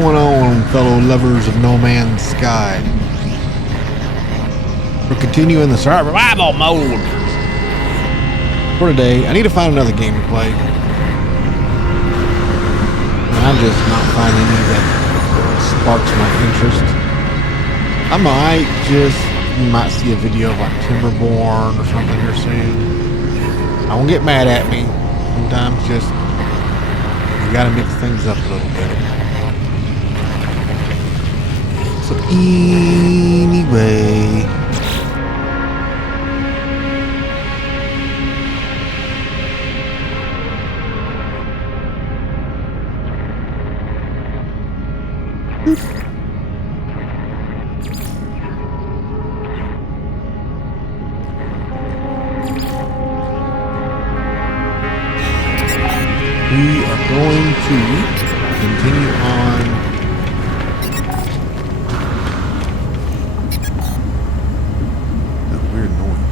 going on, fellow lovers of No Man's Sky? We're continuing the survival mode. For today, I need to find another game to play. And I'm just not finding any that sparks my interest. You might see a video of like Timberborn or something here soon. I won't get mad at me. Sometimes just you gotta mix things up a little bit. So anyway, we are going to continue on. That weird noise.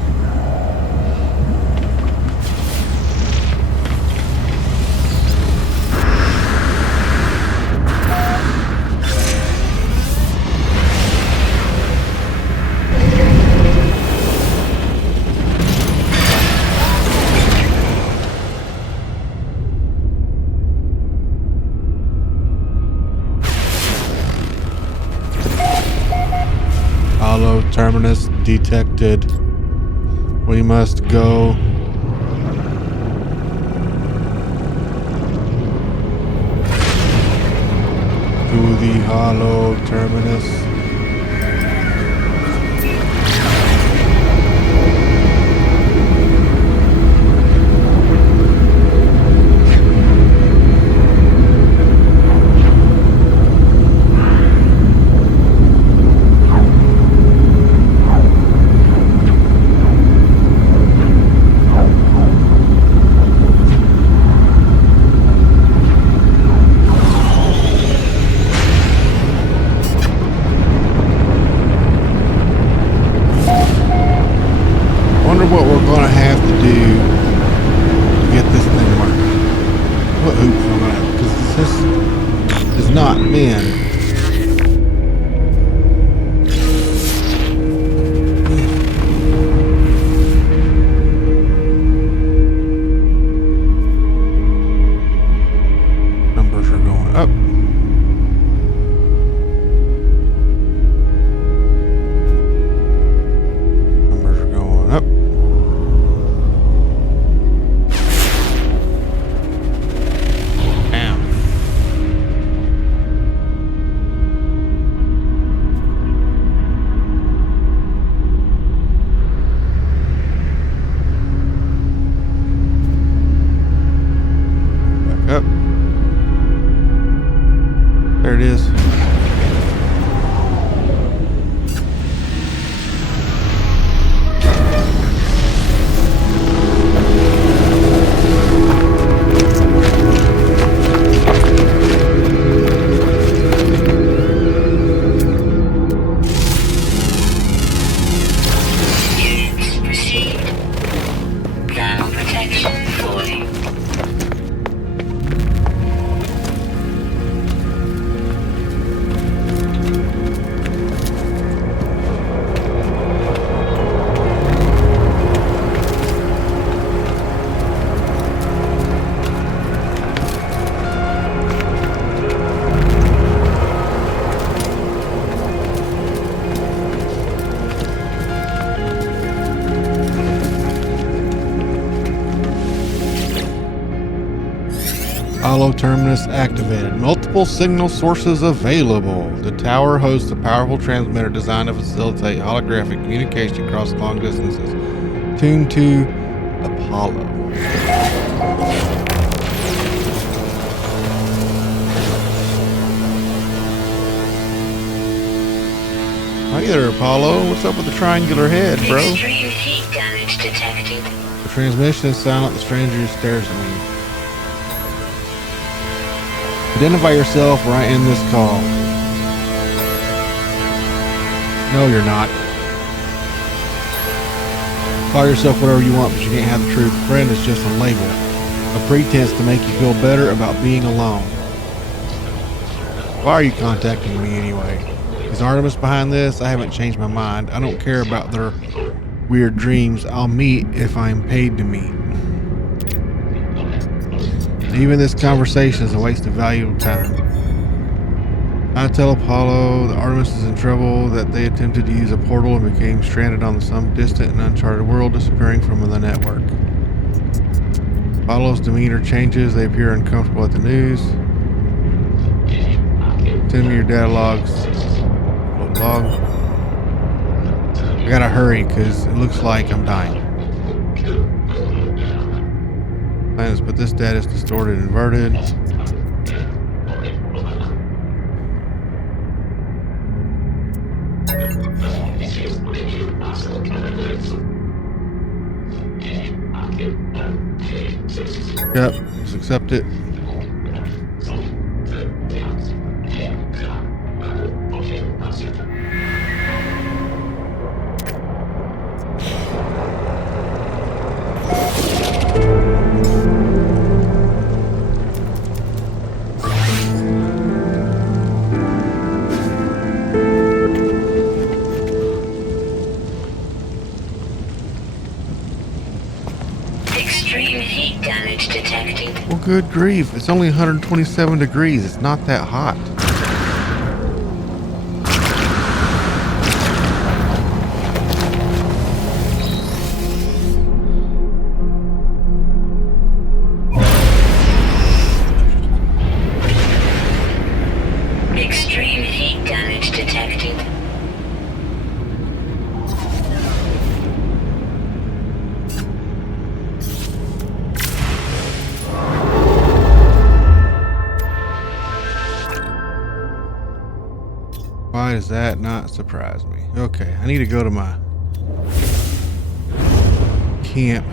Terminus detected. We must go to the hollow terminus. What we're going to have to do to get this thing working. What hoops we're going to have, because this has not been numbers are going up. There it is. Hollow terminus activated. Multiple signal sources available. The tower hosts a powerful transmitter designed to facilitate holographic communication across long distances. Tuned to Apollo. Hi there, Apollo. What's up with the triangular head, bro? Extreme heat damage detected. The transmission is silent. The stranger stares at me. Identify yourself or I end this call. No, you're not. Call yourself whatever you want, but you can't have the truth. Friend is just a label, a pretense to make you feel better about being alone. Why are you contacting me anyway? Is Artemis behind this? I haven't changed my mind. I don't care about their weird dreams. I'll meet if I'm paid to meet. Even this conversation is a waste of valuable time. I tell Apollo that Artemis is in trouble, that they attempted to use a portal and became stranded on some distant and uncharted world, disappearing from the network. Apollo's demeanor changes. They appear uncomfortable at the news. Send me your data logs. Upload log. I gotta hurry because it looks like I'm dying. Planets, but this data is distorted and inverted. Yep, let's accept it. Extreme heat damage detected. Well, good grief. It's only 127 degrees. It's not that hot. Extreme heat damage detected. Why does that not surprise me? Okay, I need to go to my camp.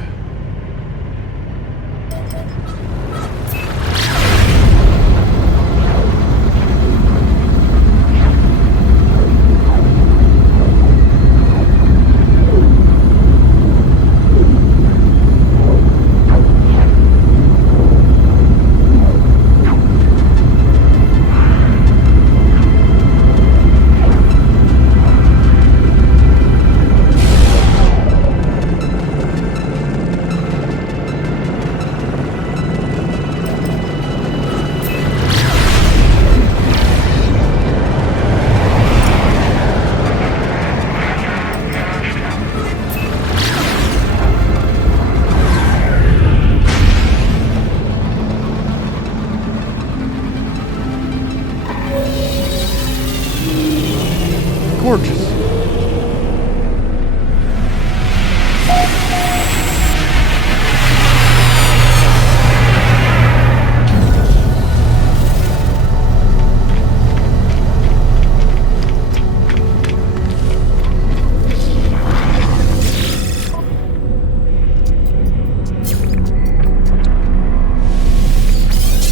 Gorgeous.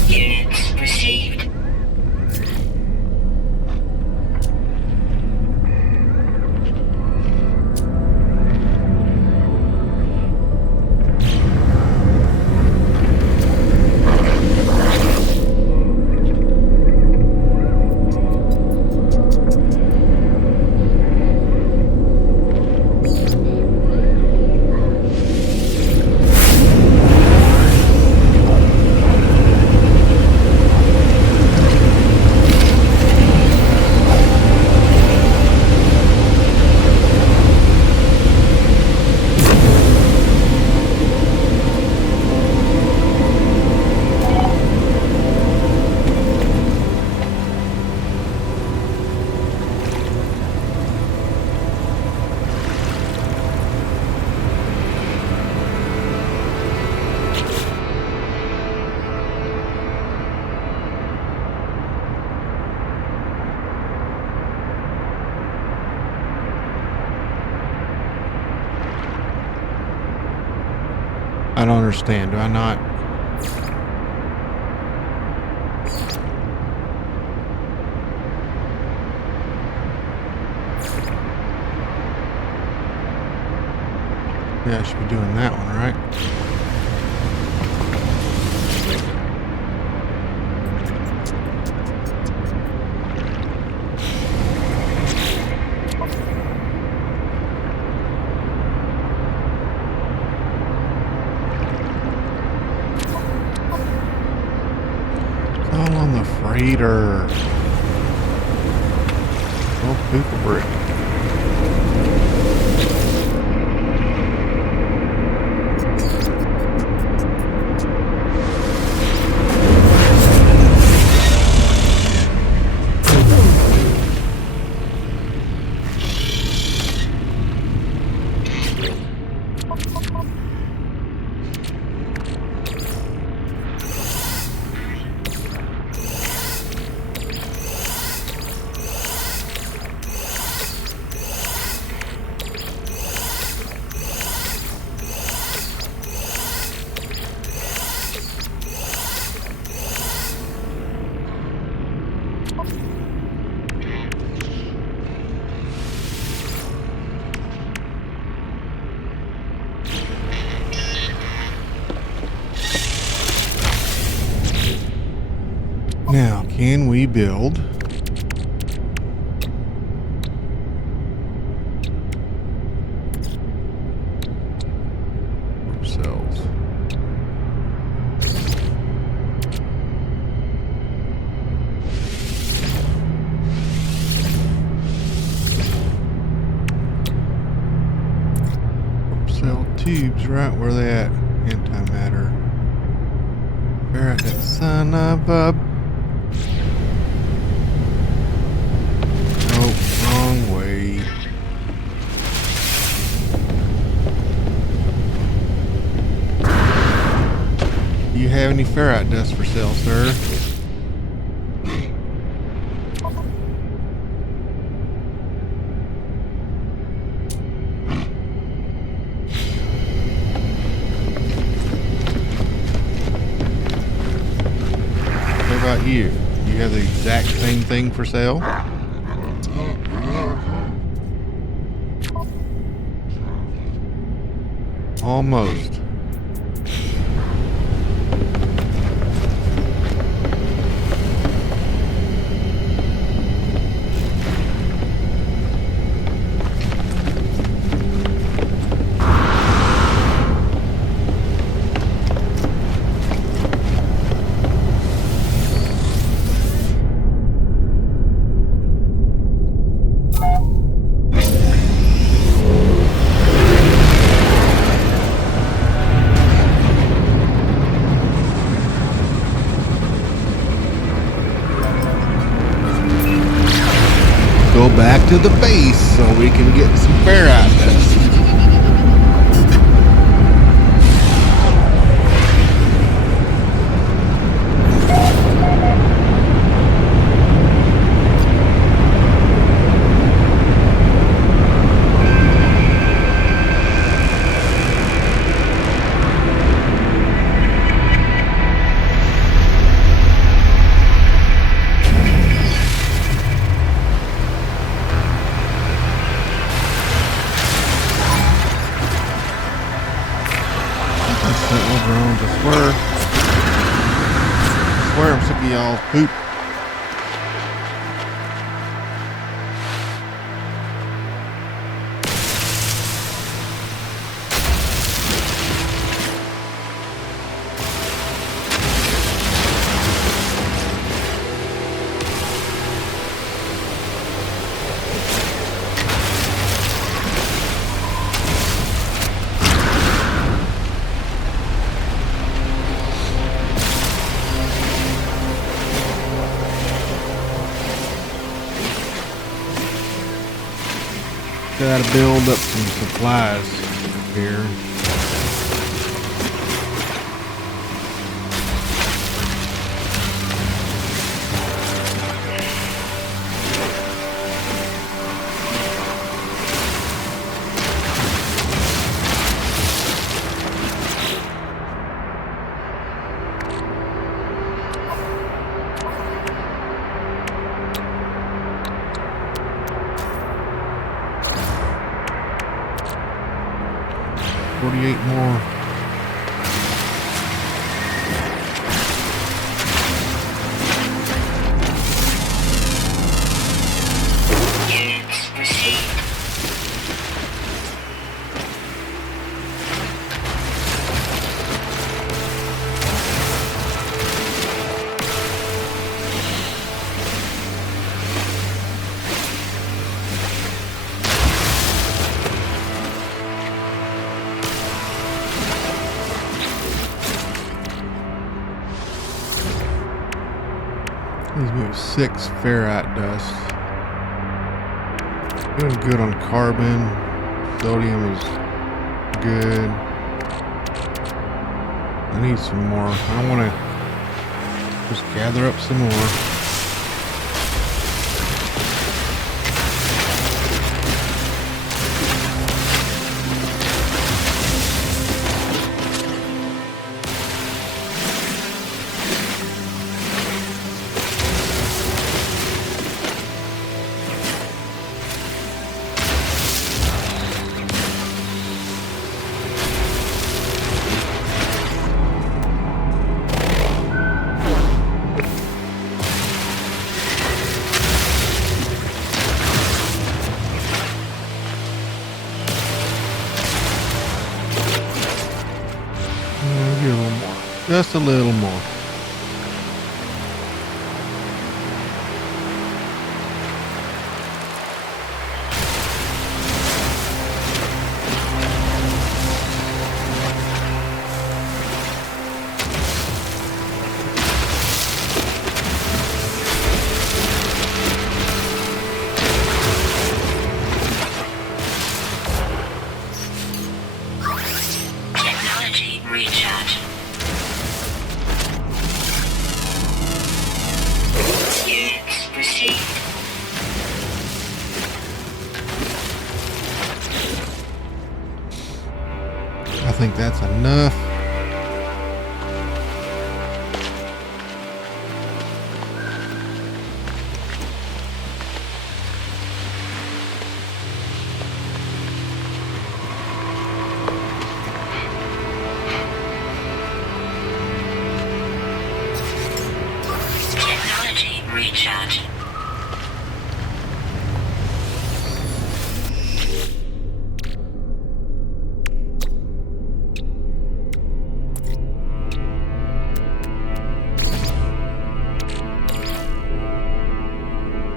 Units received. I don't understand. Do I not? Yeah, I should be doing that one, right? freighter. Oh, poop a brick. Now, can we build group cells? Group cell tubes, right where they at? Antimatter. Ferret, that son of a... Wrong way. Do you have any ferrite dust for sale, sir? What about you? Do you have the exact same thing for sale? Almost. Go back to the base so we can get some ferrite dust. I swear I'm sick of y'all's poop. Gotta build up some supplies here. More. Leaves me with 6 ferrite dust. Doing good on carbon. Sodium is good. I need some more. I want to just gather up some more. Maybe a little more. Just a little more. Technology recharge. Units received. I think that's enough. Technology recharge.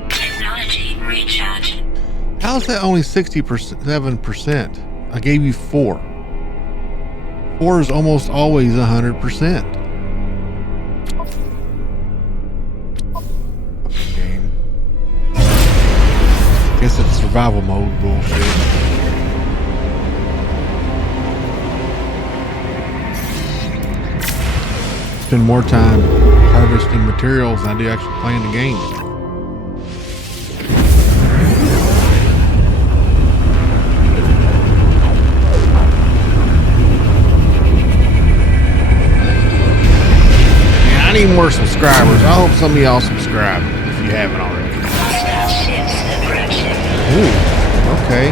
Technology recharge. How's that only 67%? I gave you 4. 4 is almost always 100%. Fucking game. Guess it's survival mode bullshit. Spend more time harvesting materials than I do actually playing the game. I need more subscribers. I hope some of y'all subscribe if you haven't already. Hostile ships approaching. Ooh, okay.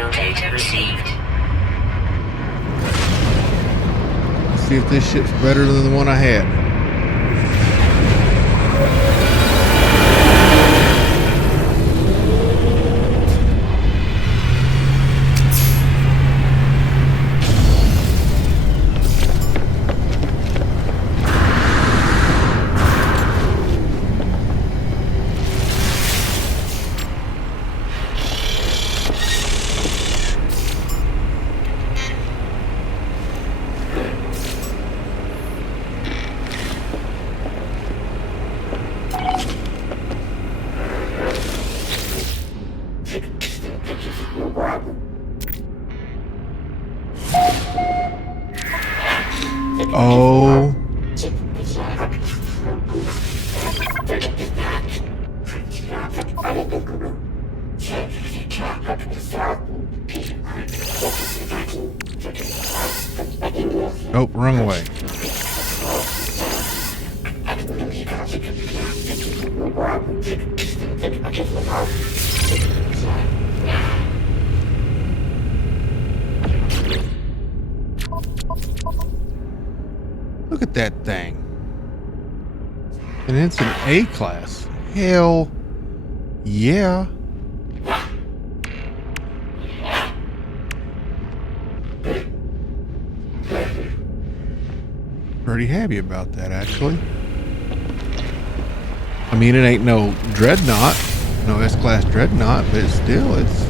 Personnel data received. Let's see if this ship's better than the one I had. Oh. Oh, wrong way. Look at that thing. And it's an A class. Hell yeah. Pretty happy about that, actually. I mean, it ain't no dreadnought, no S-class dreadnought, but still, it's...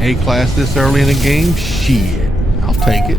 A-class this early in the game? Shit. I'll take it.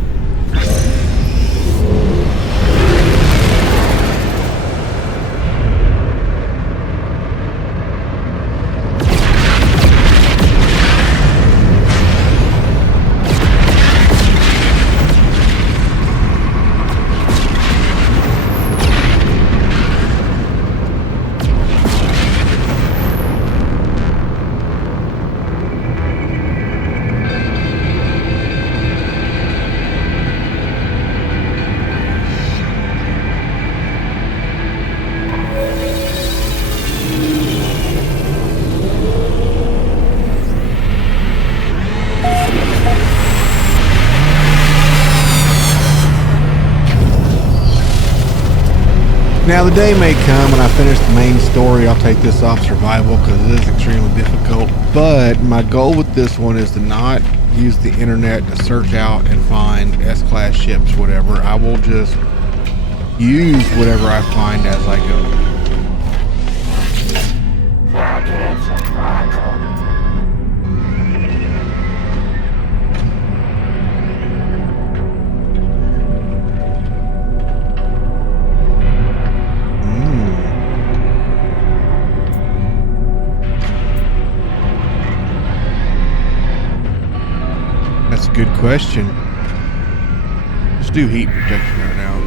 Now the day may come when I finish the main story, I'll take this off survival because it is extremely difficult. But my goal with this one is to not use the internet to search out and find S-class ships, whatever. I will just use whatever I find as I go. Good question. Let's do heat protection right now.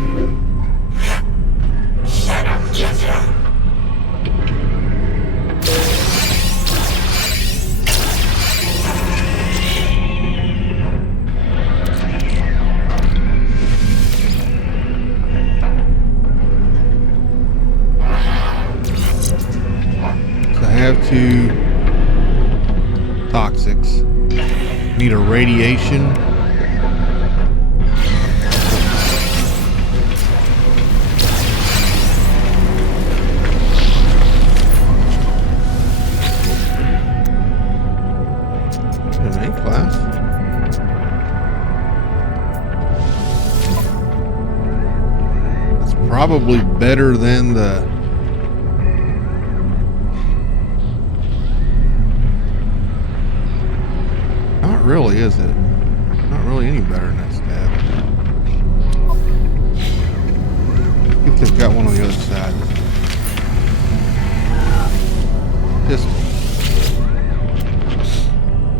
So I have two toxics. Need a radiation. An A class. That's probably better than the really, is it? Not really any better than that stab. See if they've got one on the other side. Pistol.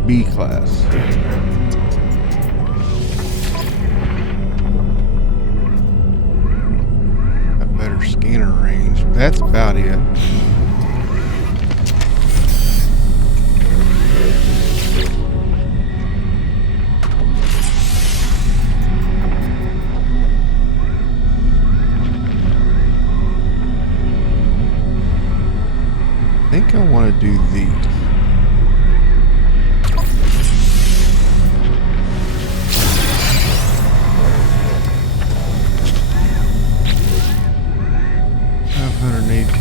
B class. Got better scanner range. That's about it. I think I want to do these.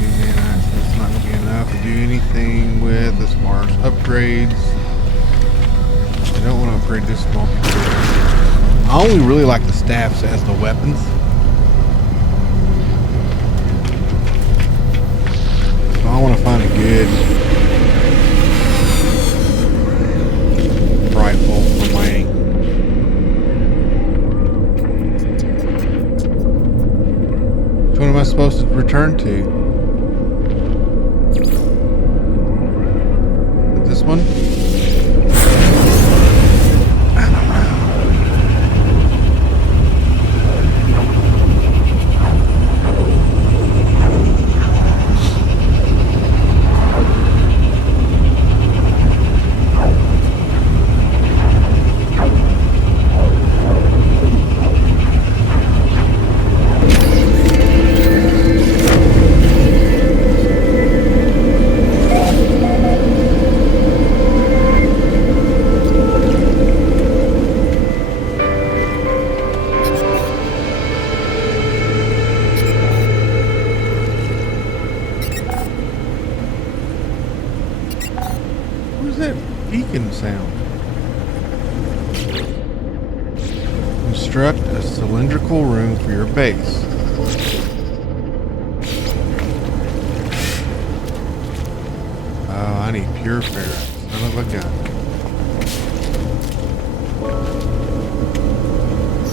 Nanites. That's not going to be enough to do anything with as far as upgrades. I don't want to upgrade this multi-tool. I only really like the staffs as the weapons. So I want to find a good rifle for my. Which one am I supposed to return to? This one? Sound. Construct a cylindrical room for your base. Oh, I need pure ferrite. Son of a gun.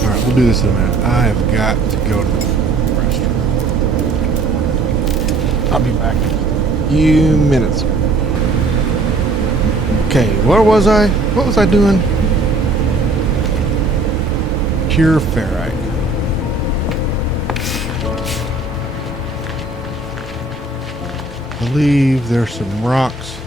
Alright, we'll do this in a minute. I have got to go to the restroom. I'll be back in a few minutes. Okay, where was I? What was I doing? Pure ferrite. I believe there's some rocks.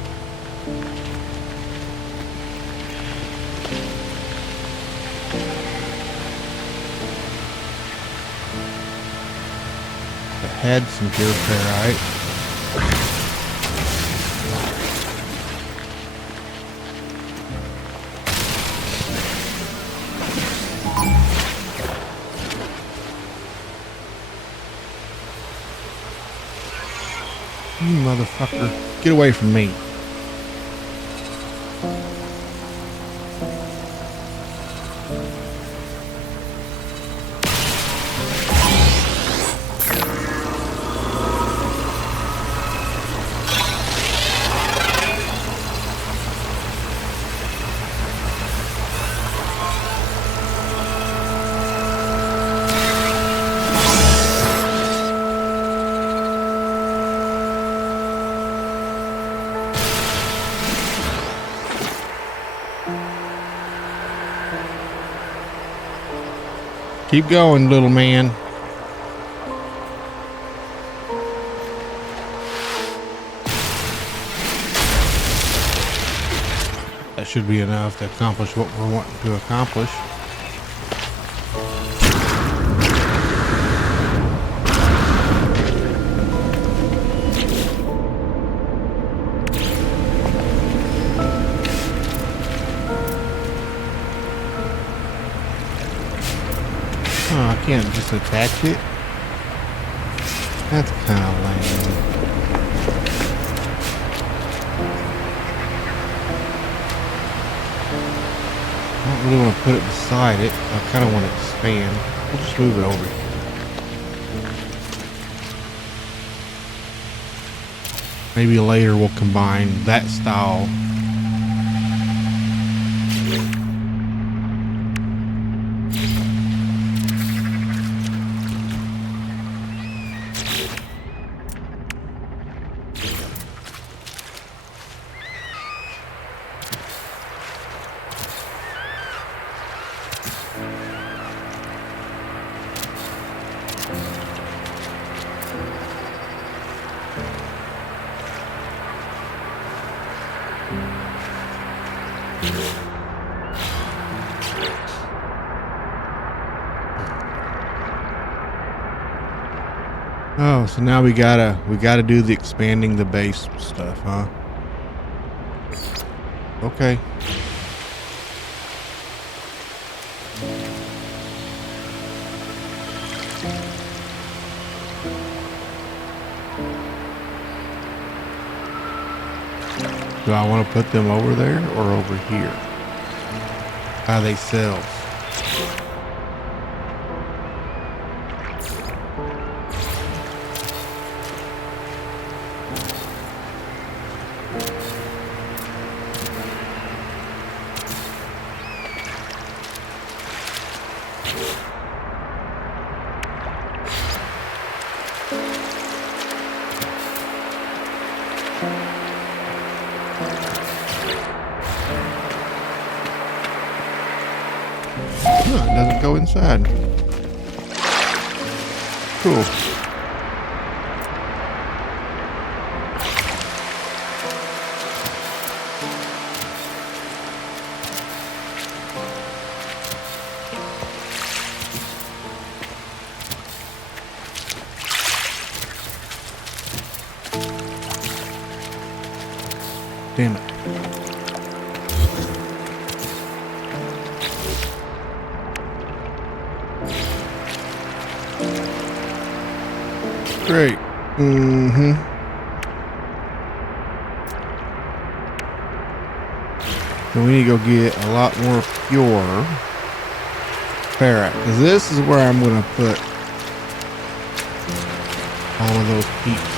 That had some pure ferrite. You motherfucker. Get away from me. Keep going, little man. That should be enough to accomplish what we're wanting to accomplish. Oh, I can't just attach it. That's kind of lame. I don't really want to put it beside it. I kind of want it to expand. We'll just move it over here. Maybe later we'll combine that style. Oh, so now we gotta do the expanding the base stuff, huh? Okay. Do I want to put them over there or over here? By themselves. Oh, it doesn't go inside. Cool. Damn it. Great. So we need to go get a lot more pure ferrite, because this is where I'm going to put all of those peaks.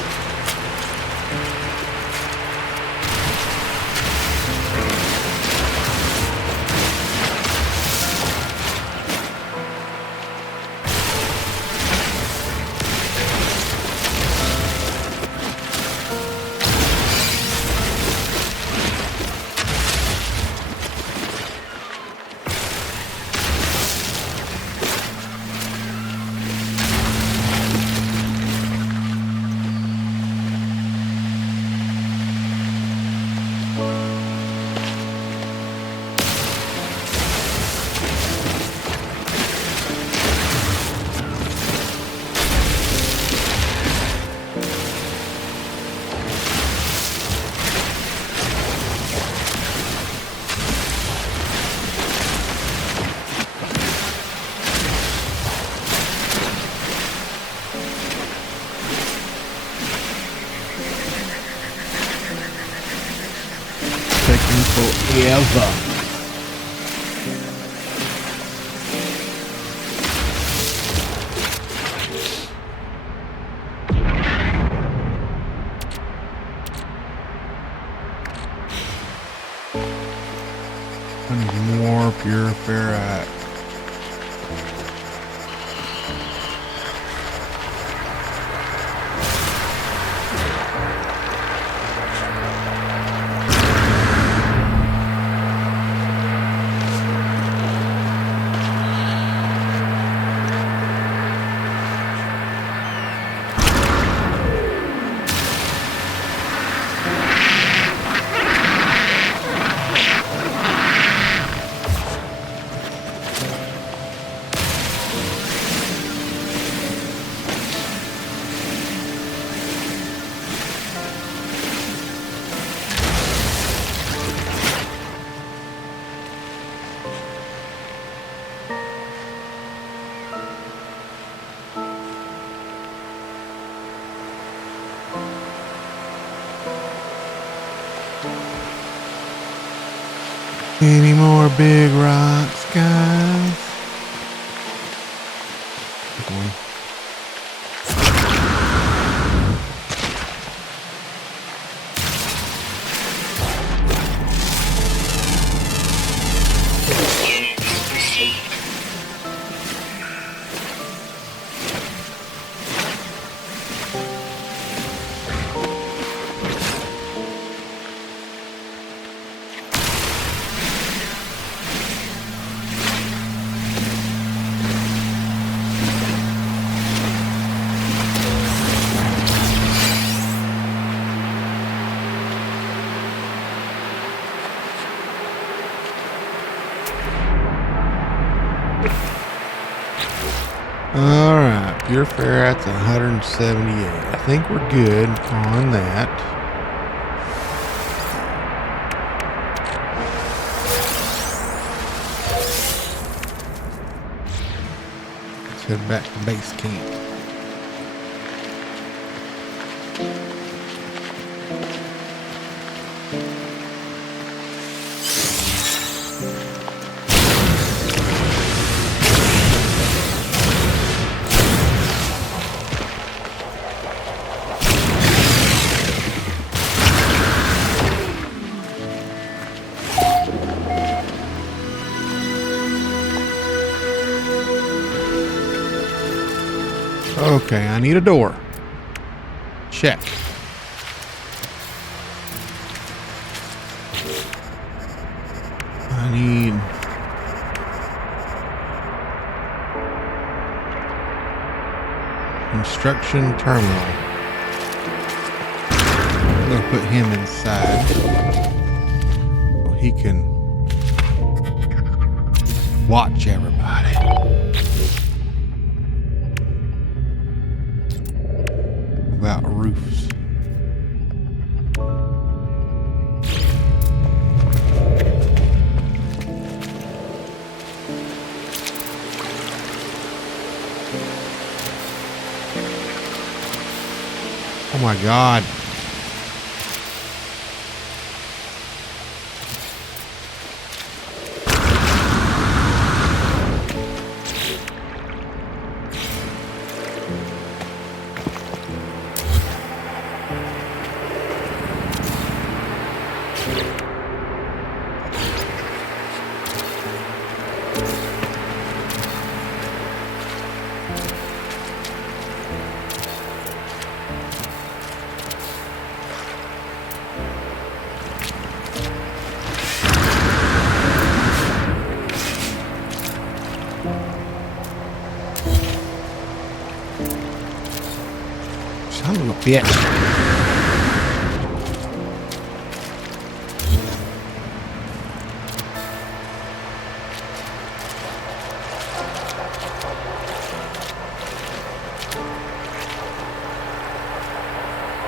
Taking forever. I need more pure ferrite. Any more big rocks, guys? Boy. Units received. All right. Your ferret's 178. I think we're good on that. Let's head back to base camp. Okay, I need a door. Check. I need... construction terminal. I'm gonna put him inside so he can watch everybody. About roofs. Oh my God. Son of a bitch.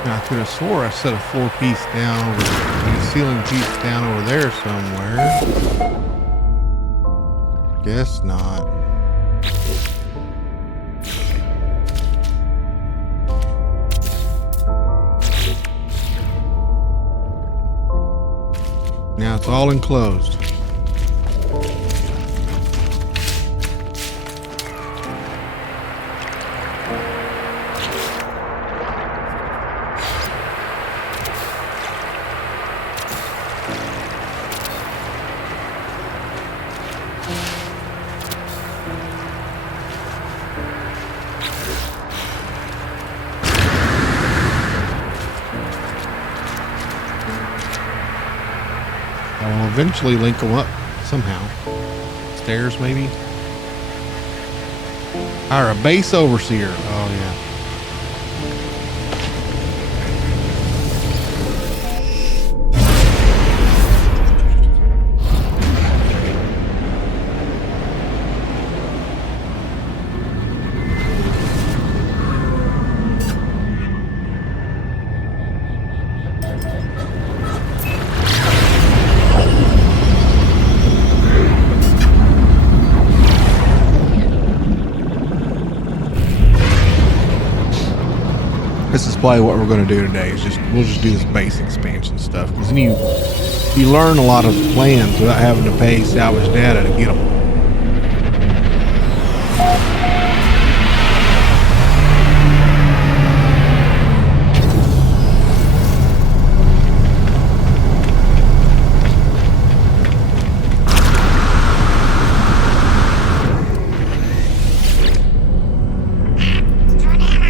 Now, I could have swore I set a 4-piece down over, a ceiling piece down over there somewhere. Guess not. Now it's all enclosed. I will eventually link them up somehow. Stairs, maybe? Hire a base overseer. Oh, yeah. This is probably what we're going to do today. Is we'll just do this base expansion stuff, because then you learn a lot of plans without having to pay salvage data to get them.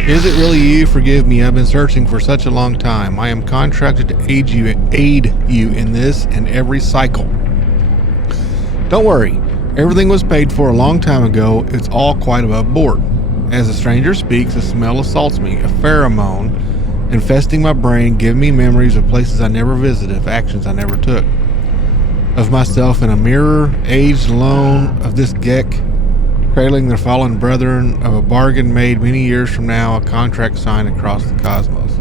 Is it really you? Forgive me. I've been searching for such a long time. I am contracted to aid you in this and every cycle. Don't worry. Everything was paid for a long time ago. It's all quite above board. As the stranger speaks, a smell assaults me. A pheromone infesting my brain, giving me memories of places I never visited, of actions I never took. Of myself in a mirror, aged alone, of this Gek cradling their fallen brethren of a bargain made many years from now, a contract signed across the cosmos.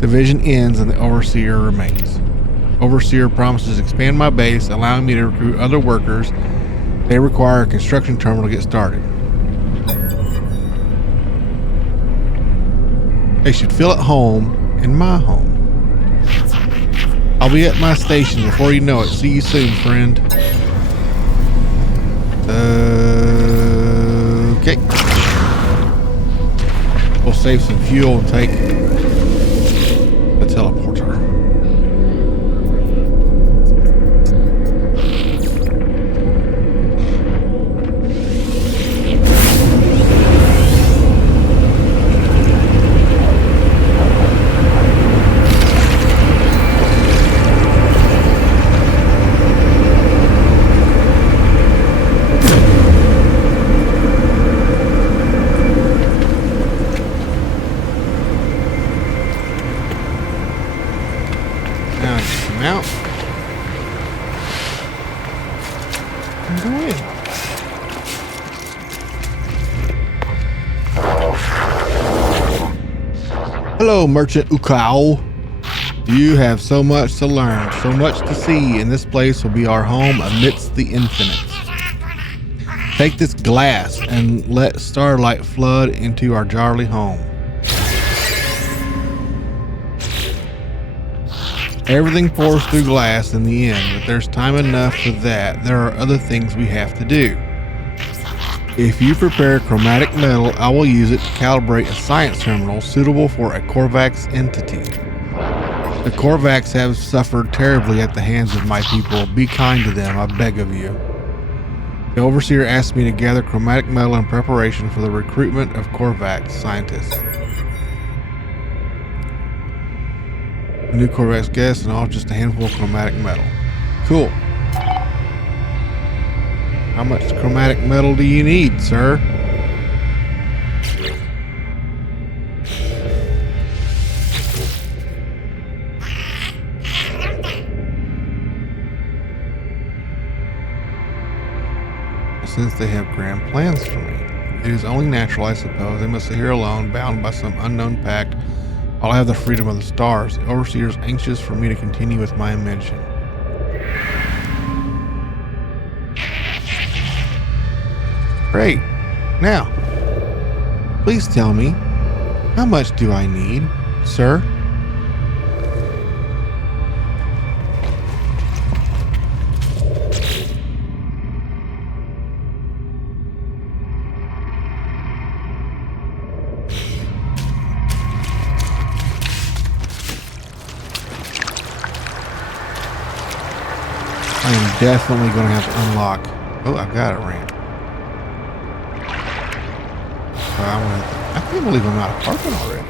The vision ends and the Overseer remains. Overseer promises to expand my base, allowing me to recruit other workers. They require a construction terminal to get started. They should feel at home in my home. I'll be at my station before you know it. See you soon, friend. Okay. We'll save some fuel and take the teleporter. Hello, Merchant Ukao. You have so much to learn, so much to see, and this place will be our home amidst the infinite. Take this glass and let starlight flood into our jolly home. Everything pours through glass in the end, but there's time enough for that. There are other things we have to do. If you prepare chromatic metal, I will use it to calibrate a science terminal suitable for a Korvax entity. The Korvax have suffered terribly at the hands of my people. Be kind to them, I beg of you. The Overseer asked me to gather chromatic metal in preparation for the recruitment of Korvax scientists. A new Korvax guest and all just a handful of chromatic metal. Cool. How much chromatic metal do you need, sir? Since they have grand plans for me, it is only natural, I suppose, they must sit here alone, bound by some unknown pact, while I have the freedom of the stars. The Overseer is anxious for me to continue with my invention. Great. Now, please tell me, how much do I need, sir? I am definitely going to have to unlock. Oh, I got it, ramp. I can't believe I'm out of parking already.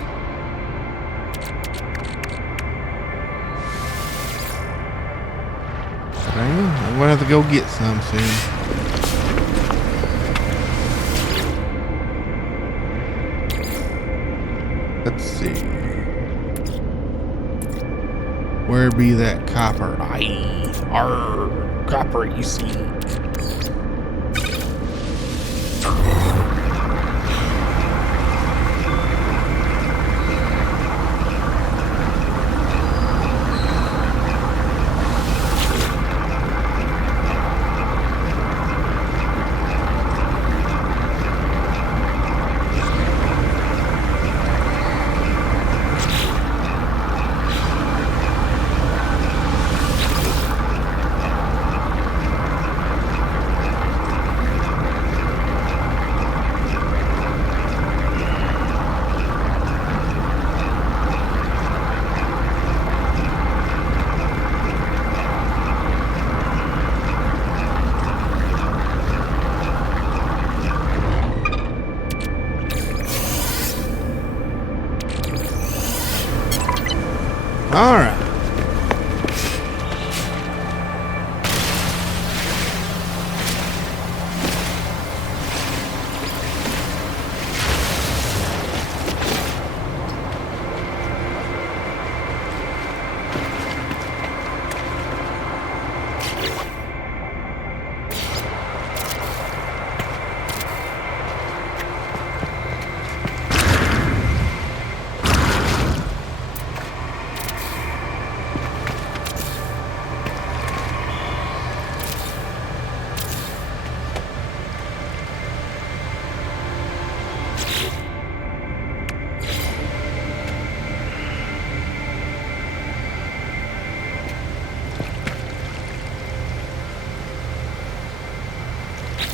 But I am. I'm going to have to go get some soon. Let's see. Where be that copper? Aye, our copper, you see.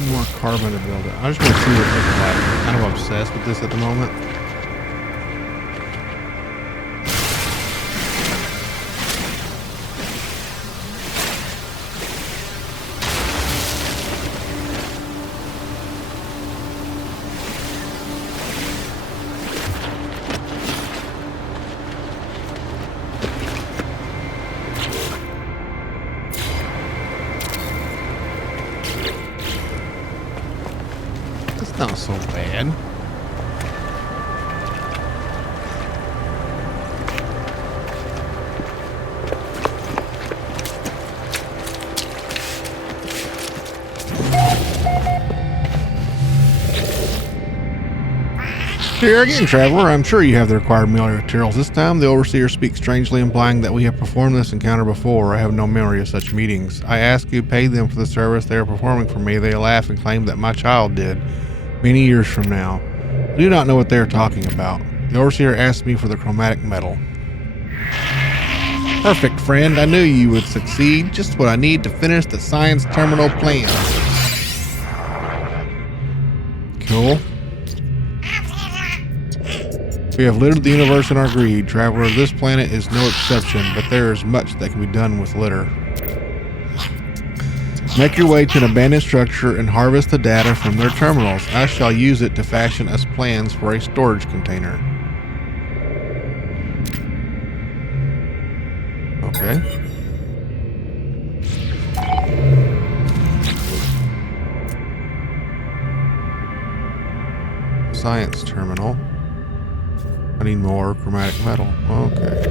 More carbon to build it. I just want to see what it looks like. I'm kind of obsessed with this at the moment. Not so bad. Here again, traveler. I'm sure you have the required materials. This time, the overseer speaks strangely, implying that we have performed this encounter before. I have no memory of such meetings. I ask you, pay them for the service they are performing for me. They laugh and claim that my child did. Many years from now. I do not know what they are talking about. The overseer asked me for the chromatic metal. Perfect, friend. I knew you would succeed. Just what I need to finish the science terminal plan. Cool. We have littered the universe in our greed, traveler. This planet is no exception, but there is much that can be done with litter. Make your way to an abandoned structure and harvest the data from their terminals. I shall use it to fashion us plans for a storage container. Okay. Science terminal. I need more chromatic metal. Okay.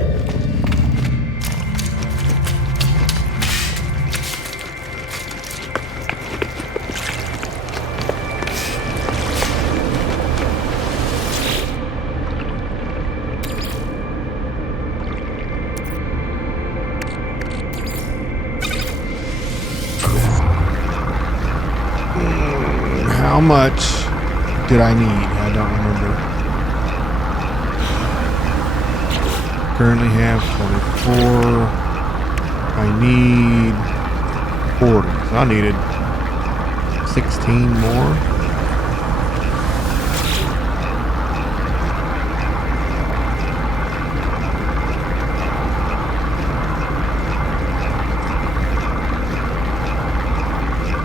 How much did I need? I don't remember. Currently have 24. I need 40. So I needed 16 more.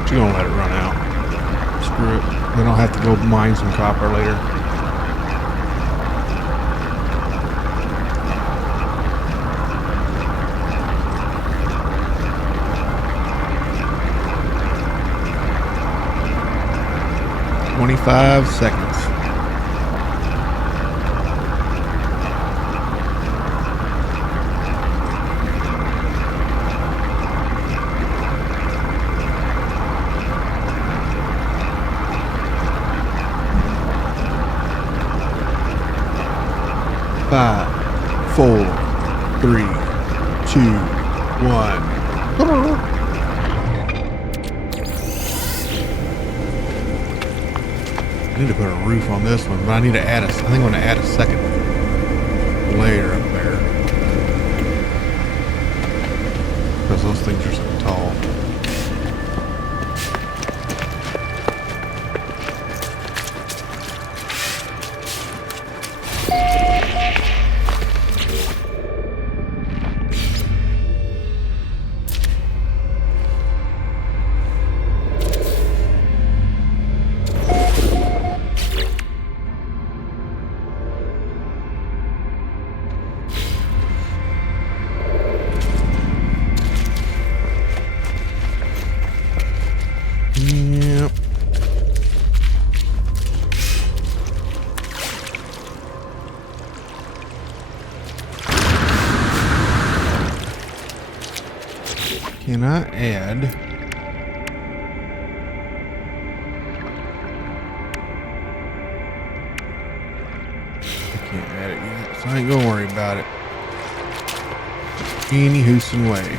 She's gonna let it run out. Screw it. Then I'll have to go mine some copper later. "25 seconds. Five, 4, 3, 2, 1. I need to put a roof on this one, but I need to add I think I'm going to add a second layer up there. Because those things are so tall. Yep. Can I add? I can't add it yet, so I ain't gonna worry about it. Any Houston way.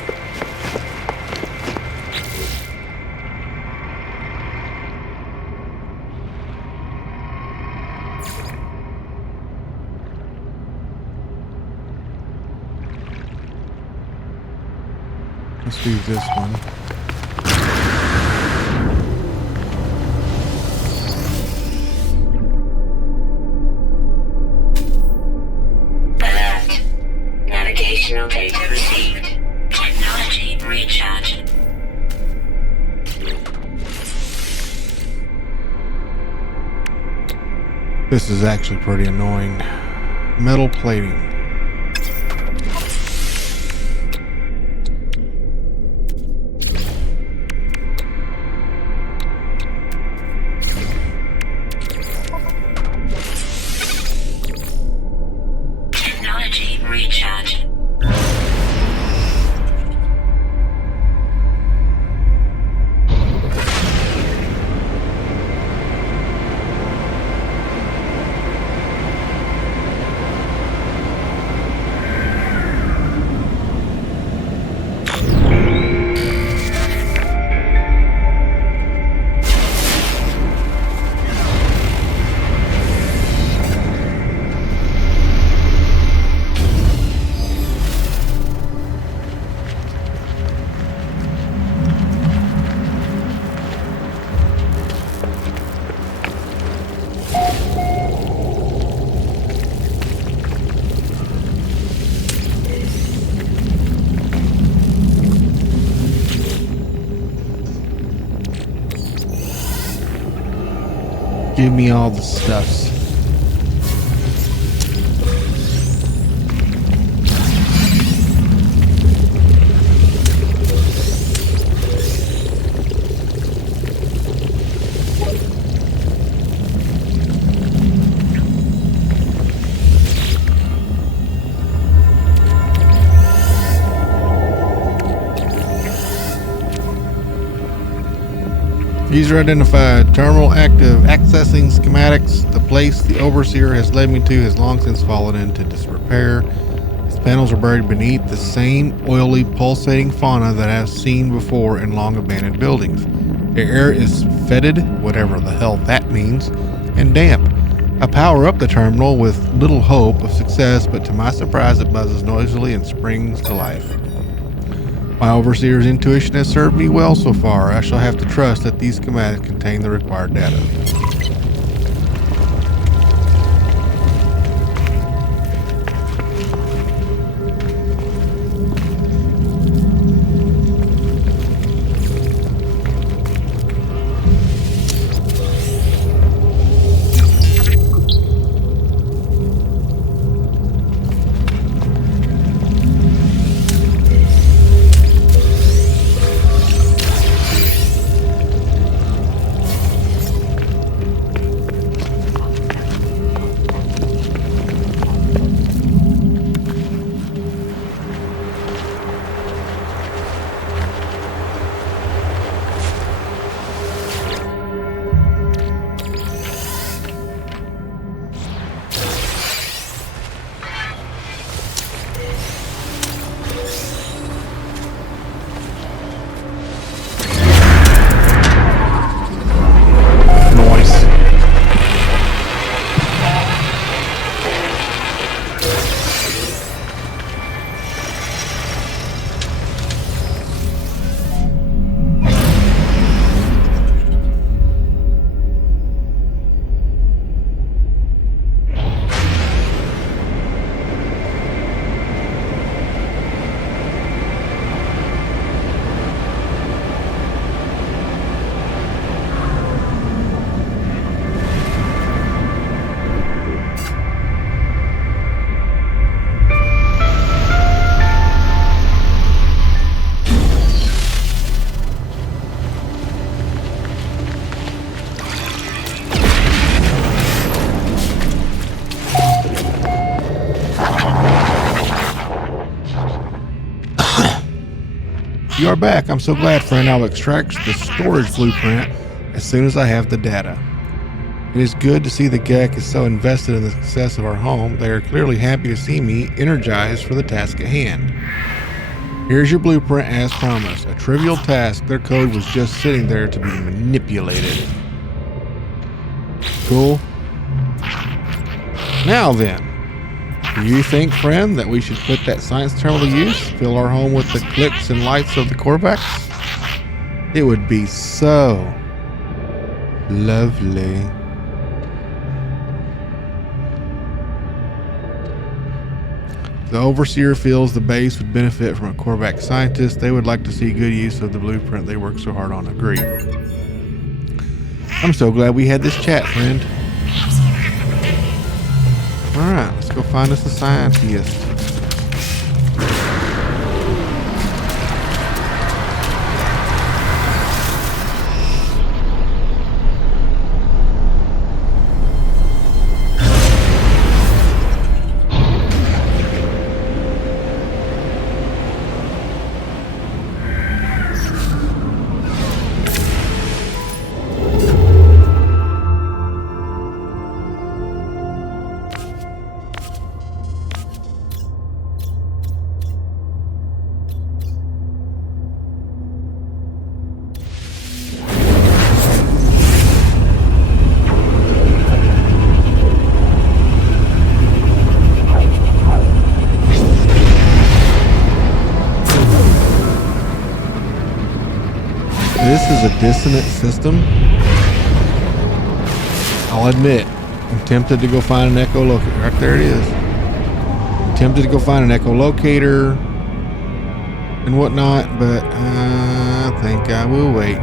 Let's do this one. This is actually pretty annoying. Metal plating. Technology recharge. Give me all the stuffs. User identified. Terminal active. Accessing schematics. The place the overseer has led me to has long since fallen into disrepair. Its panels are buried beneath the same oily, pulsating fauna that I've seen before in long abandoned buildings. The air is fetid, whatever the hell that means, and damp. I power up the terminal with little hope of success, but to my surprise it buzzes noisily and springs to life. My overseer's intuition has served me well so far. I shall have to trust that these schematics contain the required data. You are back. I'm so glad, friend. I'll extract the storage blueprint as soon as I have the data. It is good to see the GEC is so invested in the success of our home. They are clearly happy to see me energized for the task at hand. Here's your blueprint as promised. A trivial task. Their code was just sitting there to be manipulated. Cool. Now then. Do you think, friend, that we should put that science terminal to use? Fill our home with the clicks and lights of the Korvax? It would be so lovely. The Overseer feels the base would benefit from a Korvax scientist. They would like to see good use of the blueprint they worked so hard on. Agree. I'm so glad we had this chat, friend. Alright, let's go find us a scientist. This is a dissonant system. I'll admit, I'm tempted to go find an echolocator. Right there it is. I'm tempted to go find an echolocator and whatnot, but I think I will wait.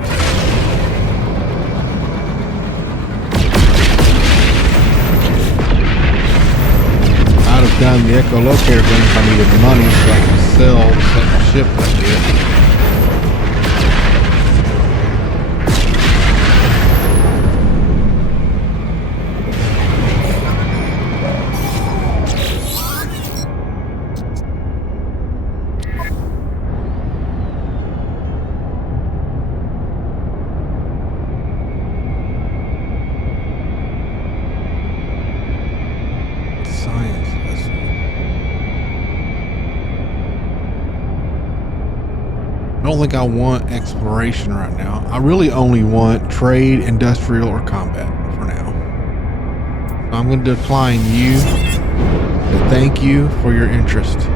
I'd have done the echolocator thing if I needed money so I can sell the second ship I get. I don't think I want exploration right now. I really only want trade, industrial, or combat for now. So I'm going to decline you, but thank you for your interest.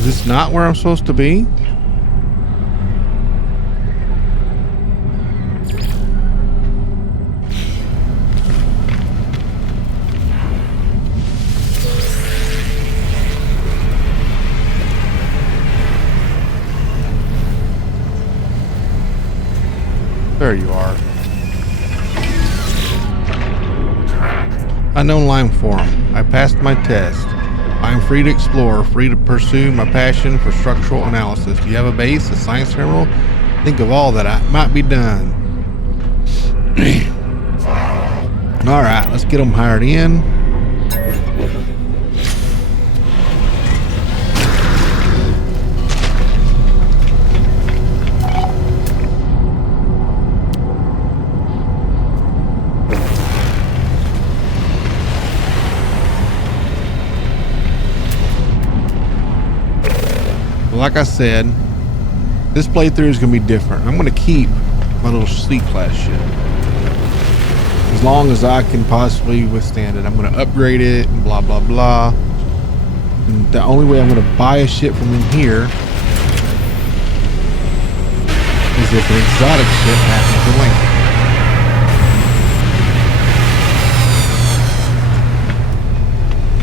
Is this not where I'm supposed to be? There you are. Unknown line form. I passed my test. I am free to explore, free to pursue my passion for structural analysis. Do you have a base, a science terminal? Think of all that might be done. All right, let's get them hired in. Like I said, this playthrough is going to be different. I'm going to keep my little C-class ship as long as I can possibly withstand it. I'm going to upgrade it and blah blah blah. And the only way I'm going to buy a ship from in here is if an exotic ship happens to land.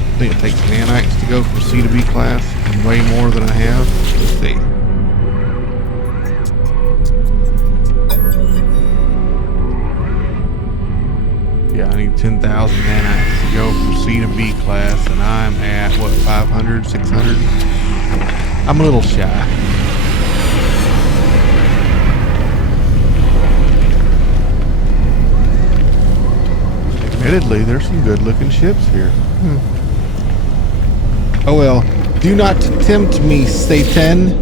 I think it takes nanites to go from C to B class, and way more than I have. Let's see. Yeah, I need 10,000 nanites to go from C to B class, and I'm at, what, 500, 600? I'm a little shy. Admittedly, there's some good looking ships here. Oh well, do not tempt me, Satan.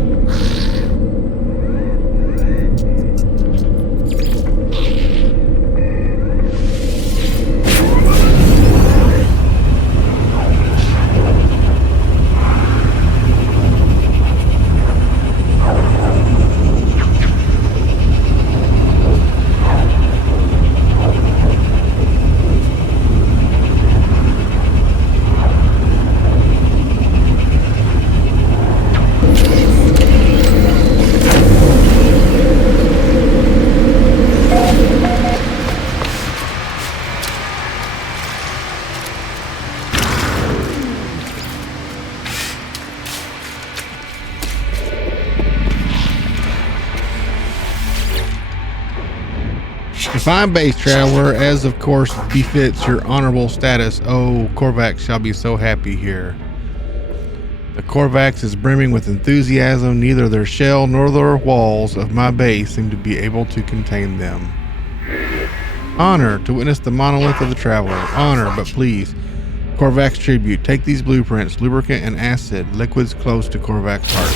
Fine base traveler, as of course befits your honorable status. Oh, Korvax shall be so happy here. The Korvax is brimming with enthusiasm. Neither their shell nor the walls of my base seem to be able to contain them. Honor to witness the monolith of the traveler. Honor, but please. Korvax tribute. Take these blueprints, lubricant and acid, liquids close to Korvax heart.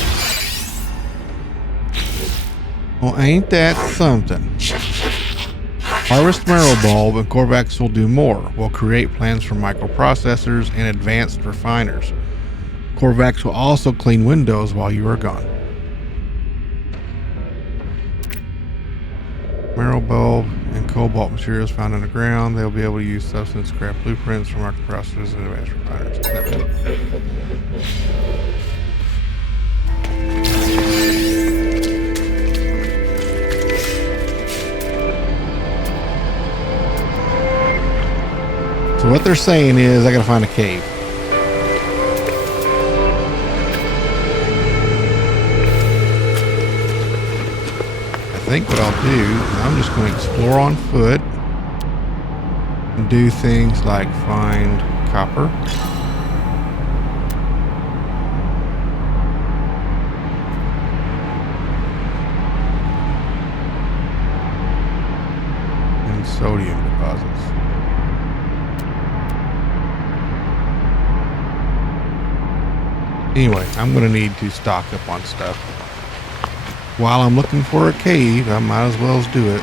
Well, ain't that something? Harvest marrow bulb and Korvax will do more. We'll create plans for microprocessors and advanced refiners. Korvax will also clean windows while you are gone. Marrow bulb and cobalt materials found underground. They'll be able to use substance scrap blueprints for microprocessors and advanced refiners. So what they're saying is I gotta find a cave. I think what I'll do is I'm just going to explore on foot and do things like find copper, and sodium deposits. Anyway, I'm going to need to stock up on stuff. While I'm looking for a cave, I might as well do it.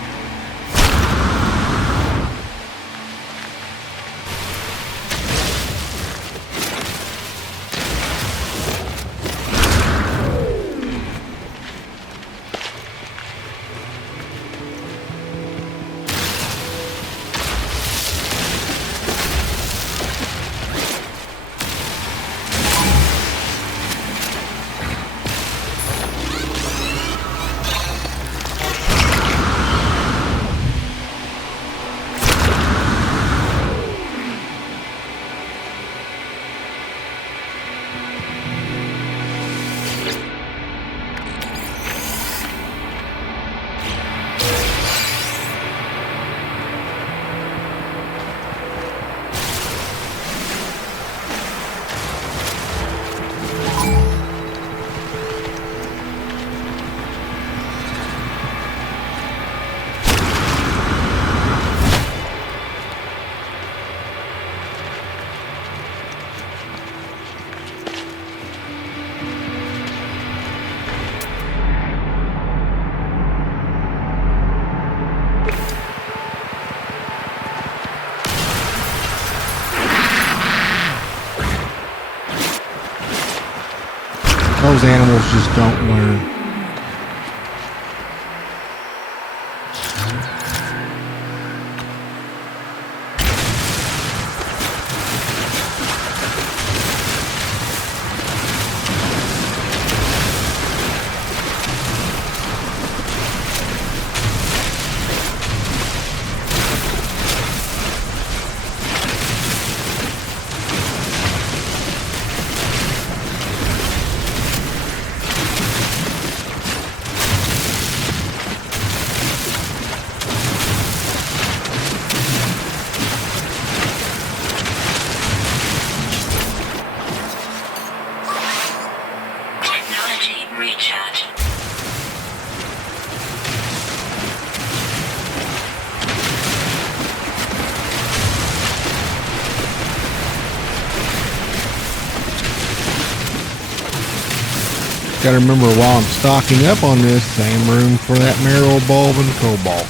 Those animals just don't learn. Gotta remember while I'm stocking up on this, same room for that marrow bulb and cobalt.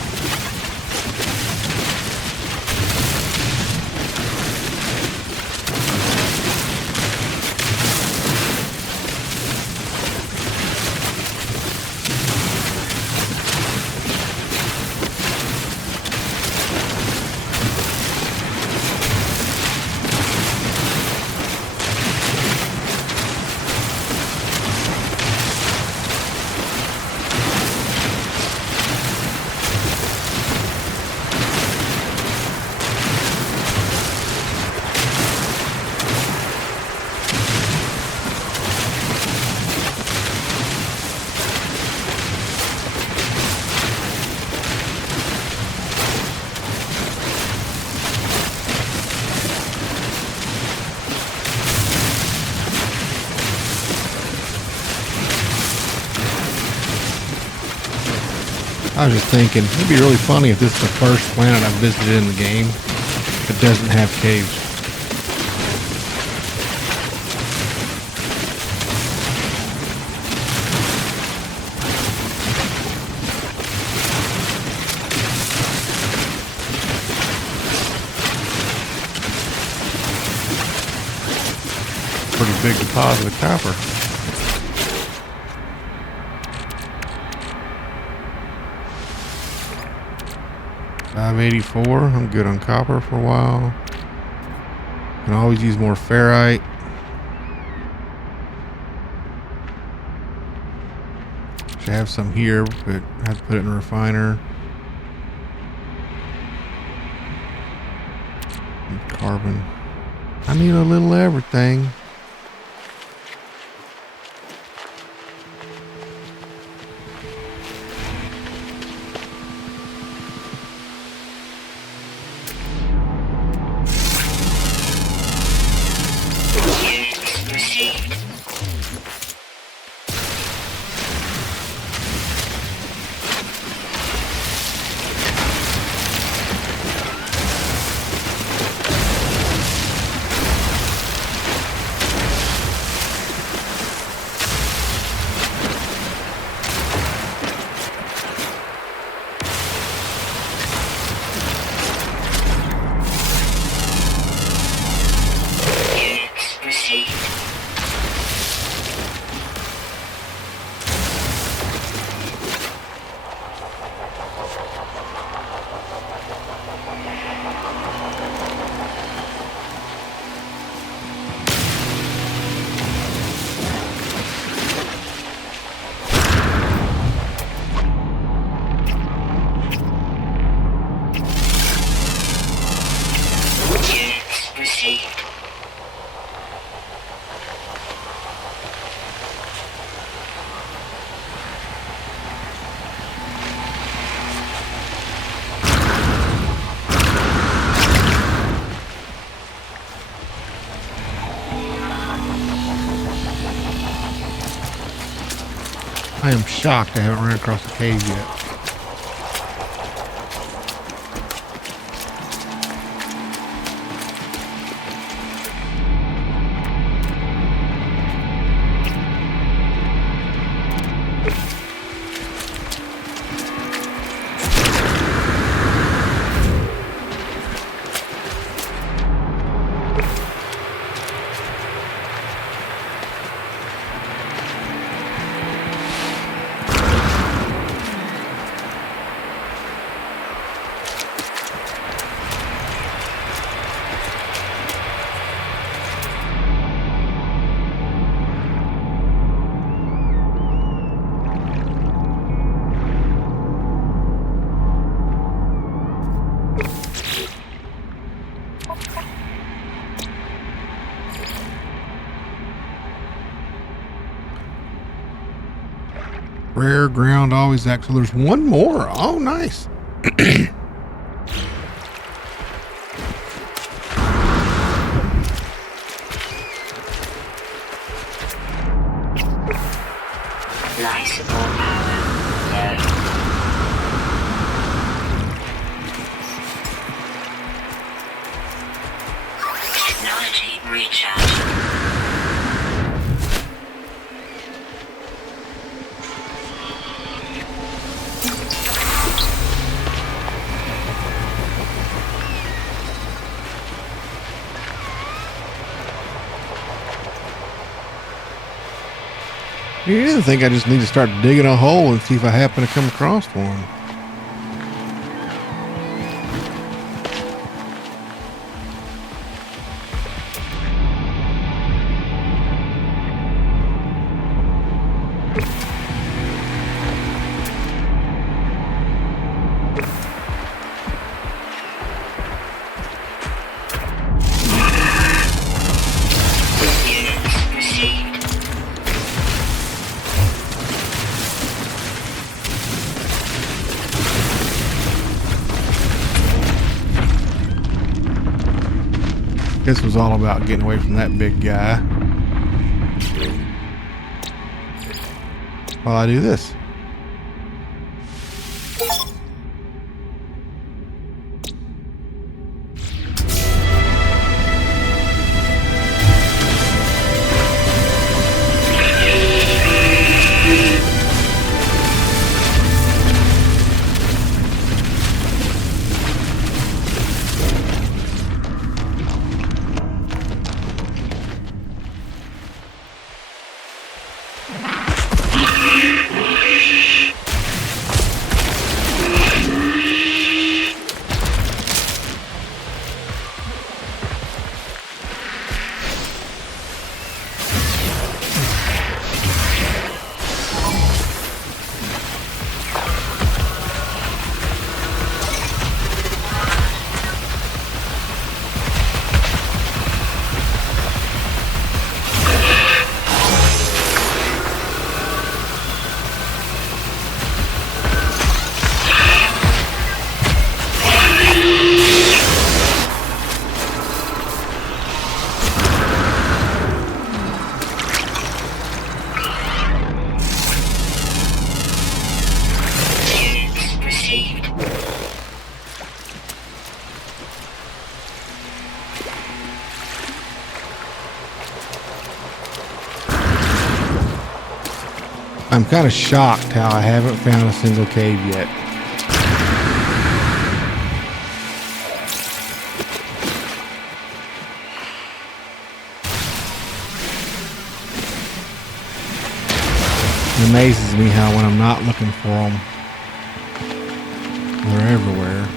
I was just thinking, it'd be really funny if this is the first planet I've visited in the game that doesn't have caves. Pretty big deposit of copper. $584. I'm good on copper for a while. Can always use more ferrite. Should have some here, but I have to put it in a refiner. And carbon. I need a little everything. I am shocked I haven't run across a cave yet. Rare ground always acts. So there's one more. Oh, nice. Technology recharge. You didn't think I just need to start digging a hole and see if I happen to come across one. This was all about getting away from that big guy. While I do this. I'm kind of shocked how I haven't found a single cave yet. It amazes me how when I'm not looking for them, they're everywhere.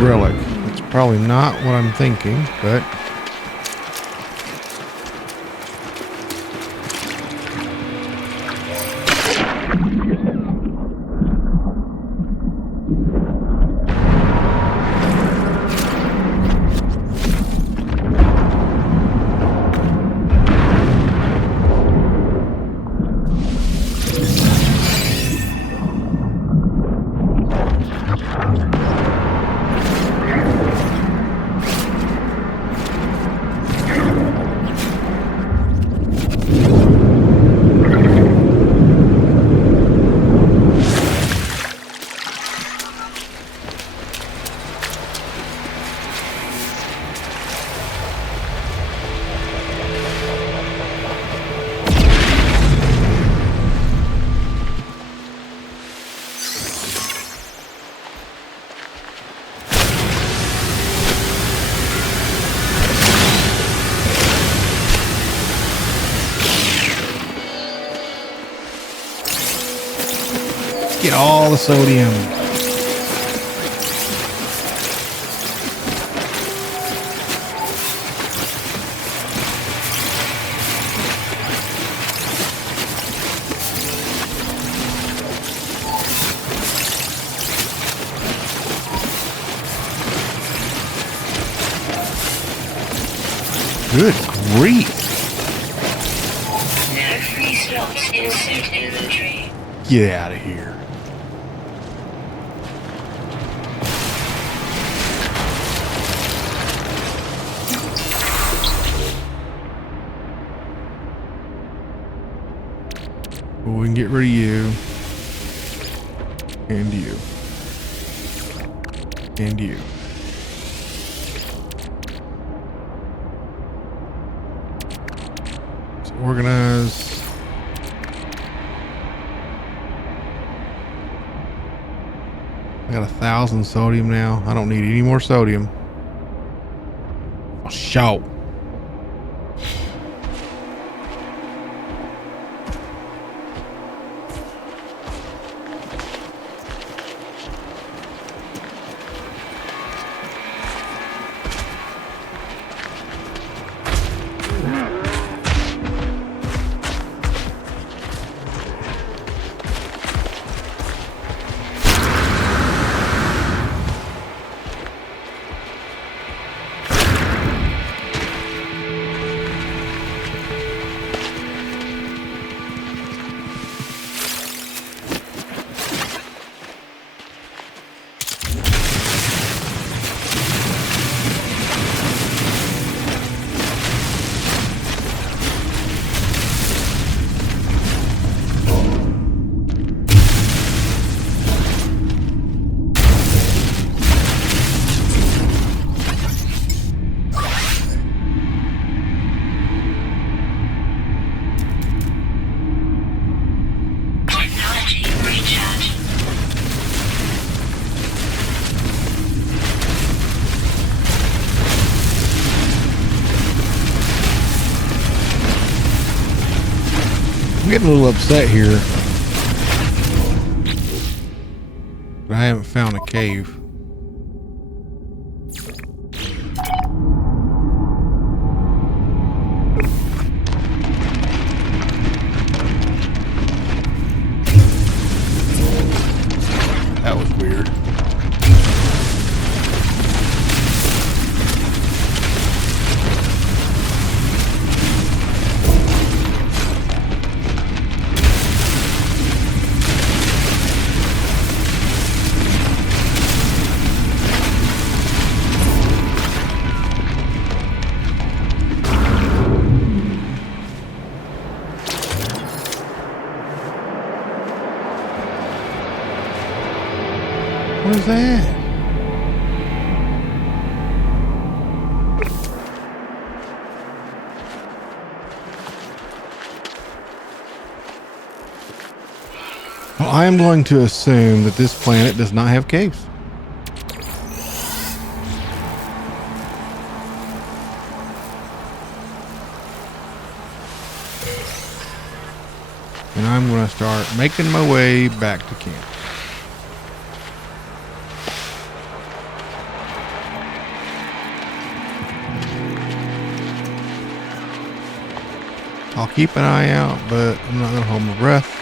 Relic. It's probably not what I'm thinking, but get all the sodium. Good grief. No free slots in suit inventory. Get out of here. Well, we can get rid of you. And you. And you. Let's organize. I got 1,000 sodium now. I don't need any more sodium. Oh, shout. I'm getting a little upset here. But I haven't found a cave. That was weird. What is that? Well, I am going to assume that this planet does not have caves. And I'm going to start making my way back to camp. I'll keep an eye out, but I'm not going to hold my breath.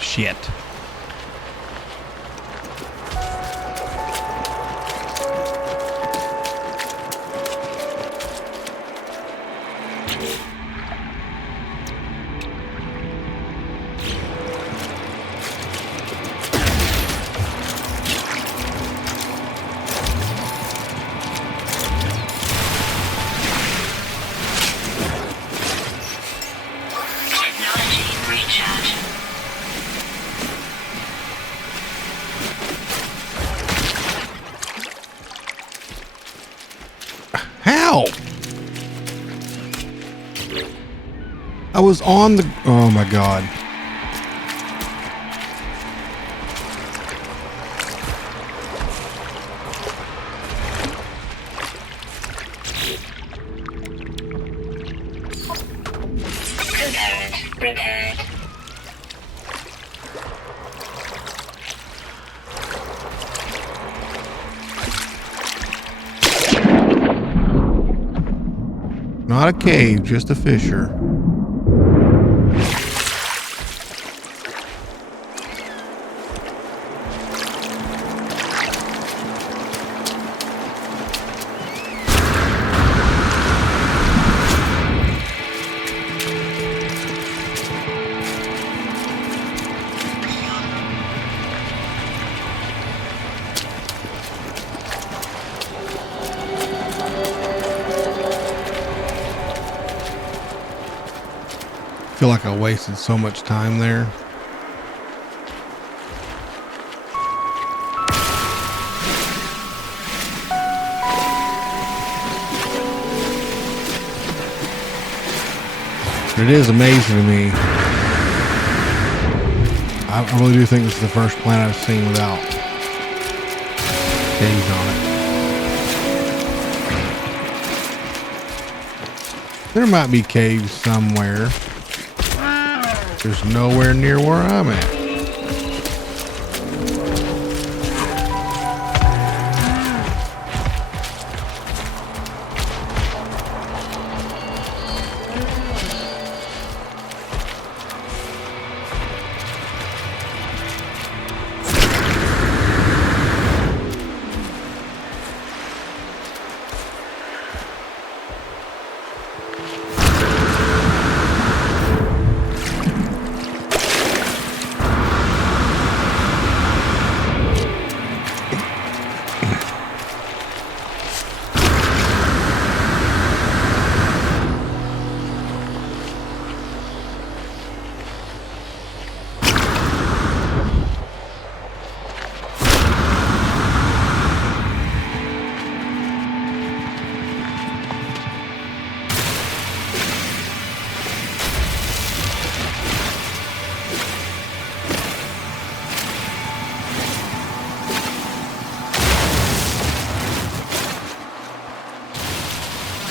Shit. How? I was on the... Oh my god. Prepared. Not a cave, just a fissure. I feel like I wasted so much time there. But it is amazing to me. I really do think this is the first planet I've seen without caves on it. There might be caves somewhere. There's nowhere near where I'm at.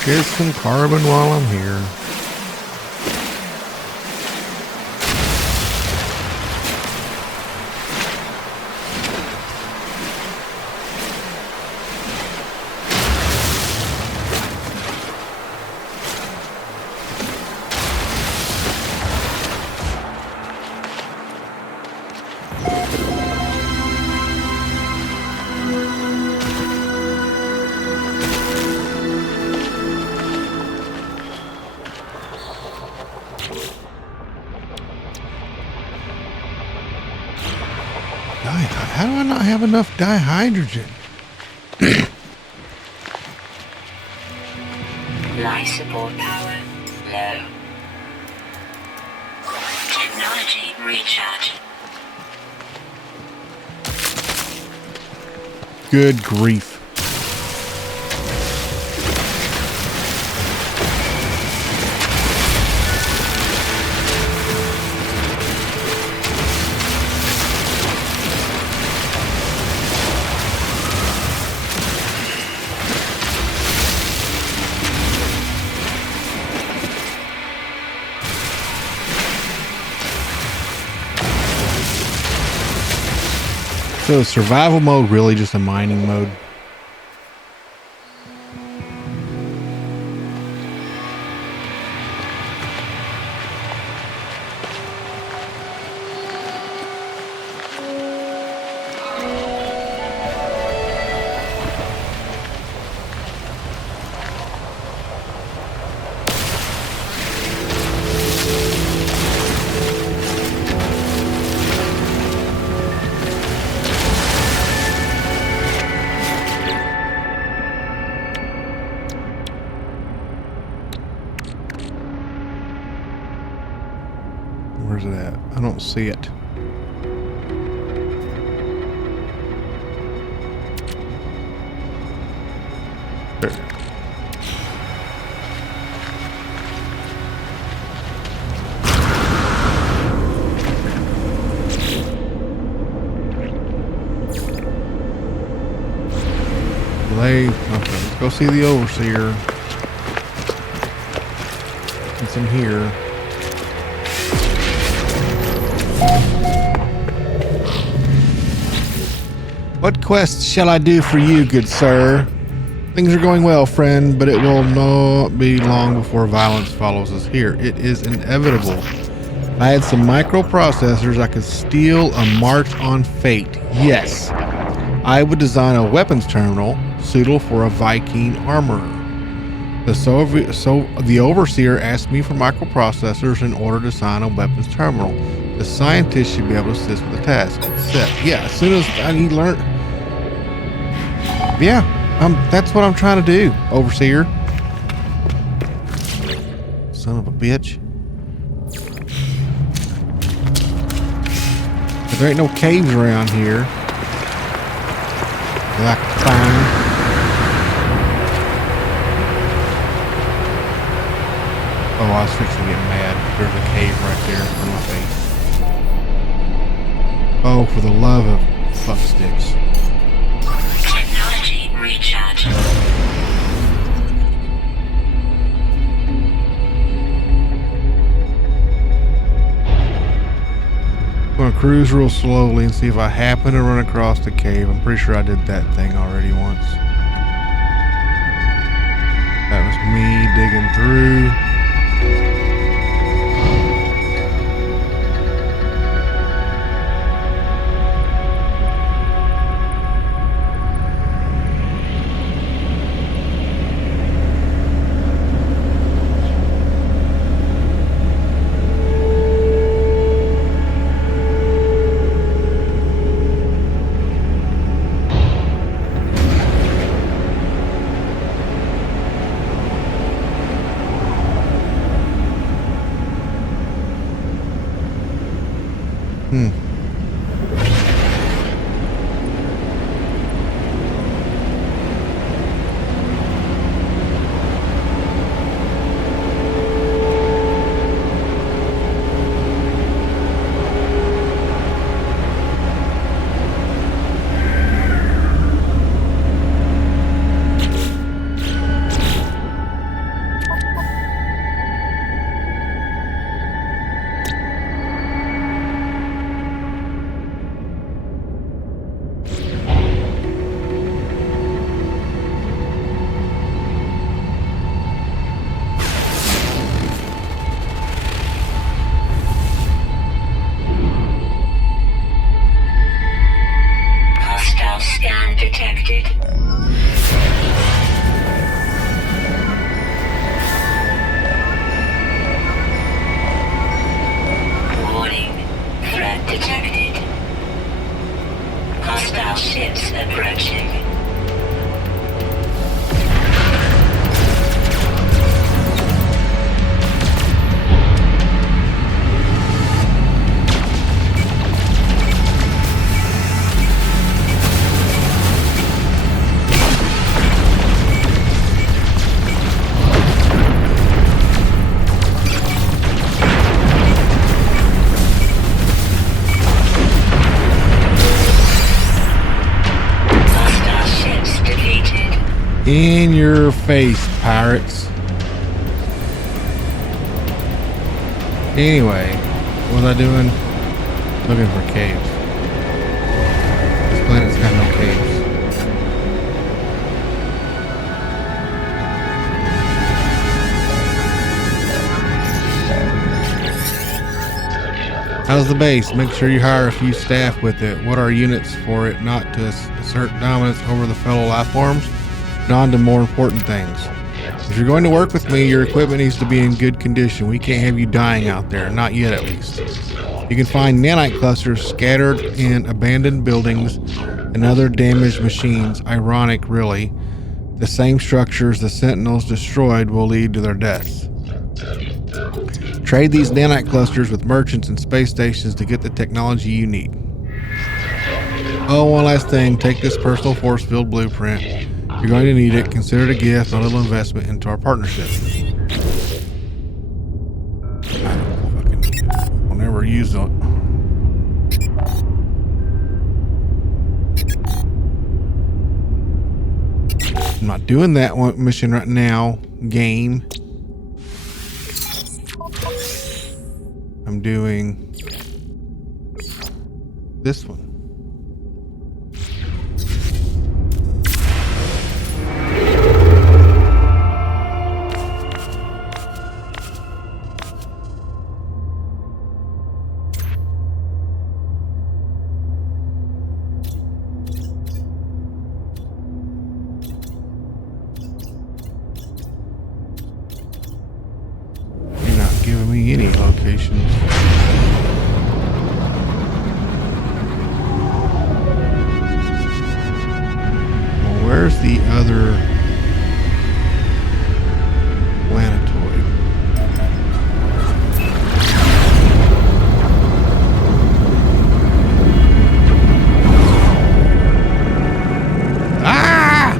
Get some carbon while I'm here. How do I not have enough dihydrogen? Life support power low. Technology recharge. Good grief. So is survival mode really just a mining mode? Where's it at? I don't see it. There. Okay, let's go see the overseer. It's in here. What quest shall I do for you, good sir? Things are going well, friend, but it will not be long before violence follows us here. It is inevitable. If I had some microprocessors, I could steal a march on fate. Yes, I would design a weapons terminal suitable for a Viking armorer. The overseer asked me for microprocessors in order to design a weapons terminal. The scientist should be able to assist with the task. Yeah, as soon as I need to learn. Yeah, that's what I'm trying to do, overseer. Son of a bitch. There ain't no caves around here that I can find. Oh, I was fixing to get mad. There's a cave right there in front of my face. Oh, for the love of fuck sticks. Technology recharge. I'm gonna cruise real slowly and see if I happen to run across the cave. I'm pretty sure I did that thing already once. That was me digging through. detected. Warning. Threat detected. Hostile ships approaching. In your face, pirates. Anyway, what was I doing? Looking for caves. This planet's got no caves. How's the base? Make sure you hire a few staff with it. What are units for it not to assert dominance over the fellow life forms? On to more important things. If you're going to work with me, your equipment needs to be in good condition. We can't have you dying out there, not yet at least. You can find nanite clusters scattered in abandoned buildings and other damaged machines. Ironic, really. The same structures the Sentinels destroyed will lead to their deaths. Trade these nanite clusters with merchants and space stations to get the technology you need. Oh, one last thing. Take this personal force field blueprint. You're going to need it. Consider it a gift, not a little investment into our partnership. I don't fucking need it. I'll never use it. I'm not doing that one mission right now, game. I'm doing this one. Giving me any locations. Well, where's the other planetoid? Ah!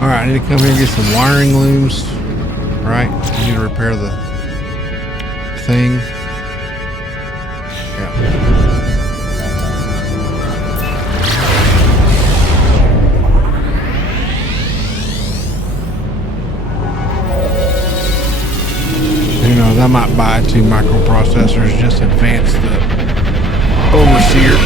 Alright, I need to come here and get some wiring looms. Right? I need to repair the thing. Yeah. Who knows, I might buy 2 microprocessors, just advance the overseer.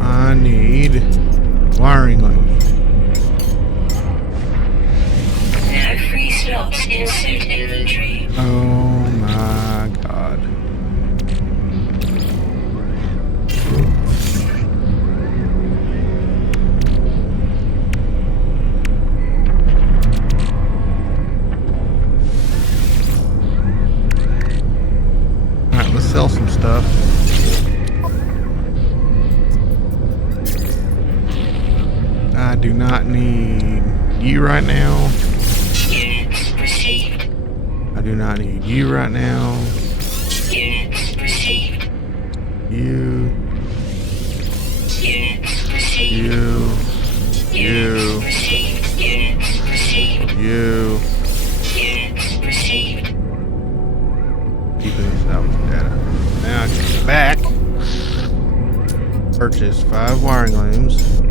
I need wiring looms. No free slots in suit inventory. Oh my god. Alright, let's sell some stuff. I do not need you right now. Units received. I do not need you right now. Units received. You. Units received. You. You. Received. Units received. You. Units received. back. Purchase 5 wiring looms.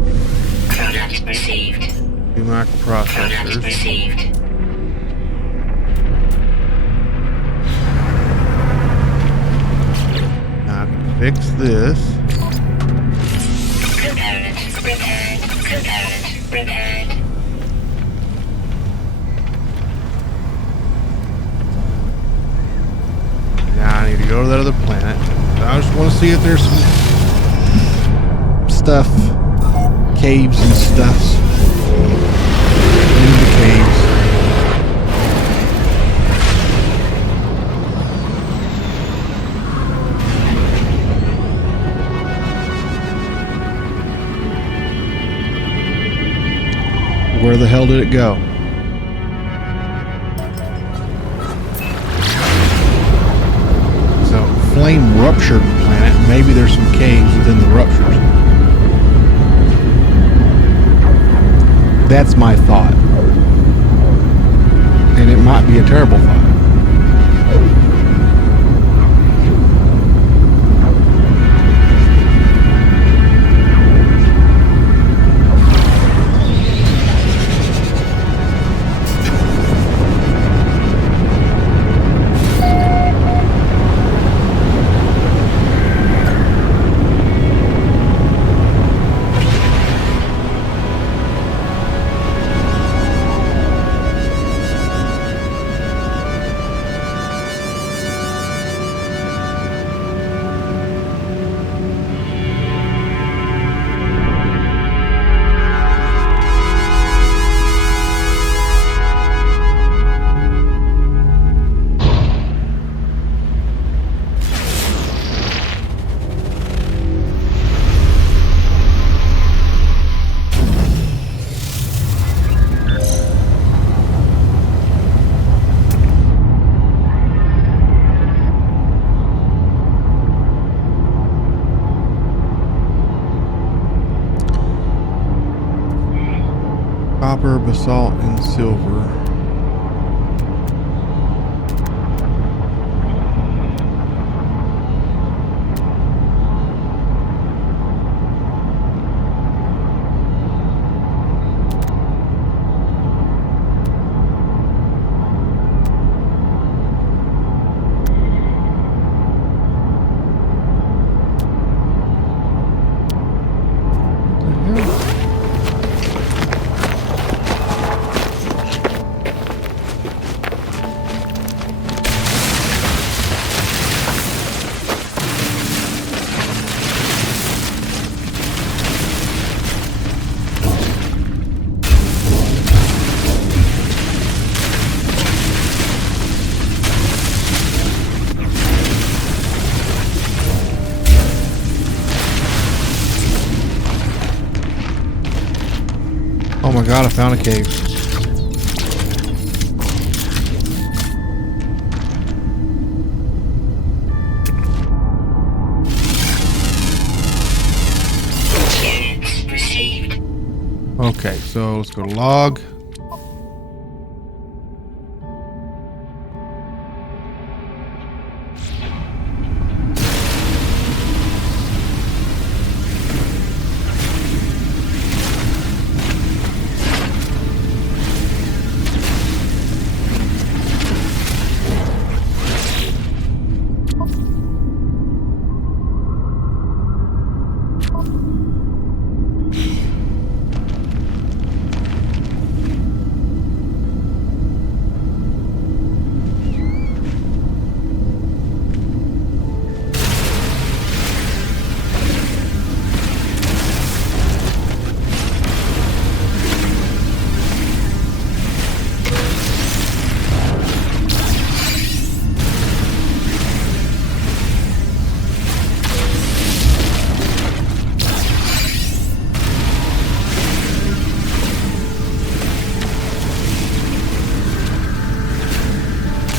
Product received. 2 Product microprocessors. received. Now I can fix this. Prepared. Now I need to go to that other planet. I just want to see if there's some stuff, caves and stuffs in the caves. Where the hell did it go? So, flame ruptured planet. Maybe there's some caves within the ruptures. That's my thought. And it might be a terrible thought. Copper, basalt, and silver. Oh my god, I found a cave. Received. Okay, so let's go to log.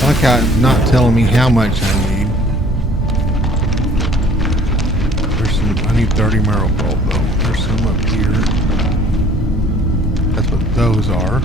I like how it's not telling me how much I need. There's some, I need 30 marrow pulp though. There's some up here. That's what those are.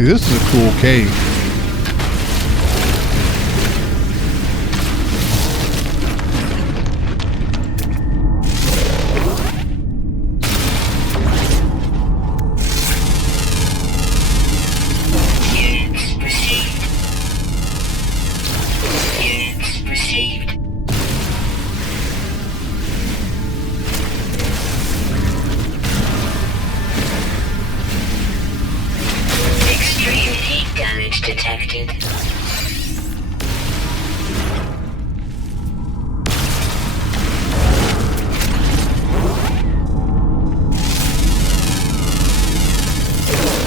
See, this is a cool cave. Detected.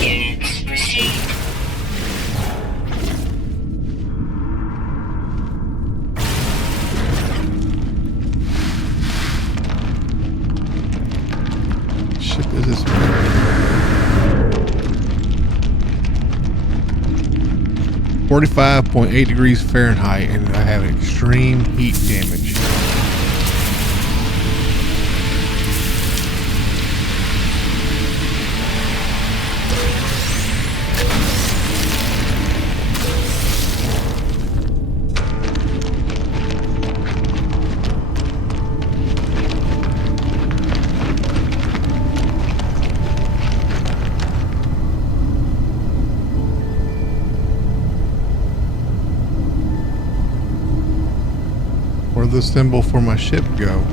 Units received. Shit, is this? 45.8 degrees Fahrenheit, and I have extreme heat damage. Where'd the symbol for my ship go?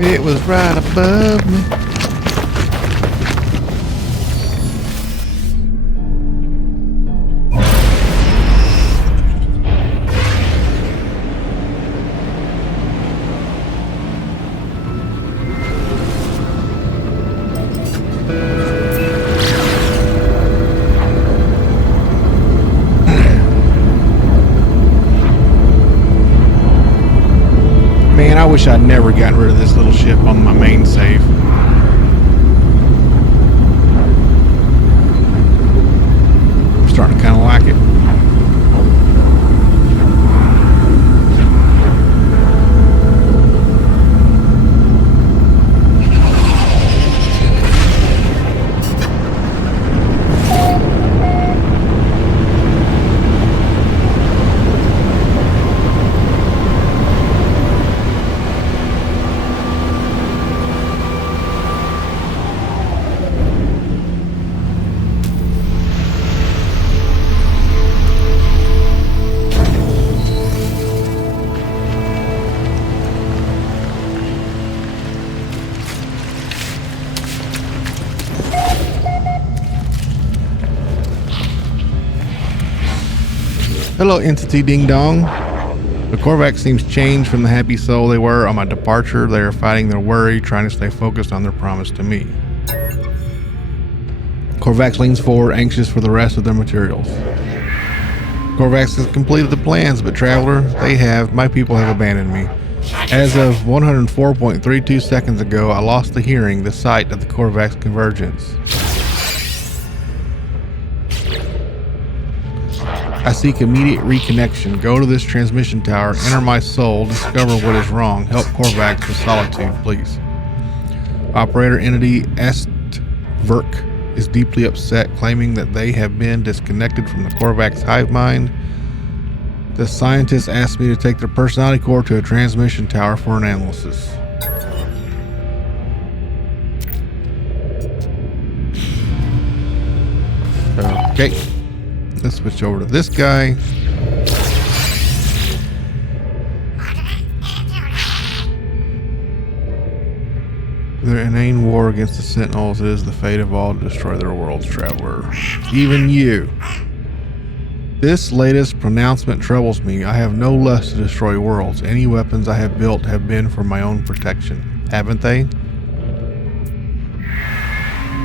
It was right above me. Man, I wish I'd never gotten rid of this little ship on my main save. I'm starting to kind of like it. Hello, entity ding dong. The Korvax seems changed from the happy soul they were on my departure. They are fighting their worry, trying to stay focused on their promise to me. Korvax leans forward, anxious for the rest of their materials. Korvax has completed the plans, but traveler, my people have abandoned me. As of 104.32 seconds ago, I lost the hearing, the sight of the Korvax convergence. I seek immediate reconnection. Go to this transmission tower, enter my soul, discover what is wrong. Help Korvax with solitude, please. Operator entity Estverk is deeply upset, claiming that they have been disconnected from the Korvax hive mind. The scientists asked me to take their personality core to a transmission tower for an analysis. Okay. Let's switch over to this guy. Their inane war against the Sentinels is the fate of all to destroy their worlds, traveler. Even you. This latest pronouncement troubles me. I have no lust to destroy worlds. Any weapons I have built have been for my own protection, haven't they?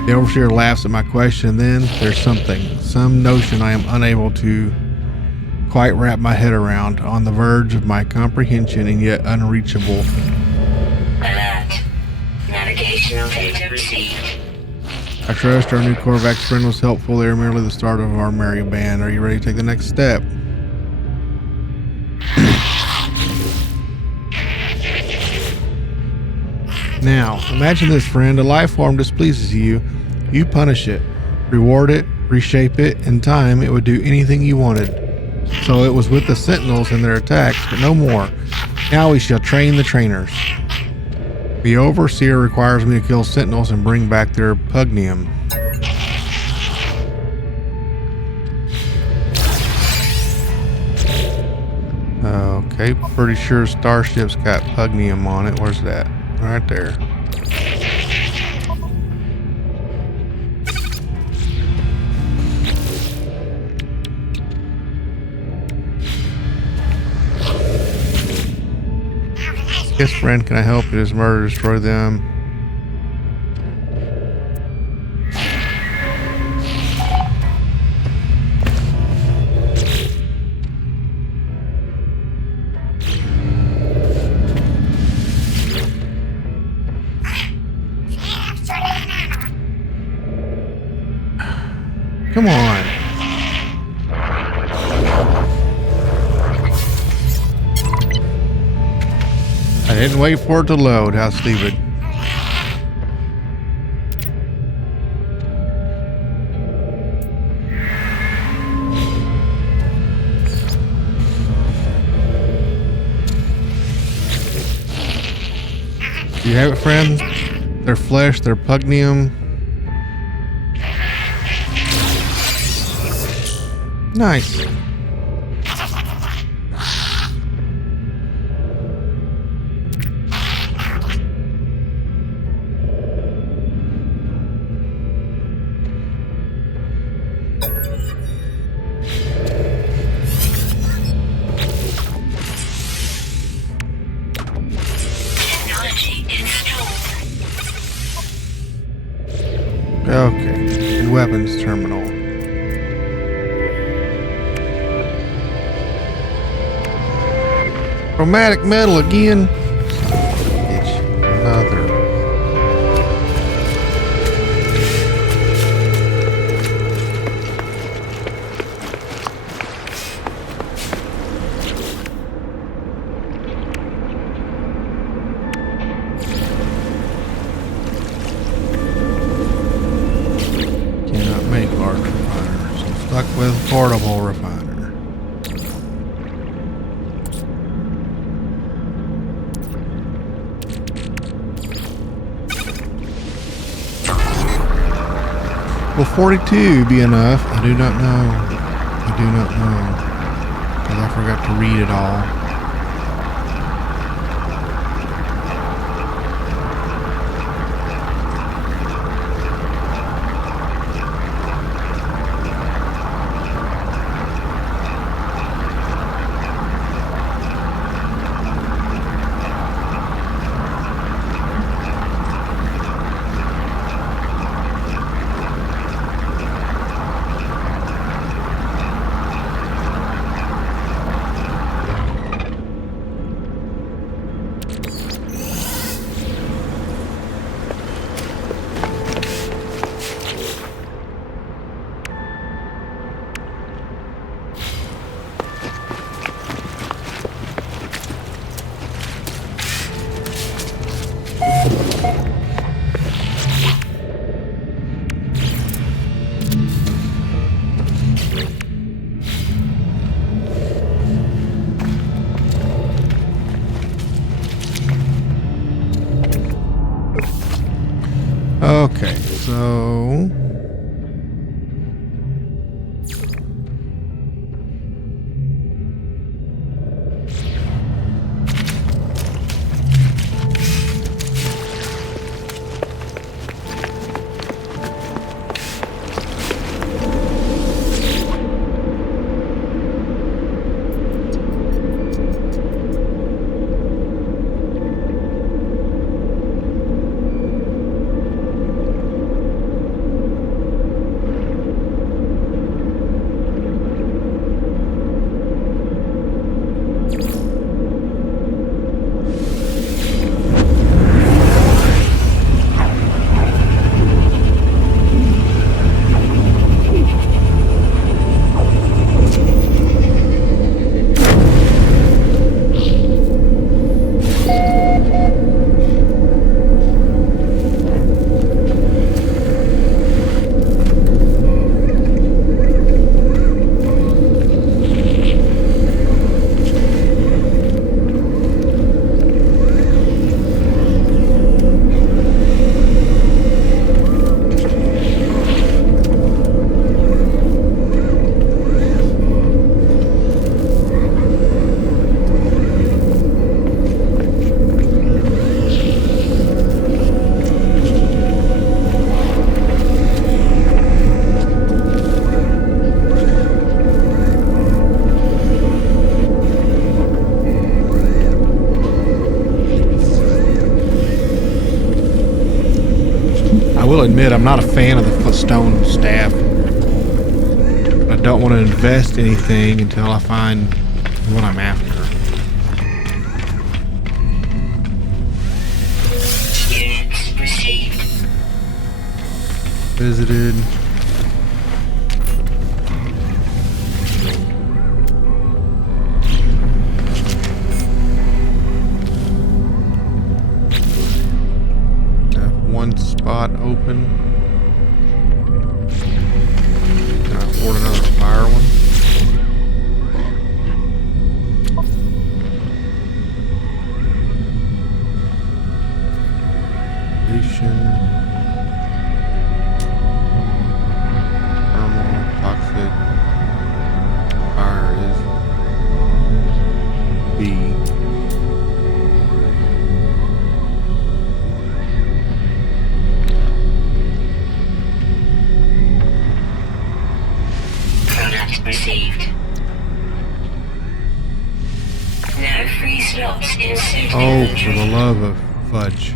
The overseer laughs at my question. Then there's some notion I am unable to quite wrap my head around, on the verge of my comprehension and yet unreachable. Alert. Navigation Data received. I trust our new Corvax friend was helpful. They are merely the start of our merry band. Are you ready to take the next step? Now, imagine this, friend. A life form displeases you. You punish it, reward it, reshape it. In time, it would do anything you wanted. So it was with the Sentinels and their attacks, but no more. Now we shall train the trainers. The Overseer requires me to kill Sentinels and bring back their pugnium. Okay, pretty sure Starship's got pugnium on it. Where's that? Right there. Yes, friend, can I help you? Does murder destroy them? Come on. I didn't wait for it to load. How stupid. Do you have it, friend? Their flesh, their pugnium. Nice. Technology installed. Okay. Weapons terminal. Chromatic metal again. Bitch. Mother. Cannot make large refiners. I'm stuck with portable refiner. Will 42 be enough? I do not know. I do not know. Because I forgot to read it all. Okay, so will admit I'm not a fan of the stone staff. I don't want to invest anything until I find what I'm after. Units received. Visited. Have one spot open. Order another fire one. Thermal, toxic. Fire is B. Product received. No free slots in suit Oh, for inventory. the love of fudge.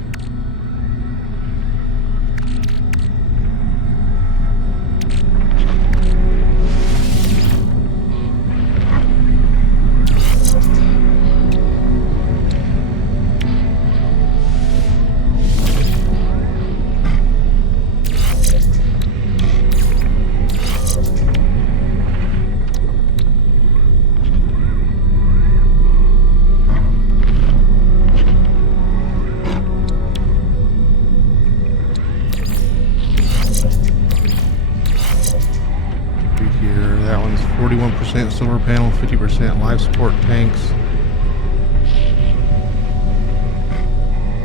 Here, that one's 41% solar panel, 50% life support tanks,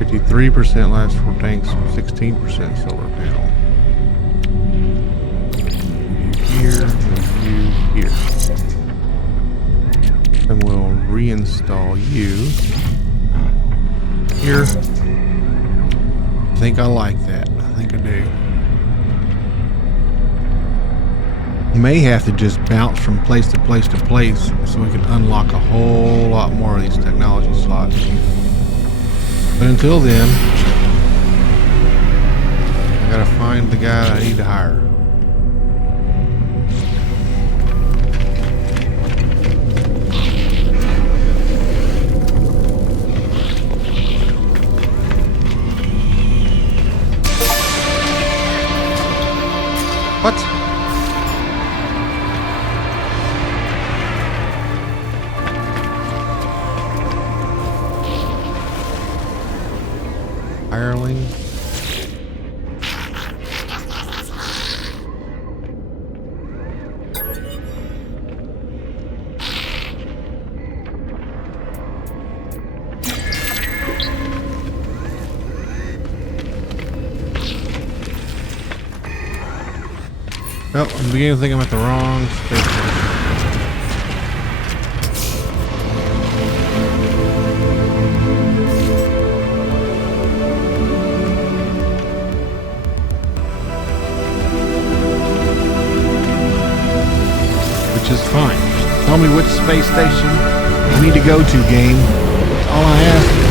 53% life support tanks, 16% solar panel. You here. Then we'll reinstall you here. I think I like that. I think I do. May have to just bounce from place to place to place so we can unlock a whole lot more of these technology slots. But until then, I gotta find the guy I need to hire. What? Hireling. Oh, I'm beginning to think I'm at the wrong space station. Which is fine. Just tell me which space station I need to go to, game. That's all I ask.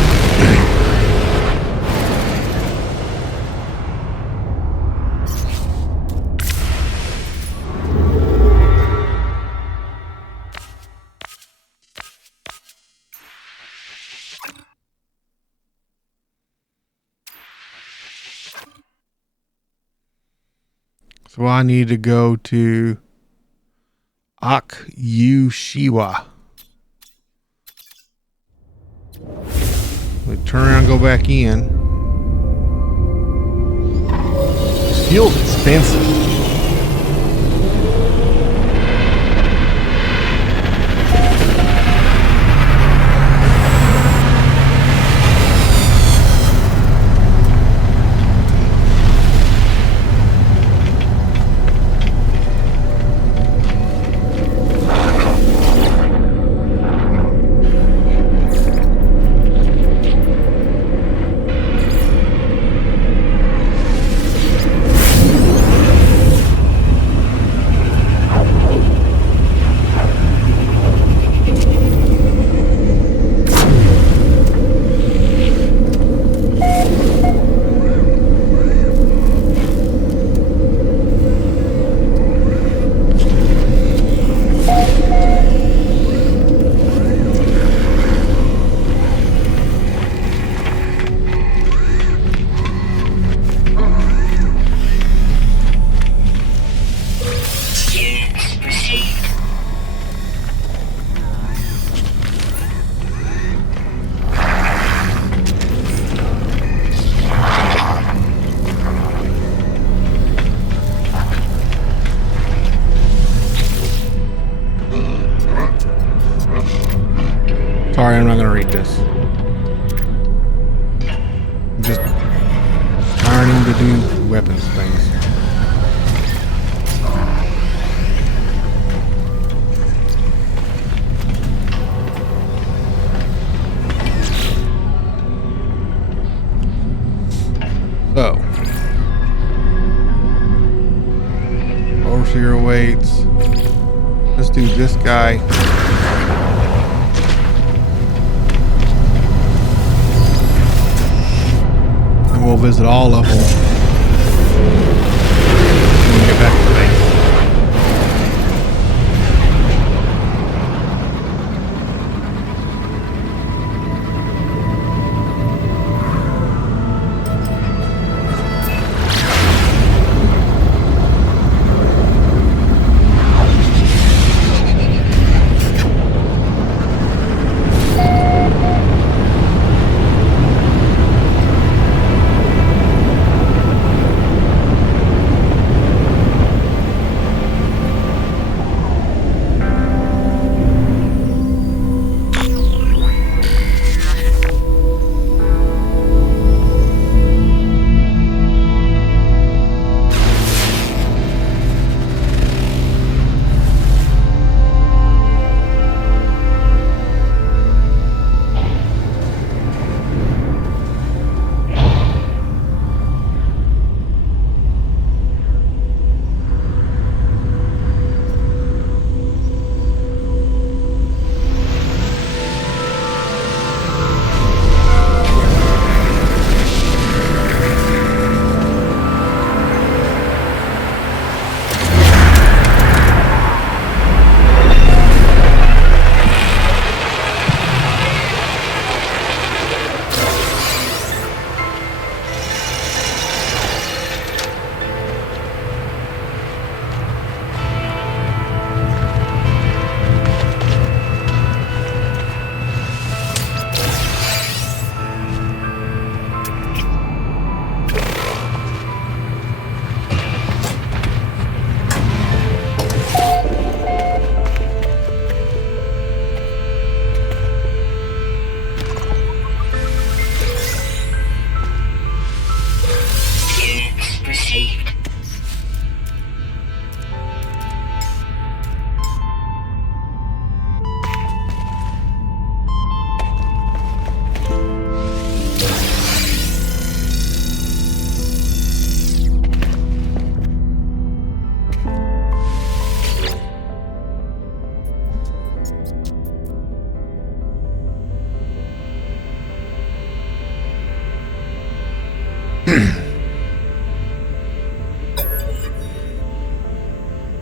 So I need to go to Akyushiwa. We turn around and go back in. This fuel's expensive. Sorry, I'm not going to read this. I'm just learning to do weapons things. So, overseer awaits. Let's do this guy. And we'll visit all of them when we get back to base.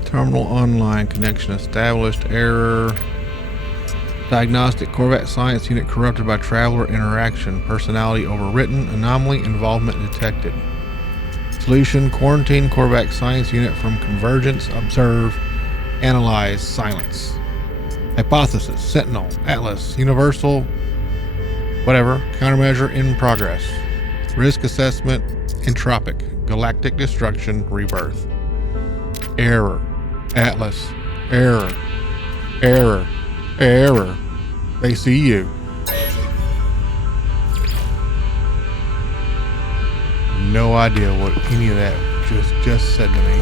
Terminal online connection established. Error. Diagnostic Corvette Science Unit corrupted by traveler interaction. Personality overwritten. Anomaly involvement detected. Solution: quarantine Corvette Science Unit from convergence. Observe. Analyze. Silence. Hypothesis: Sentinel. Atlas. Universal. Whatever. Countermeasure in progress. Risk assessment: entropic. Galactic destruction. Rebirth. Error. Atlas. Error. Error. Error. They see you. No idea what any of that just said to me.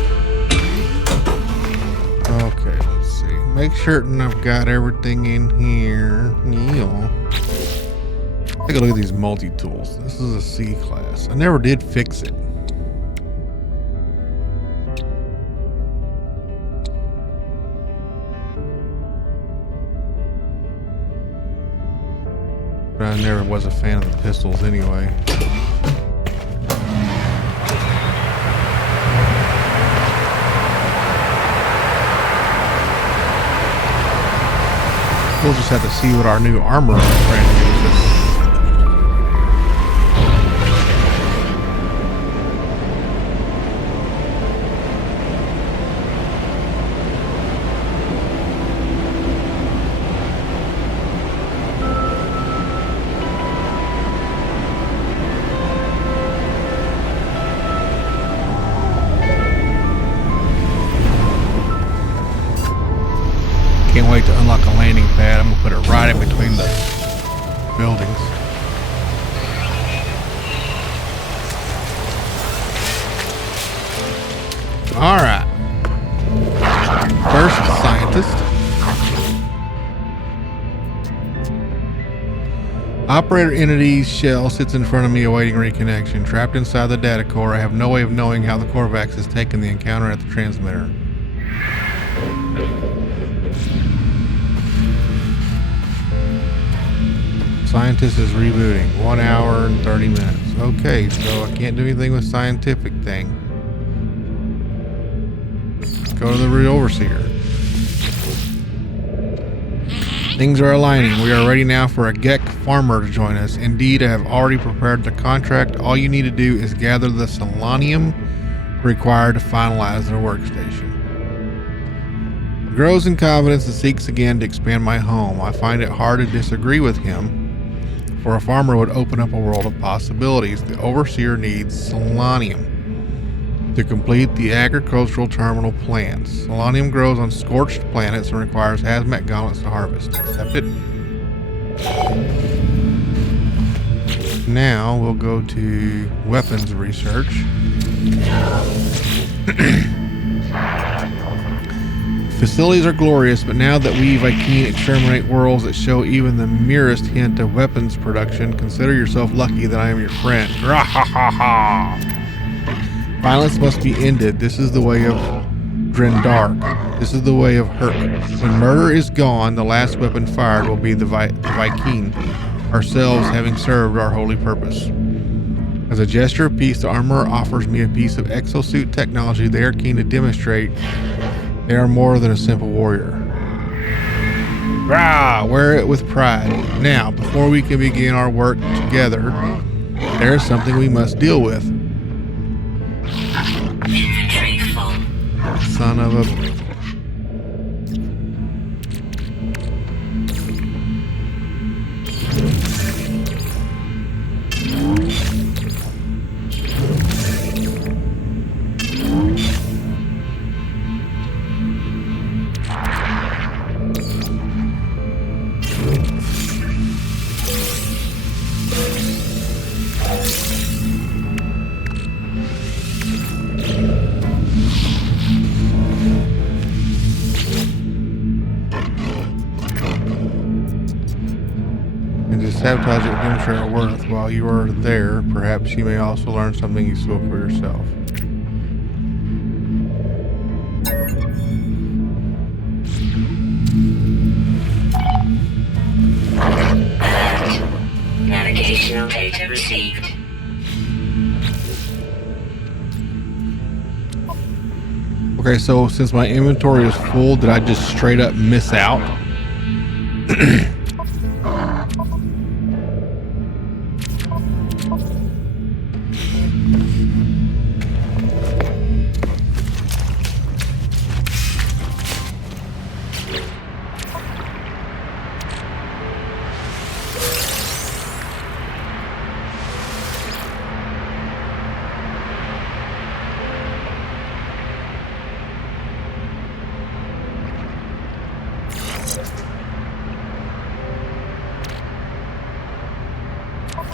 Okay, let's see. Make certain I've got everything in here. Yeah. Take a look at these multi-tools. This is a C class. I never did fix it. But I never was a fan of the pistols anyway. We'll just have to see what our new armor friend uses. Can't wait to unlock a landing pad. I'm gonna put it right in between the All right. First scientist. Operator entity's shell sits in front of me awaiting reconnection. Trapped inside the data core, I have no way of knowing how the Korvax has taken the encounter at the transmitter. Scientist is rebooting. 1 hour and 30 minutes. Okay, so I can't do anything with scientific thing. Let's go to the real overseer. Things are aligning. We are ready now for a Gek farmer to join us. Indeed, I have already prepared the contract. All you need to do is gather the selenium required to finalize their workstation. He grows in confidence and seeks again to expand my home. I find it hard to disagree with him, for a farmer would open up a world of possibilities. The overseer needs selenium to complete the agricultural terminal plans. Selenium grows on scorched planets and requires hazmat gauntlets to harvest. Accept it. Now we'll go to weapons research. Facilities are glorious, but now that we Viking exterminate worlds that show even the merest hint of weapons production, consider yourself lucky that I am your friend. Violence must be ended. This is the way of Drendark. This is the way of Herc. When murder is gone, the last weapon fired will be the Viking, ourselves having served our holy purpose. As a gesture of peace, the armorer offers me a piece of exosuit technology they are keen to demonstrate they are more than a simple warrior. Rah! Wear it with pride. Now, before we can begin our work together, there is something we must deal with. Inventory full. Son of a... Sabotage it, demonstrate our worth. While you are there, perhaps you may also learn something useful for yourself. Navigational data received. Okay, so since my inventory is full, did I just straight up miss out?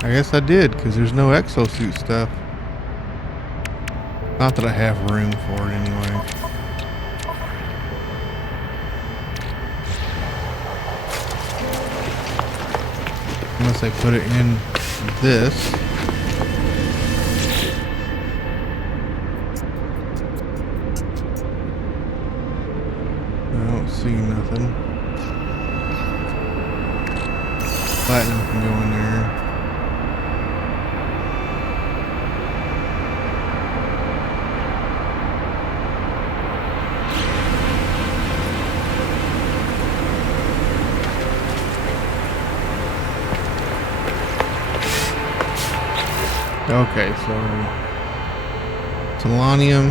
I guess I did, because there's no exosuit stuff. Not that I have room for it anyway. Unless I put it in this. I don't see nothing. Platinum can go in there. Okay, so selenium.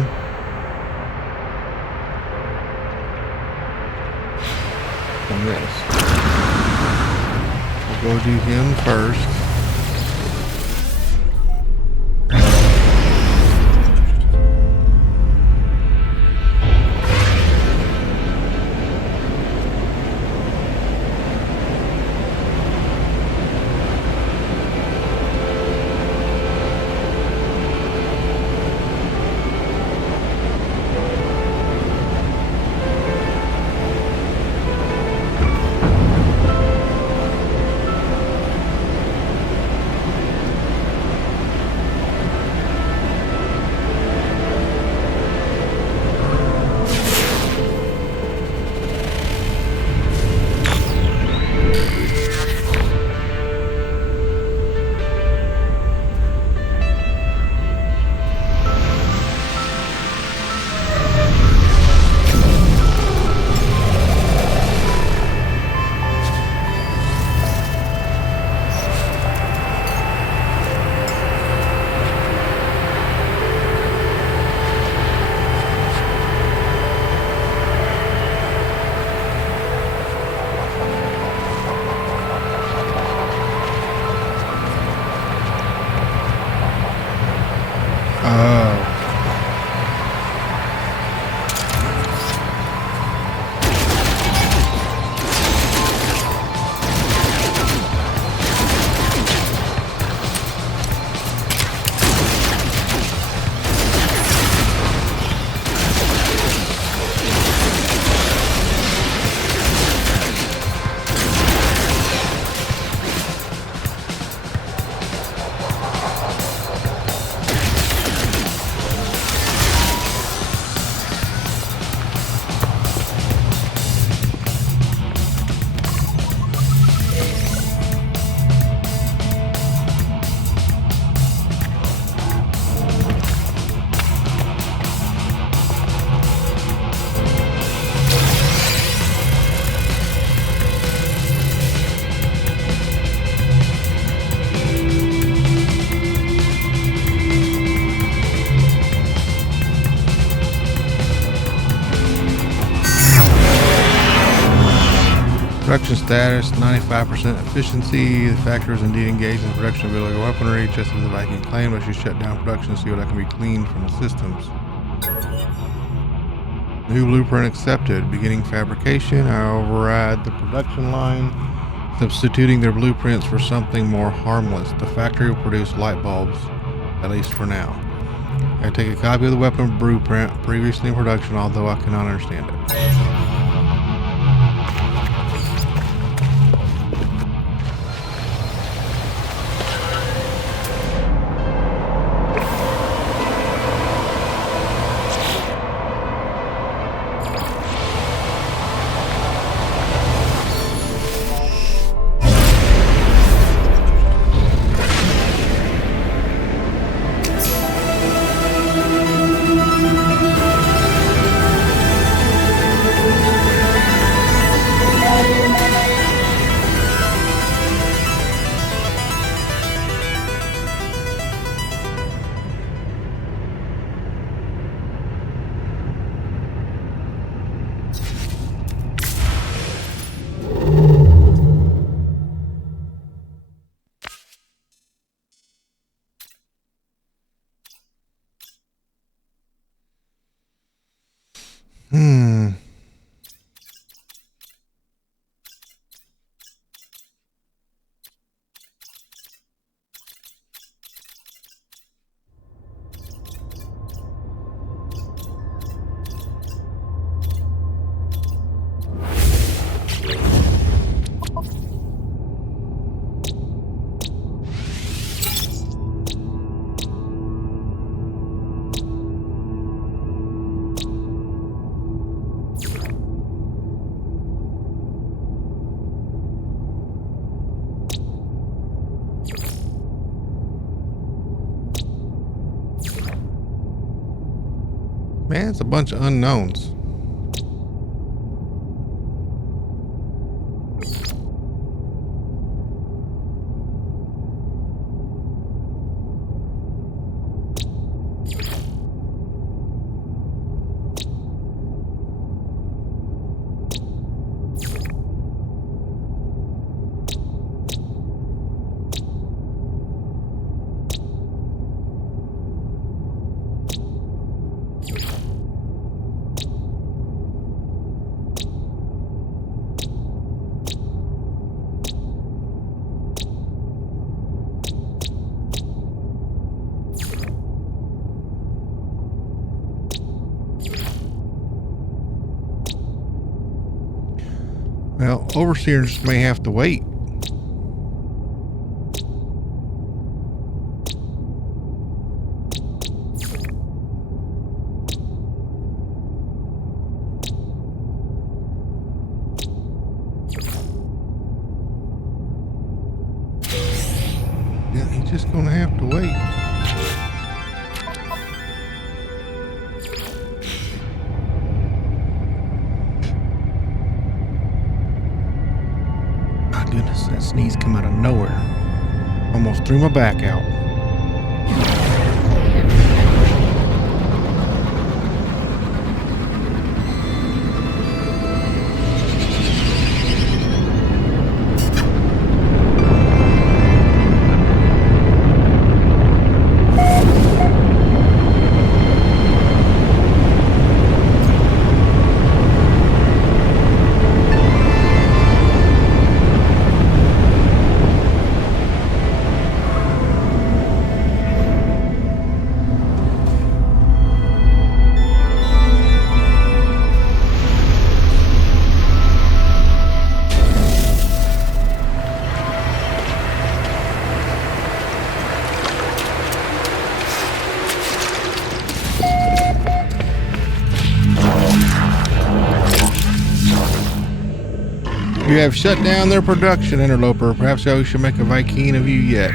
And this. We'll go do him first. Production status, 95% efficiency. The factory is indeed engaged in the production of illegal weaponry, just as the Viking claimed, but she shut down production to see what that can be cleaned from the systems. New blueprint accepted. Beginning fabrication. I override the production line, substituting their blueprints for something more harmless. The factory will produce light bulbs, at least for now. I take a copy of the weapon blueprint previously in production, although I cannot understand it. Man, it's a bunch of unknowns. Well, overseers may have to wait. Yeah, he's just gonna have to wait. Goodness, that sneeze come out of nowhere. Almost threw my back out. You have shut down their production, Interloper. Perhaps I should make a Viking of you yet.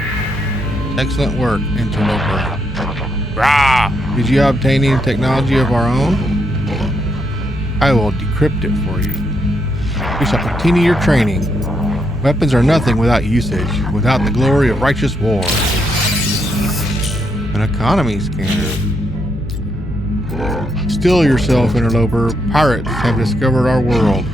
Excellent work, Interloper. Rah! Did you obtain any technology of our own? I will decrypt it for you. You shall continue your training. Weapons are nothing without usage, without the glory of righteous war. An economy scanner. Still yourself, Interloper. Pirates have discovered our world.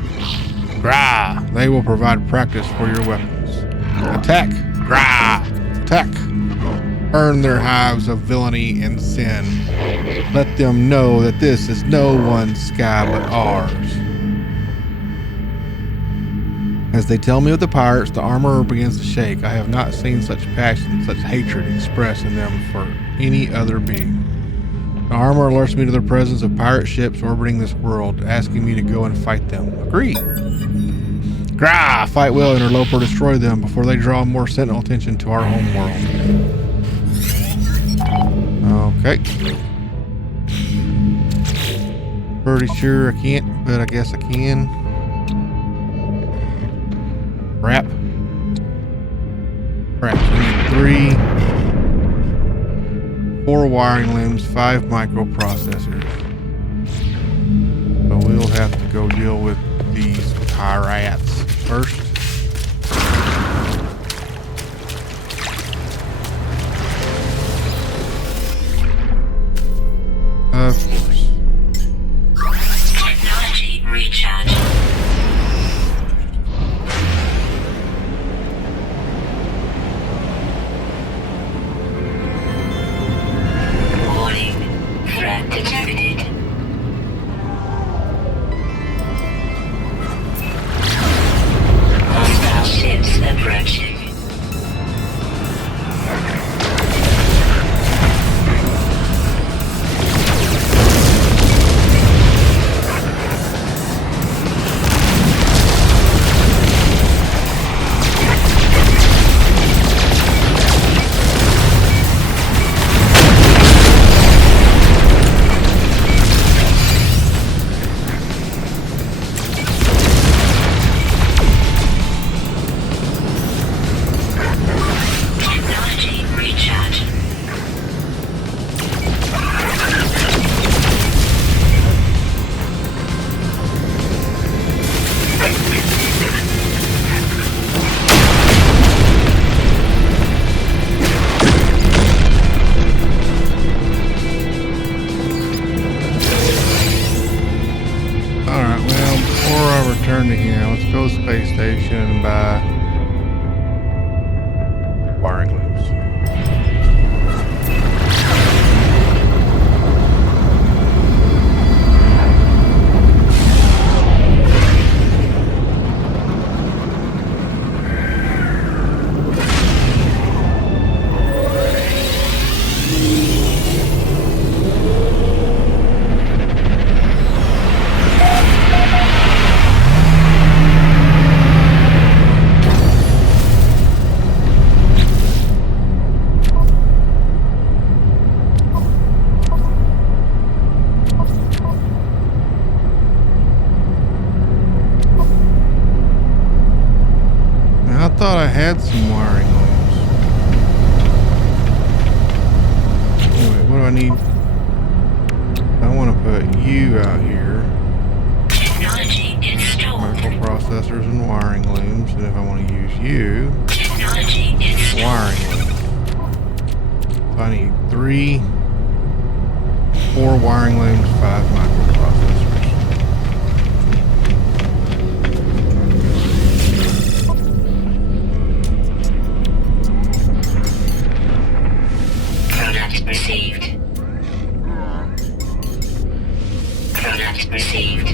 Grah! They will provide practice for your weapons. Attack! Grah! Attack! Earn their hives of villainy and sin. Let them know that this is no one's sky but ours. As they tell me of the pirates, the armorer begins to shake. I have not seen such passion, such hatred expressed in them for any other being. The armorer alerts me to the presence of pirate ships orbiting this world, asking me to go and fight them. Agreed. Grah! Fight well, interloper, destroy them before they draw more sentinel attention to our home world. Okay. Pretty sure I can't, but I guess I can. Crap. So we need 4 wiring looms, 5 microprocessors. So we'll have to go deal with these pirates first. Of course. Technology recharge. Warning. Threat detected. Hostile ships approaching. Let's go to the space station and buy wiring looms. I thought I had some wiring looms. Wait, what do I need? I want to put you out here. Technology installed. Microprocessors and wiring looms. And if I want to use you, Technology installed. wiring looms. So I need 4 wiring looms, 5 microprocessors. Product received. Product received.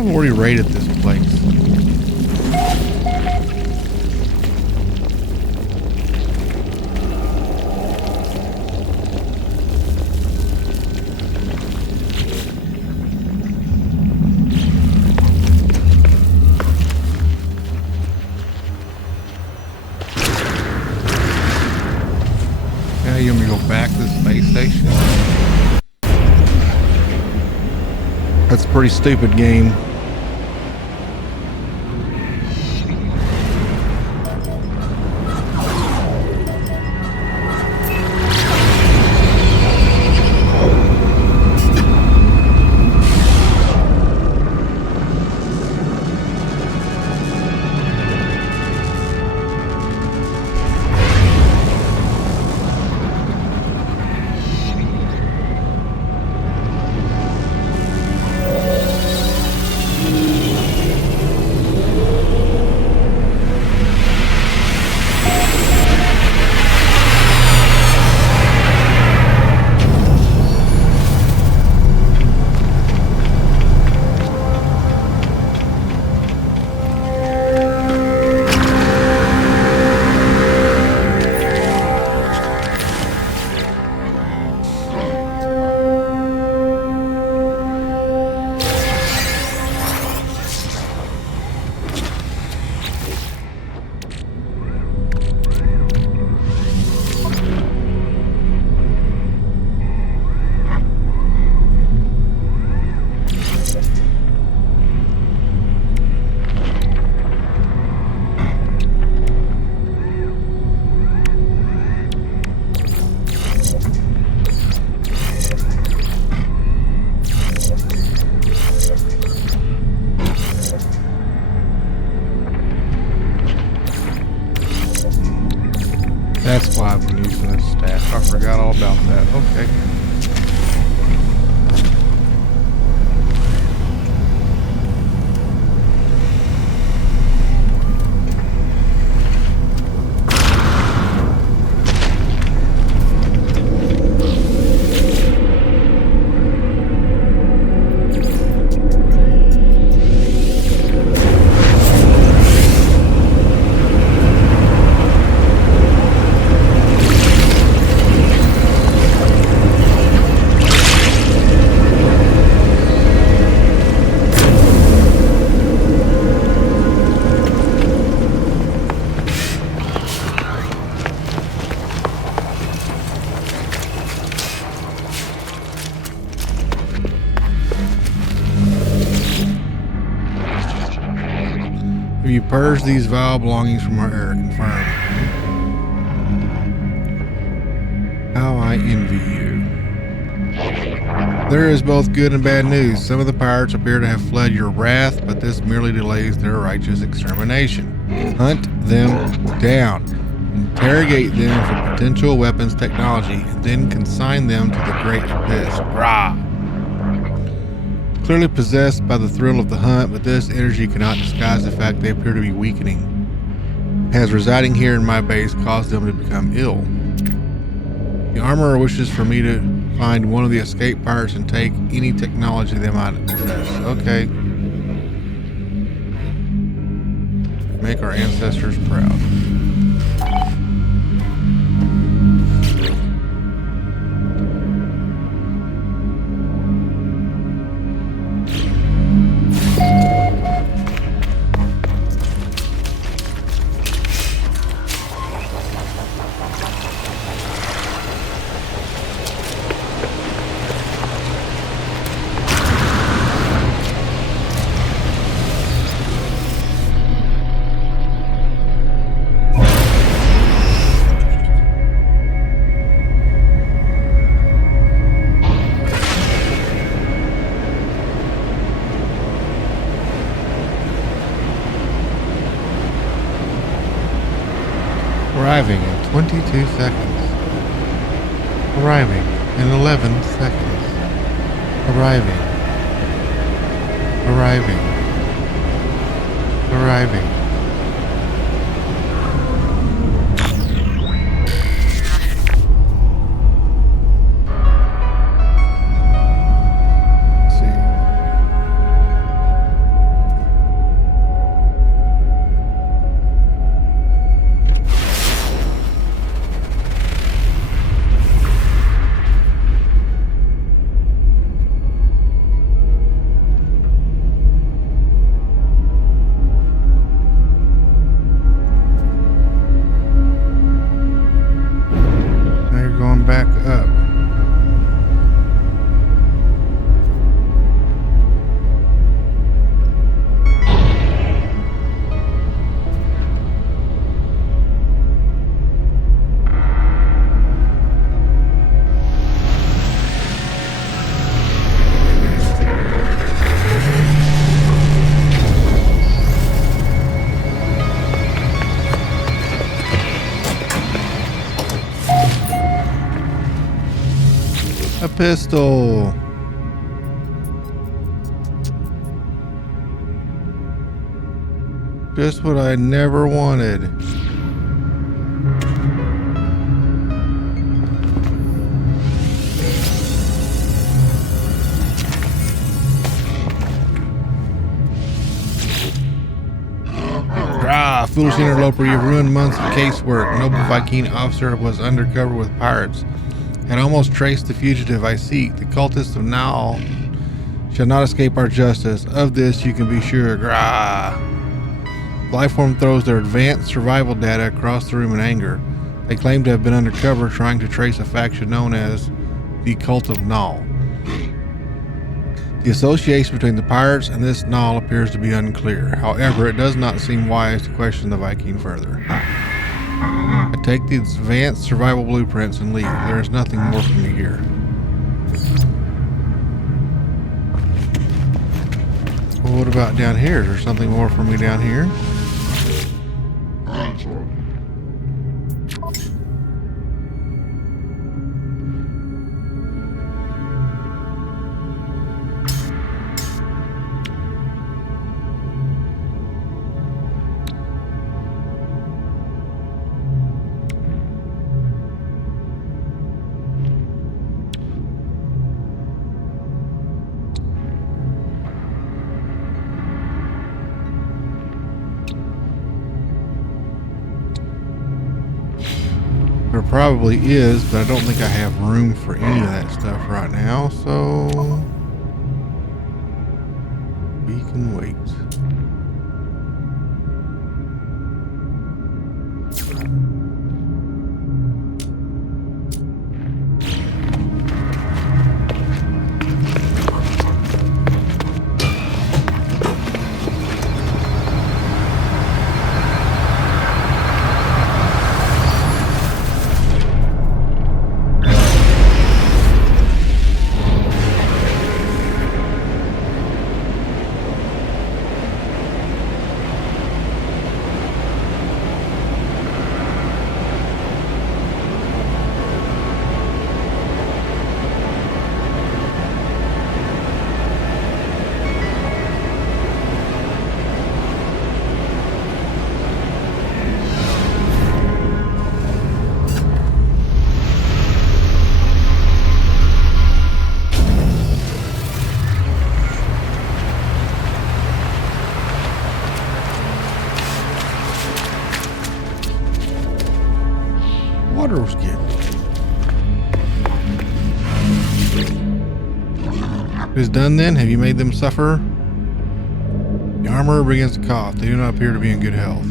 I've already raided this place. Now you want me to go back to the space station? That's a pretty stupid game. That's why I've been using this staff. I forgot all about that. Okay. Have you purged these vile belongings from our air? Confirmed. How I envy you. There is both good and bad news. Some of the pirates appear to have fled your wrath, but this merely delays their righteous extermination. Hunt them down. Interrogate them for potential weapons technology, and then consign them to the great abyss. Rah! Clearly possessed by the thrill of the hunt, but this energy cannot disguise the fact they appear to be weakening. Has residing here in my base caused them to become ill? The armorer wishes for me to find one of the escaped pirates and take any technology they might possess. Okay. Make our ancestors proud. Arriving in 22 seconds. Arriving in 11 seconds. Arriving. Arriving. Arriving. Let's see. A pistol. Just what I never wanted. Ah, foolish interloper, you've ruined months of casework. Noble Viking officer was undercover with pirates. Had almost traced the fugitive I seek. The cultists of Nile shall not escape our justice. Of this you can be sure. Grah. Lifeform throws their advanced survival data across the room in anger. They claim to have been undercover trying to trace a faction known as the Cult of Nile. The association between the pirates and this Nile appears to be unclear. However, it does not seem wise to question the Viking further. I take the advanced survival blueprints and leave. There is nothing more for me here. Well, what about down here? Is there something more for me down here? There probably is, but I don't think I have room for any of that stuff right now, so we can wait. Water was good. It is done then? Have you made them suffer? The armorer begins to cough. They do not appear to be in good health.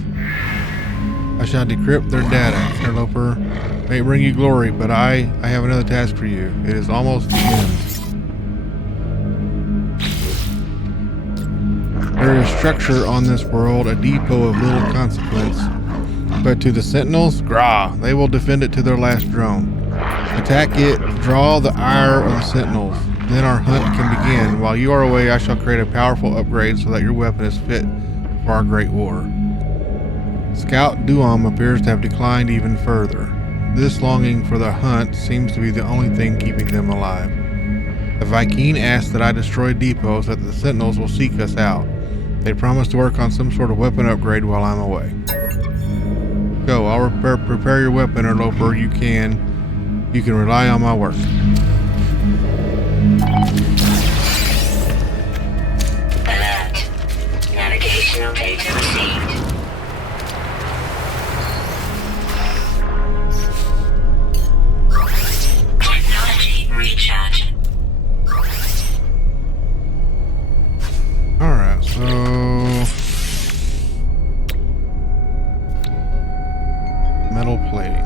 I shall decrypt their data. Interloper may bring you glory, but I have another task for you. It is almost the end. There is structure on this world, a depot of little consequence. But to the sentinels, grah, they will defend it to their last drone. Attack it, draw the ire of the sentinels. Then our hunt can begin. While you are away, I shall create a powerful upgrade so that your weapon is fit for our great war. Scout Duam appears to have declined even further. This longing for the hunt seems to be the only thing keeping them alive. The Viking asks that I destroy depots so that the sentinels will seek us out. They promise to work on some sort of weapon upgrade while I'm away. Go, I'll prepare your weapon, Interloper. You can rely on my work. Alert. Navigational data received. Technology recharge. Alright, so metal plating.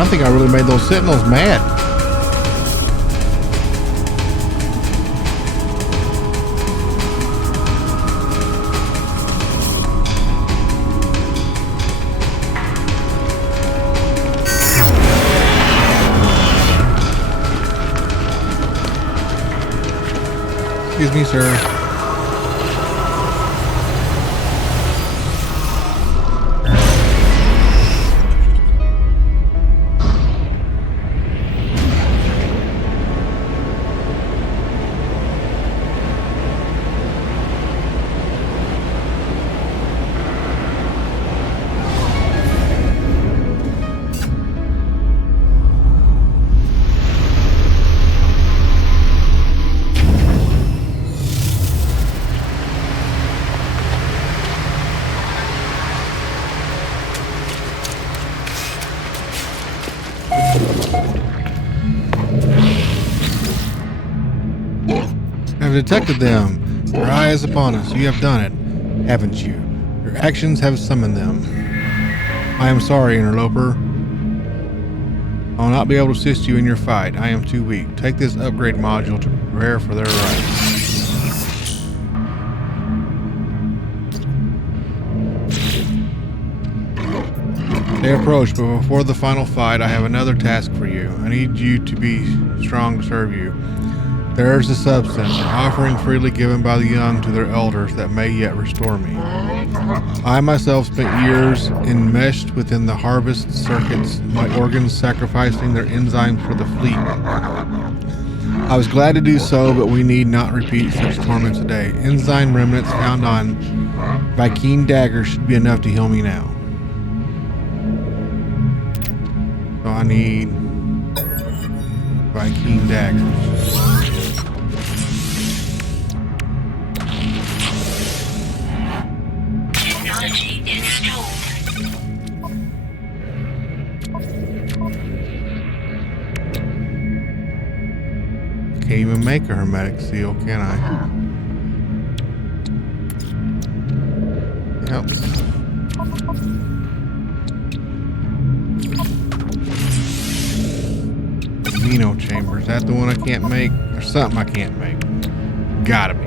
I think I really made those sentinels mad. Excuse me, sir. I've detected them. Your eye is upon us. You have done it, haven't you? Your actions have summoned them. I am sorry, interloper. I will not be able to assist you in your fight. I am too weak. Take this upgrade module to prepare for their arrival. They approach, but before the final fight, I have another task for you. I need you to be strong to serve you. There is a substance, an offering freely given by the young to their elders that may yet restore me. I myself spent years enmeshed within the harvest circuits, my organs sacrificing their enzymes for the fleet. I was glad to do so, but we need not repeat such torment today. Enzyme remnants found on Viking daggers should be enough to heal me now. So I need Viking daggers. Technology installed. Can't even make a hermetic seal, can I? Yep. Amino chamber. Is that the one I can't make? There's something I can't make. Gotta be.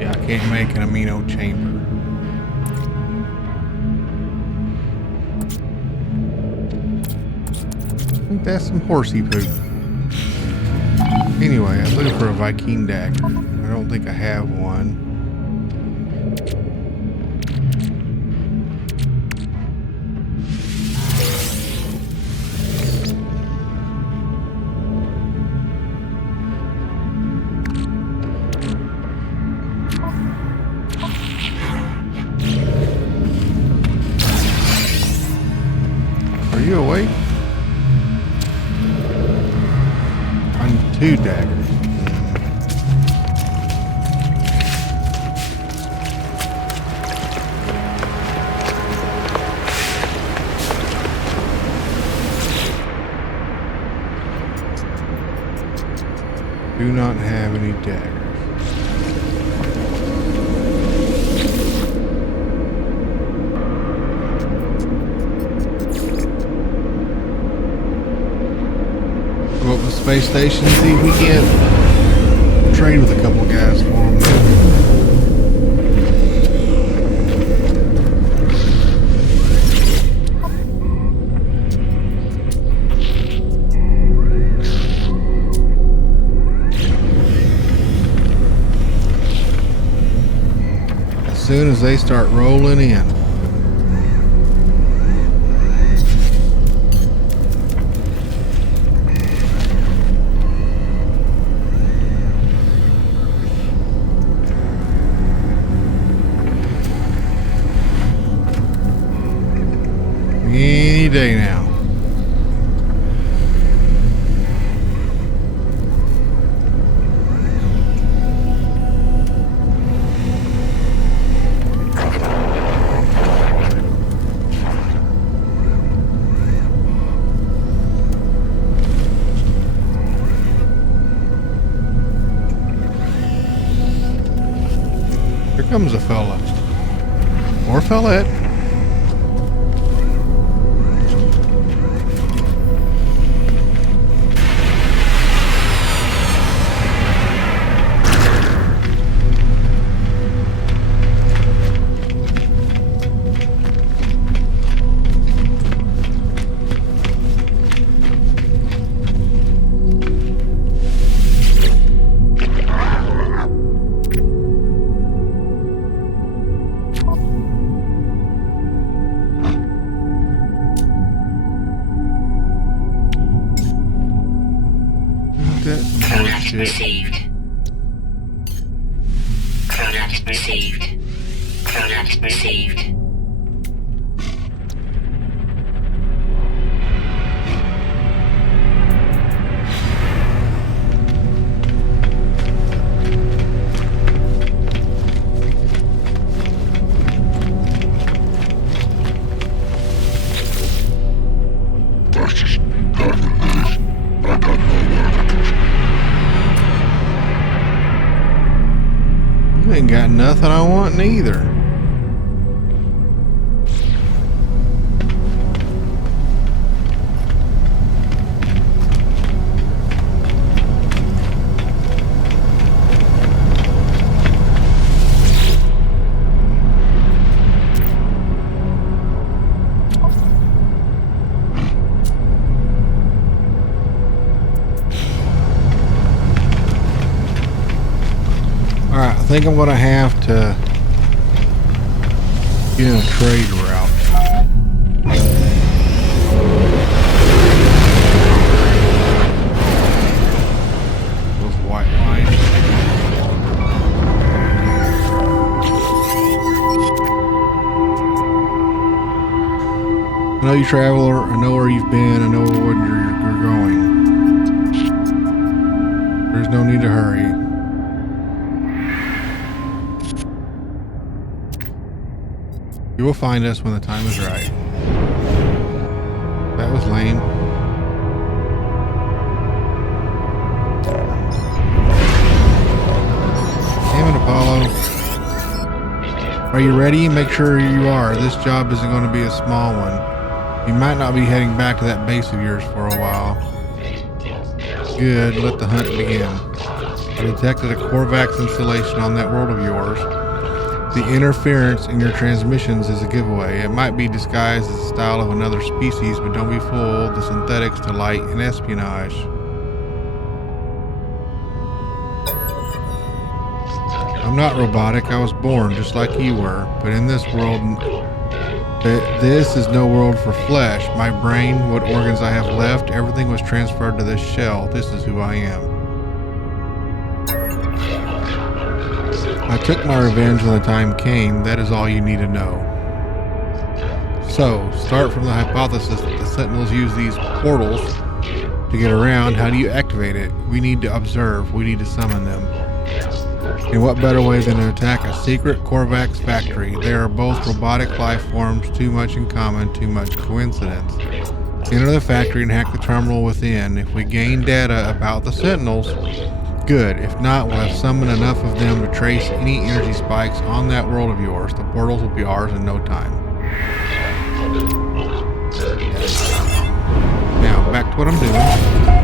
Yeah, I can't make an amino chamber. I think that's some horsey poop. Anyway, I was looking for a Viking dagger. I don't think I have one. Are you awake? I need 2 daggers. Do not have any daggers. Go up to the space station and see if we can trade with a couple of guys for them. As soon as they start rolling in. Any day now. Here comes a fella. Or fellette. Product received. Product received. You ain't got nothing I want neither. Alright, I think I'm gonna have to get a trade route. Those white lines. I know you traveler, I know where you've been, I know where you're going. There's no need to hurry. You will find us when the time is right. That was lame. Damn it, Apollo. Are you ready? Make sure you are. This job isn't going to be a small one. You might not be heading back to that base of yours for a while. Good, let the hunt begin. I detected a Corvax installation on that world of yours. The interference in your transmissions is a giveaway. It might be disguised as the style of another species, but don't be fooled. The synthetics delight in espionage. I'm not robotic. I was born just like you were, but in this world, this is no world for flesh. My brain, what organs I have left, everything was transferred to this shell. This is who I am. I took my revenge when the time came. That is all you need to know. So, start from the hypothesis that the Sentinels use these portals to get around. How do you activate it? We need to observe. We need to summon them. And what better way than to attack a secret Corvax factory? They are both robotic life forms, too much in common, too much coincidence. Enter the factory and hack the terminal within. If we gain data about the Sentinels, good. If not, we'll have summoned enough of them to trace any energy spikes on that world of yours. The portals will be ours in no time. Now, back to what I'm doing.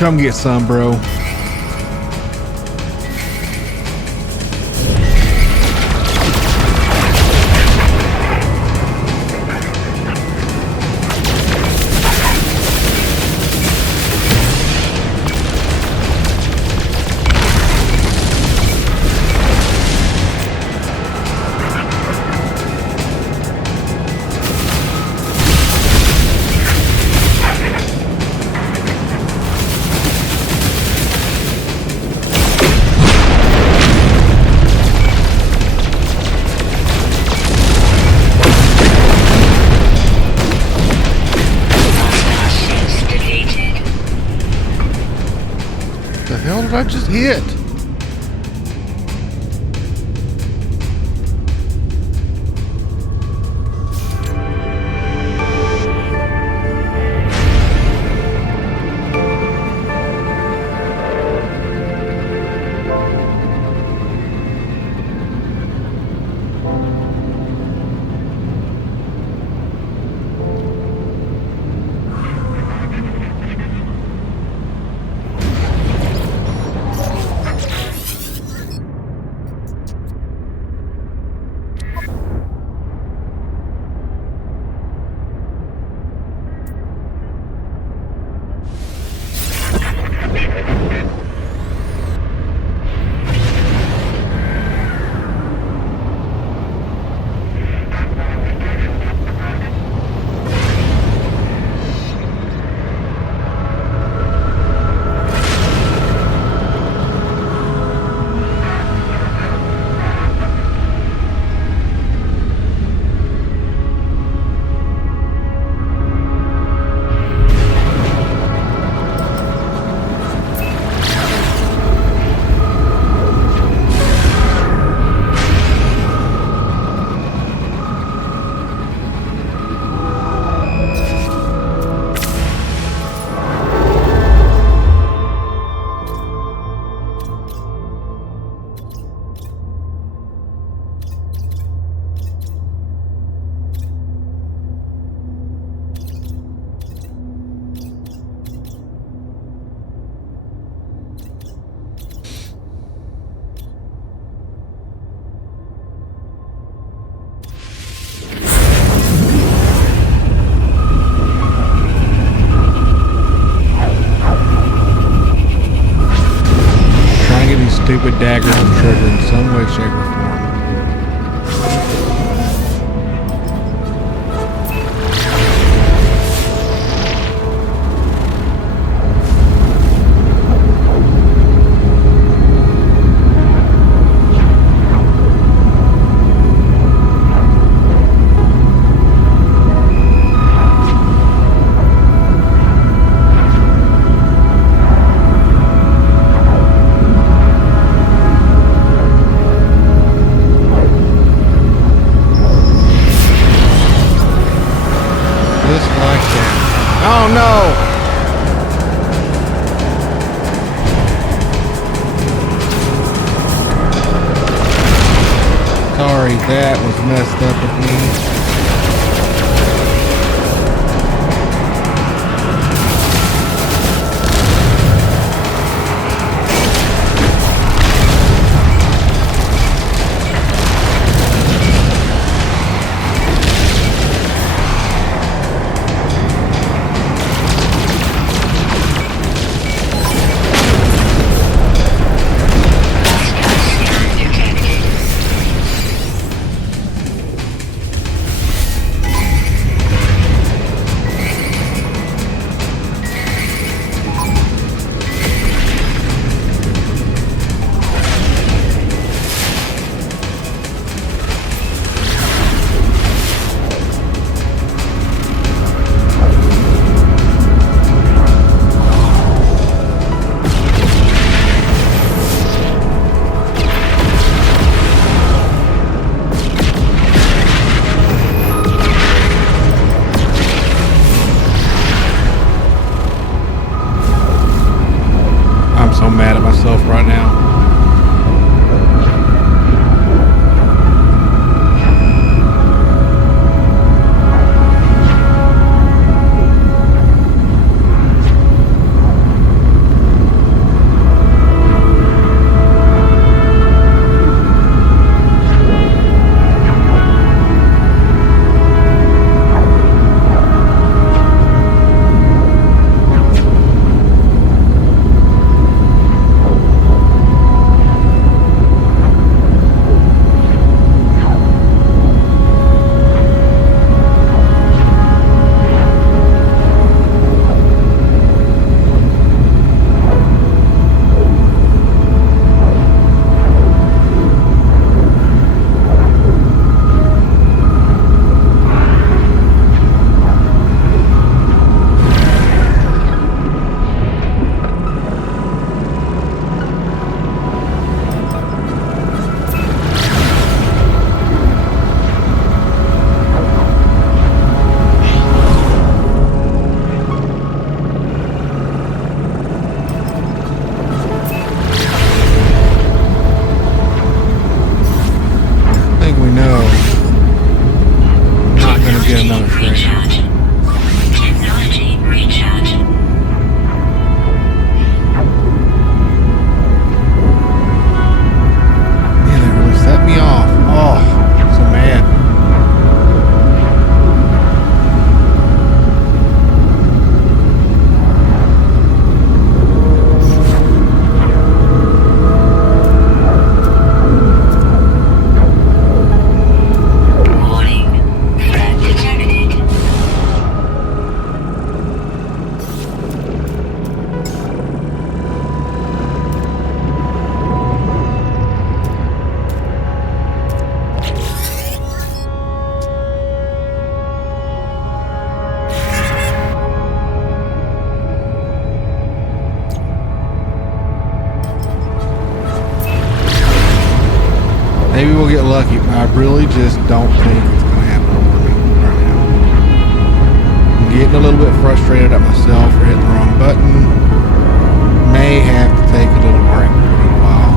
Come get some, bro. The hell did I just hit? Stupid daggers and trigger in some way, shape, or form. Oh no! Sorry, that was messed up with me. So mad at myself right now. get another trade. Recharge. Technology recharge. Man, that really set me off. Oh, so mad. Warning. Threat detected. Maybe we'll get lucky, but I really just don't think it's going to happen for me right now. I'm getting a little bit frustrated at myself for hitting the wrong button. May have to take a little break for a little while.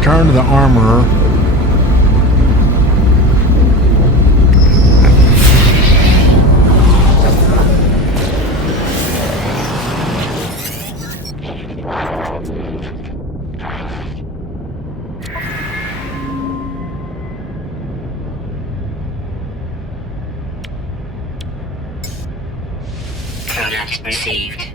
return to the armorer. Product received.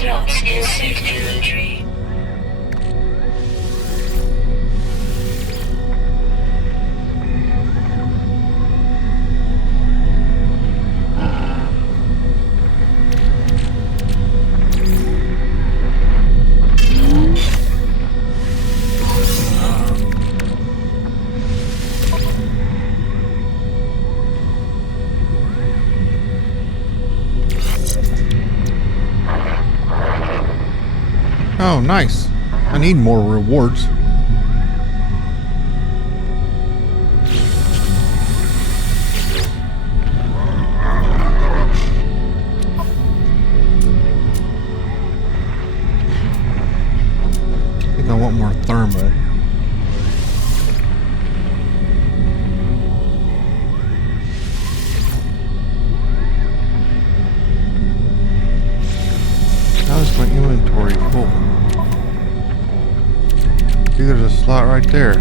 Slots in suit inventory. Oh, nice. I need more rewards. I think I want more thermal. How is my inventory full? See, there's a slot right there.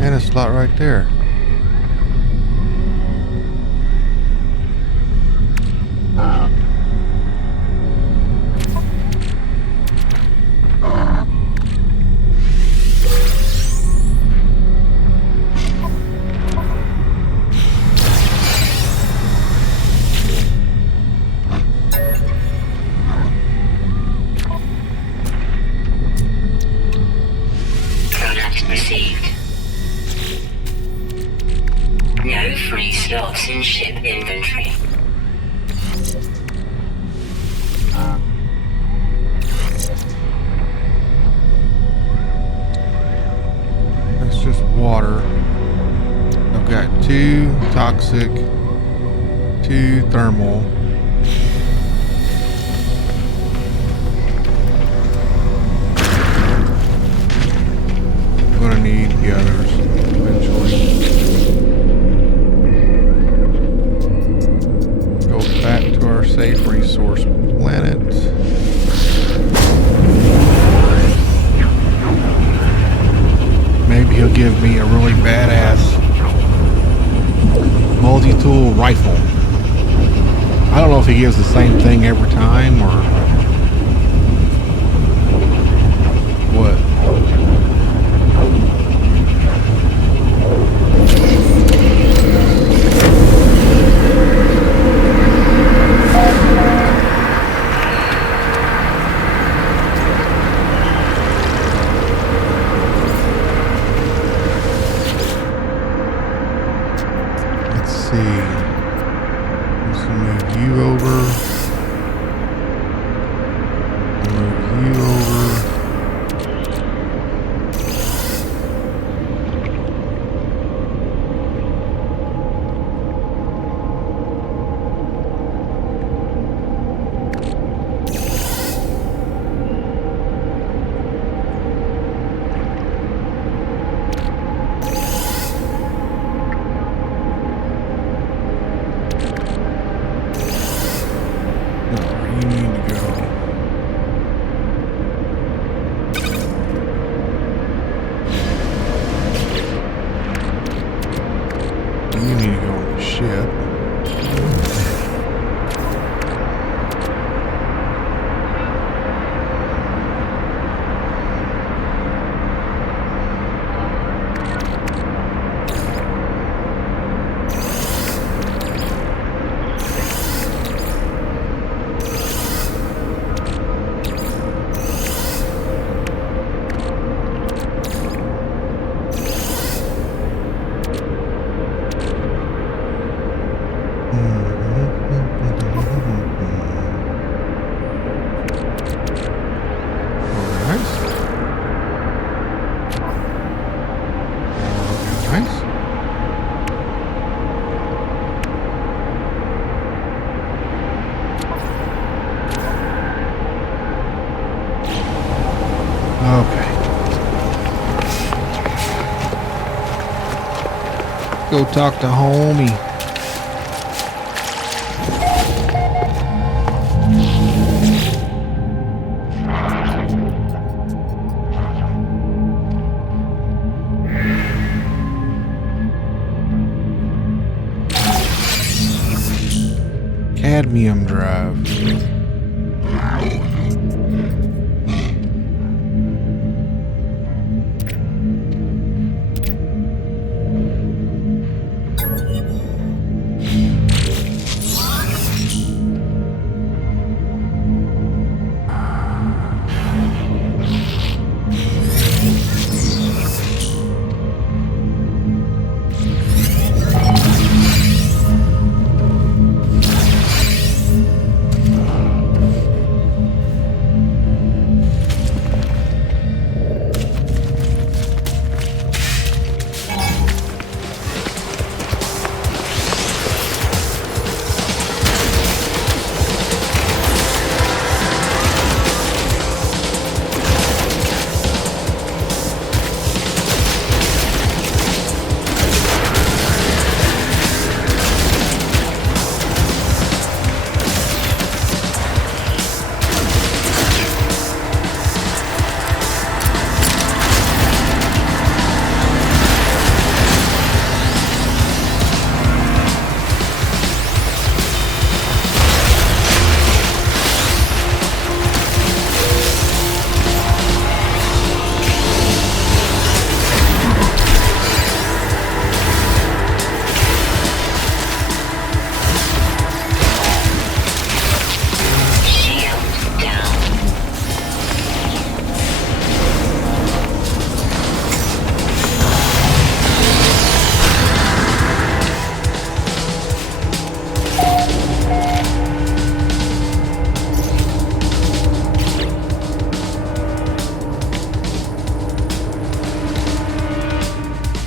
And a slot right there. Received. No free slots in ship inventory. That's just water. I've got 2 toxic, 2 thermal. I'm gonna need the others eventually. Go back to our safe resource planet. Maybe he'll give me a really badass multi-tool rifle. I don't know if he gives the same thing every time or what. see. Let's move you over. Move you over. Go talk to homie. Cadmium drive.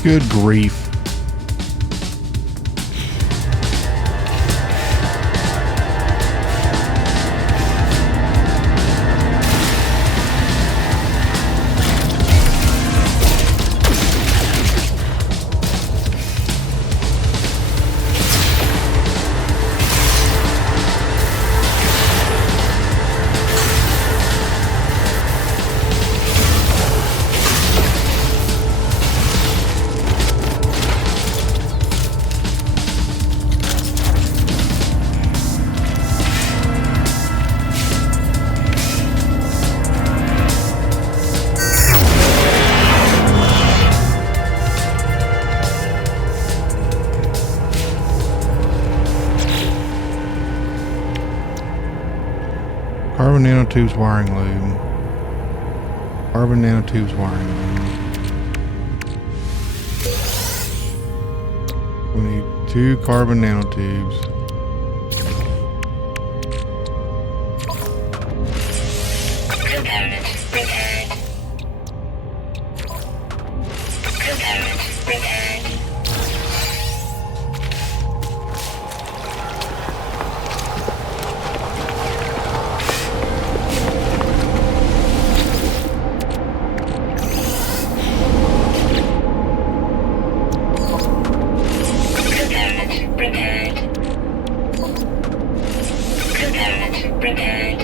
Good grief. Carbon nanotubes wiring loom. Carbon nanotubes wiring loom. We need 2 carbon nanotubes. Component repaired. Component repaired. Component repaired. Component repaired.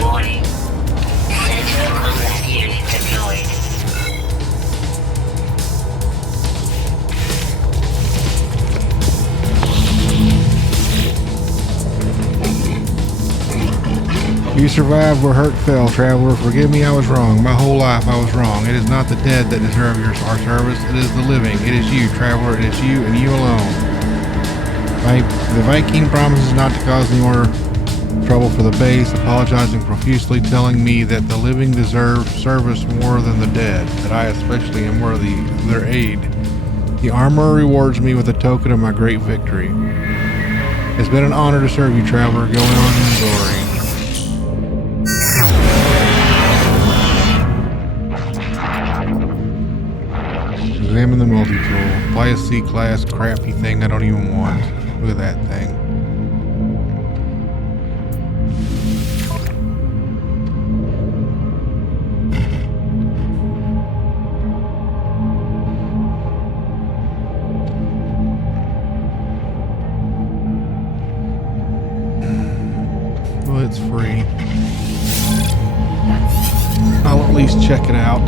Warning. Sentinel combat unit deployed. You survived where hurt fell, traveler. Forgive me, I was wrong. My whole life I was wrong. It is not the dead that deserve our service. It is the living. It is you, traveler. It is you and you alone. The Viking promises not to cause any more trouble for the base, apologizing profusely, telling me that the living deserve service more than the dead, that I especially am worthy of their aid. The armor rewards me with a token of my great victory. It's been an honor to serve you, traveler. Going on in glory. Examine the multi-tool. Apply a C-class crappy thing I don't even want. Look at that thing. Well, it's free. I'll at least check it out.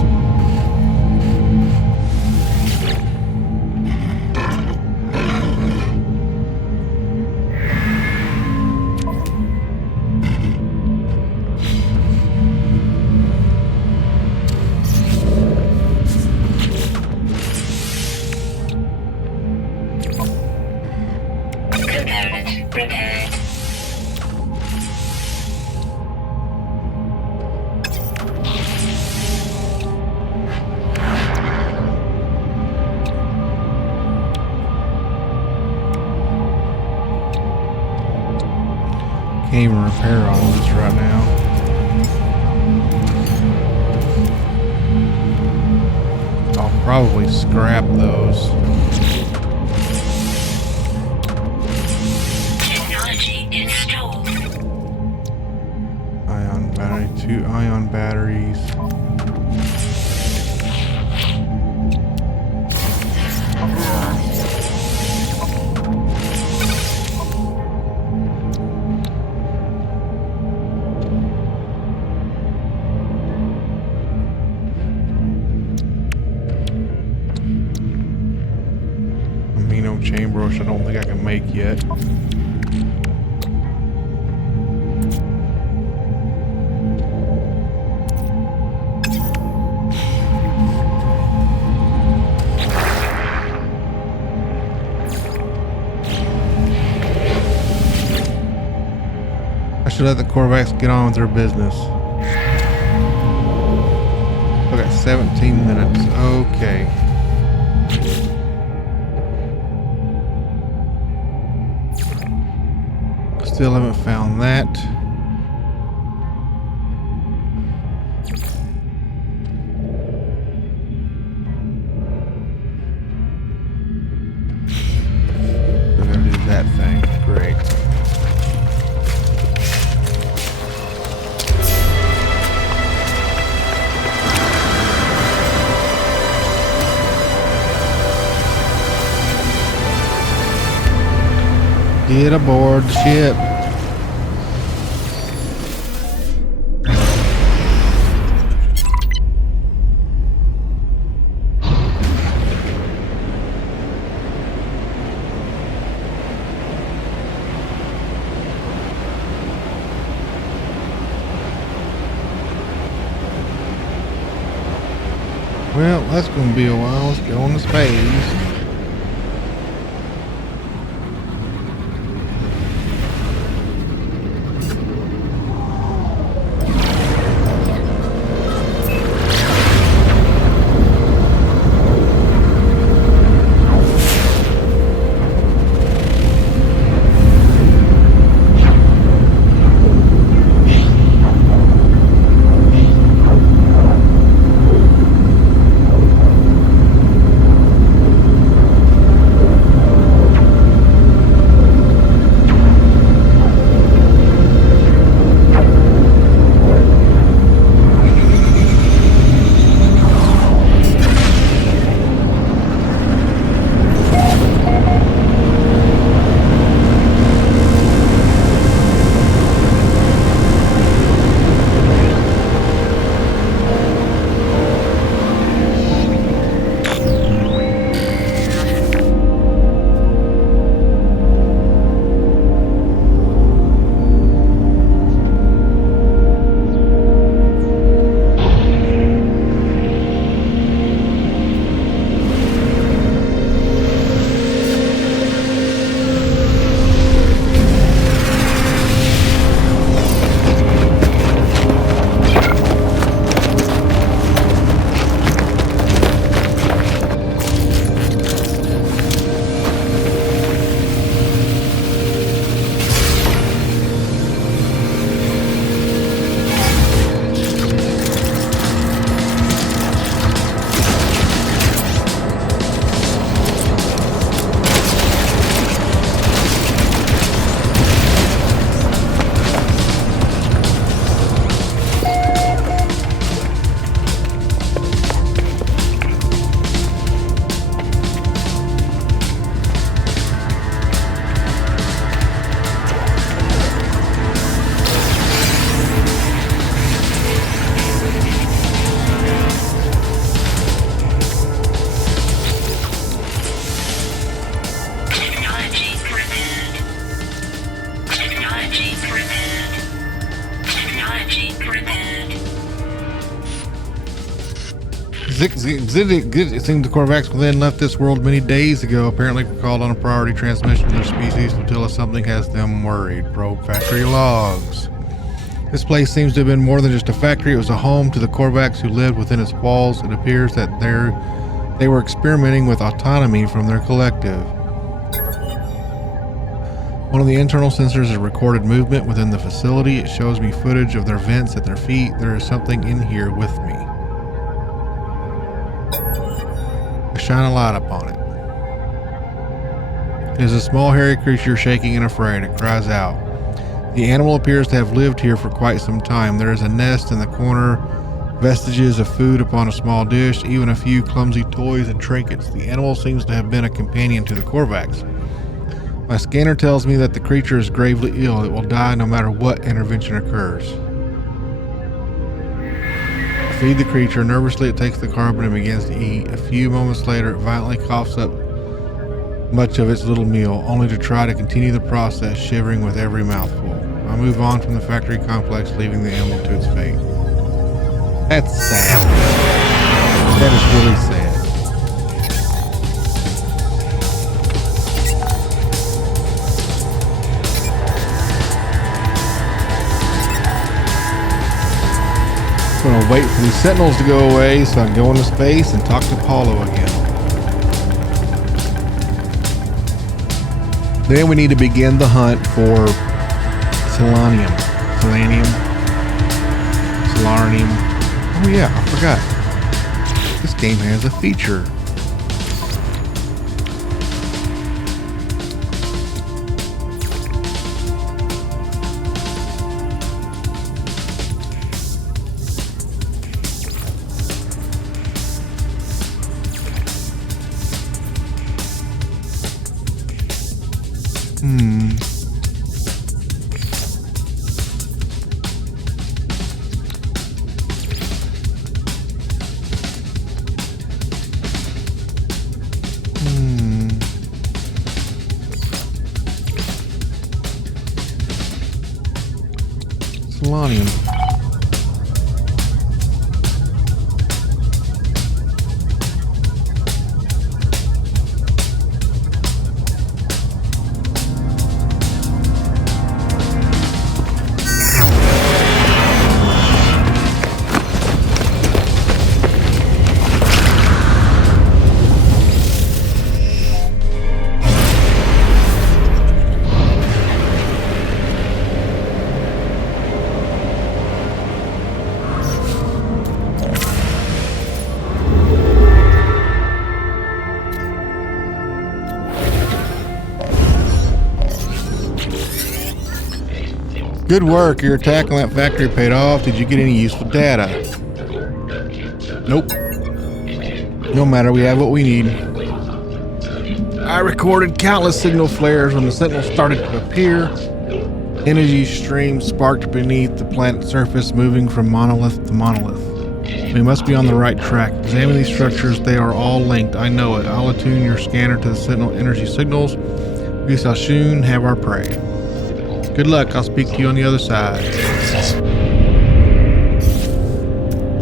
Component repaired. Can't even repair all of this right now. Oh. probably scrap those. Technology installed. Ion battery, 2 ion batteries. Amino chamber, which I don't think I can make yet. I should let the Corvettes get on with their business. Okay, 17 minutes. Okay. Still haven't found that. I'm gonna do that thing. Great. Get aboard the ship. Well, that's going to be a while. Let's go on to space. It seems the Corvax then left this world many days ago. Apparently called on a priority transmission to their species to tell us something has them worried. Probe factory logs. This place seems to have been more than just a factory. It was a home to the Corvax who lived within its walls. It appears that they were experimenting with autonomy from their collective. One of the internal sensors has recorded movement within the facility. It shows me footage of their vents at their feet. There is something in here with me. shine a light upon it. It is a small hairy creature shaking and afraid. It cries out. The animal appears to have lived here for quite some time. There is a nest in the corner, vestiges of food upon a small dish, even a few clumsy toys and trinkets. The animal seems to have been a companion to the Korvax. My scanner tells me that the creature is gravely ill. It will die no matter what intervention occurs. Feed the creature. Nervously, it takes the carbon and begins to eat. A few moments later, it violently coughs up much of its little meal, only to try to continue the process, shivering with every mouthful. I move on from the factory complex, leaving the animal to its fate. That's sad. That is really sad. I'm gonna wait for these sentinels to go away so I can go into space and talk to Paulo again. Then we need to begin the hunt for Solarnium. Oh yeah, I forgot. This game has a feature. Solanium. Good work. Your attack on that factory paid off. Did you get any useful data? Nope. No matter. We have what we need. I recorded countless signal flares when the sentinels started to appear. Energy streams sparked beneath the planet's surface, moving from monolith to monolith. We must be on the right track. Examine these structures. They are all linked. I know it. I'll attune your scanner to the sentinel energy signals. We shall soon have our prey. Good luck. I'll speak to you on the other side.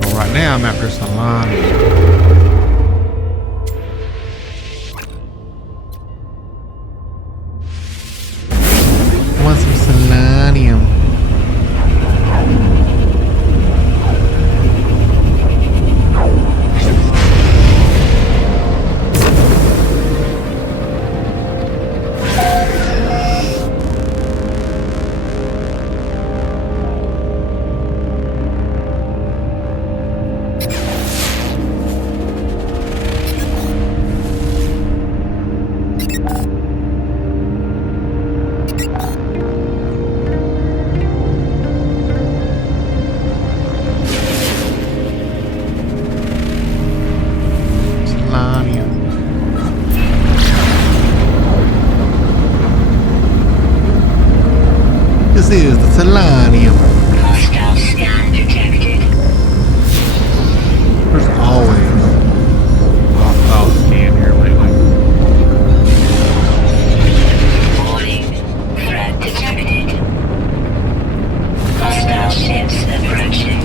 Well, right now I'm after Solanium. I want some Solanium. This is the Solanium. Hostile scan detected. There's always hostile scan here lately. Warning. Threat detected. Hostile ships approaching.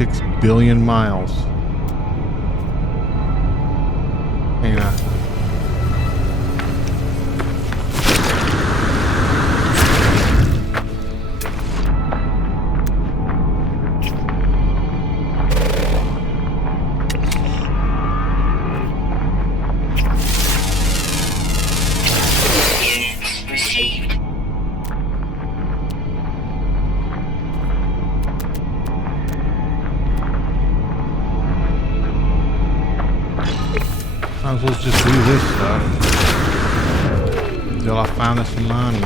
6 billion miles. Hang on. Might as well just do this stuff until I find this money.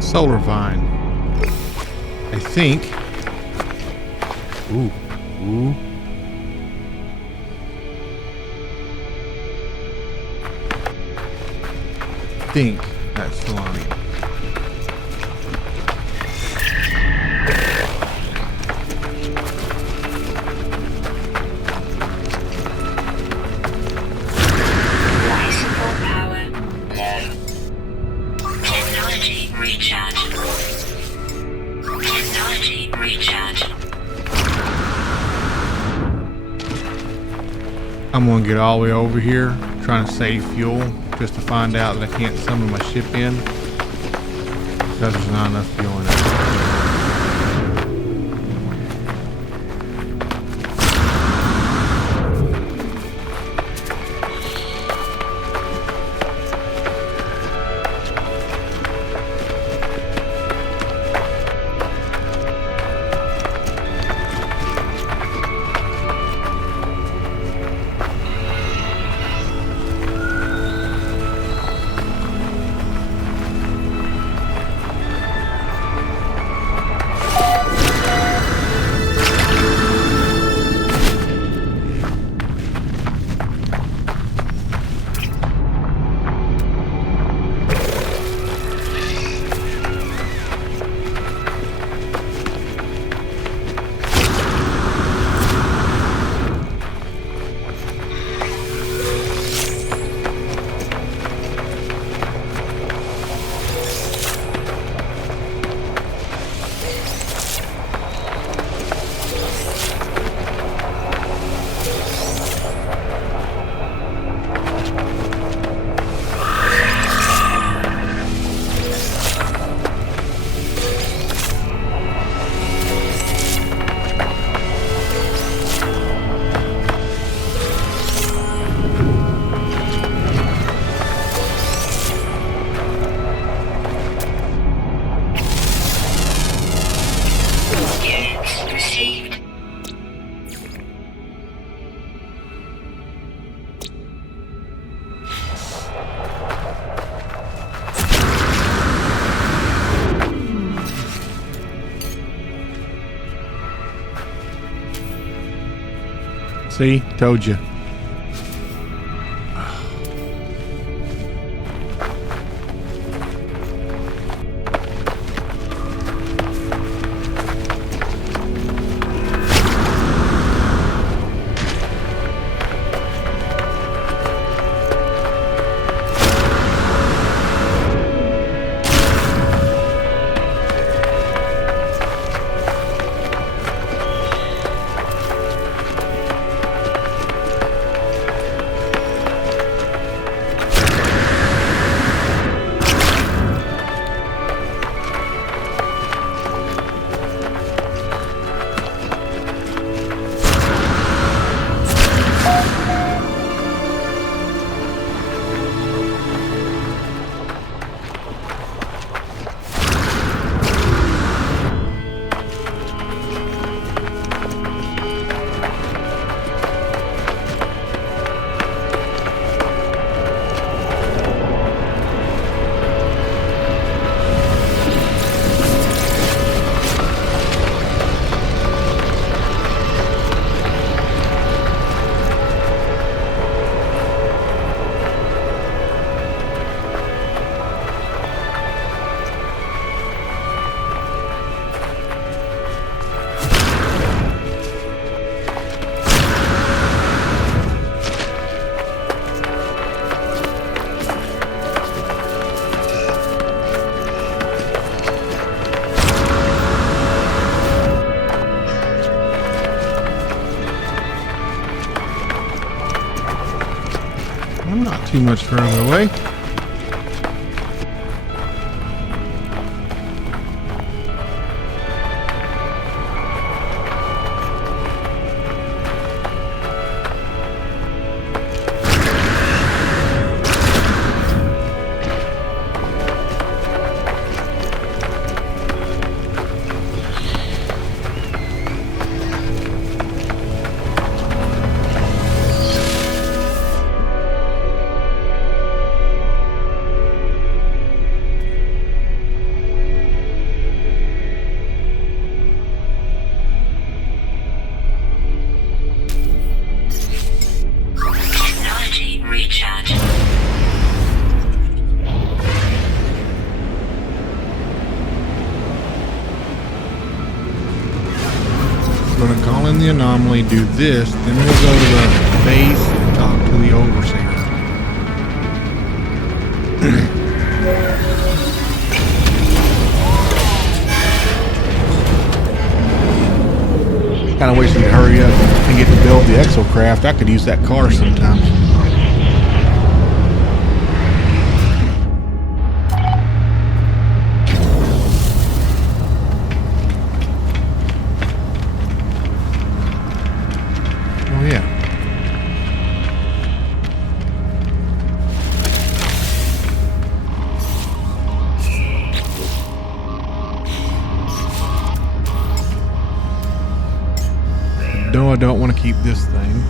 Solar vine. I think. Ooh. I think that's the line. Bicycle power low. Technology rechargeable. Technology rechargeable. I'm gonna get all the way over here, trying to save fuel, just to find out that I can't summon my ship in because there's not enough fuel in it. See? Told you. too much further away. Technology recharge. We're going to call in the anomaly, do this, then we'll go to the base and talk to the overseer. Kind of wish we'd hurry up and get to build the exocraft. I could use that car sometimes. Oh yeah. No, I don't want to keep this thing.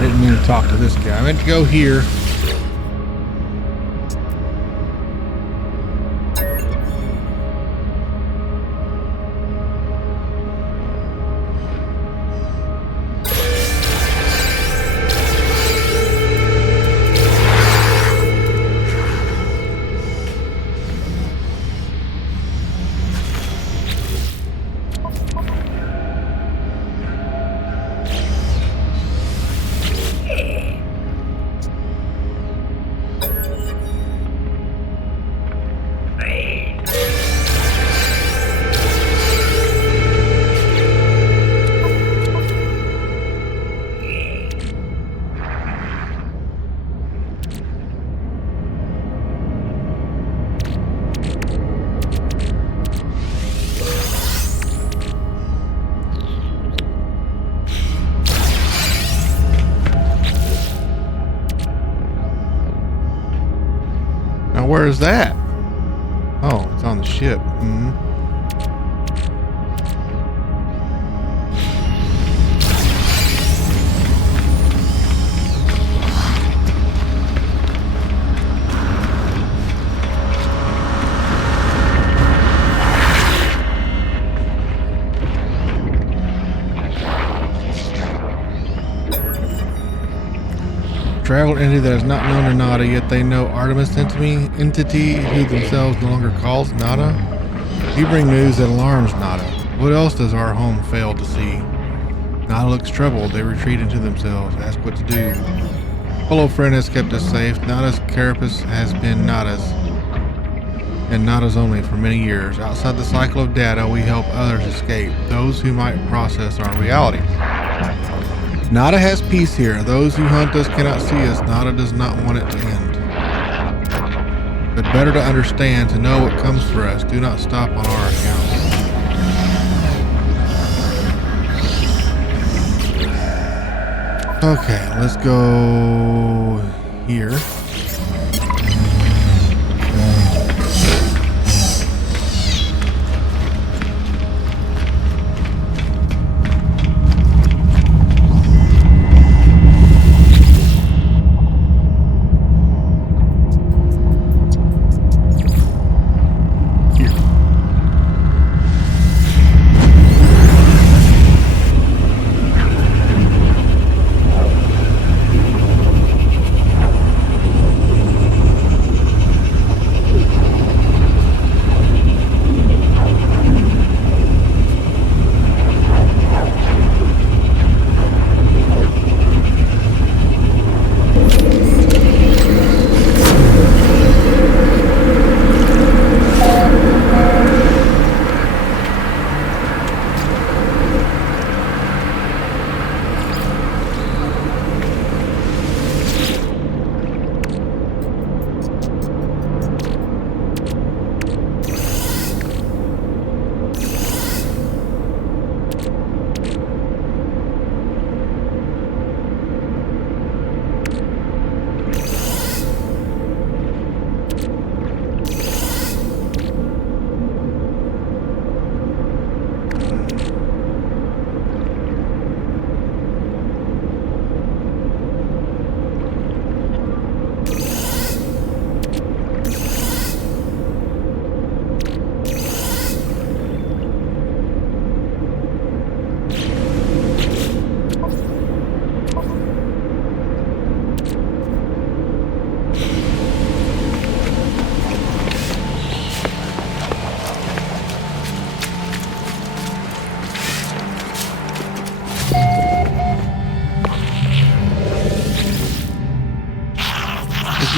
Didn't mean to talk to this guy. I meant to go here. Now where is that? Oh, it's on the ship. Traveled entity that is not known to Nada, yet they know Artemis entity who themselves no longer calls Nada. You bring news that alarms Nada. What else does our home fail to see? Nada looks troubled. They retreat into themselves, ask what to do. Hello friend has kept us safe. Nada's carapace has been Nada's, and Nada's only for many years. Outside the cycle of data, we help others escape, those who might process our reality. Nada has peace here. Those who hunt us cannot see us. Nada does not want it to end. But better to understand, to know what comes for us. Do not stop on our account. Okay, let's go here.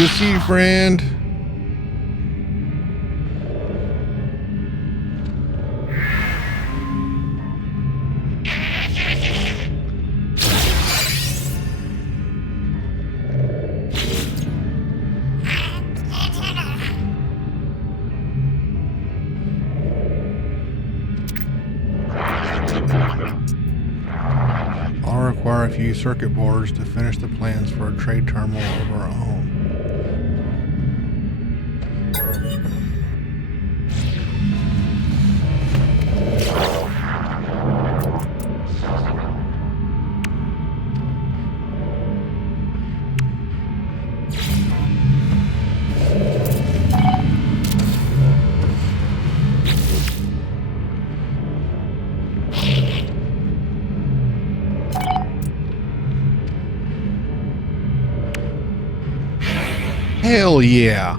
to see you, friend. I'll require a few circuit boards to finish the plans for a trade terminal of our own. Hell yeah.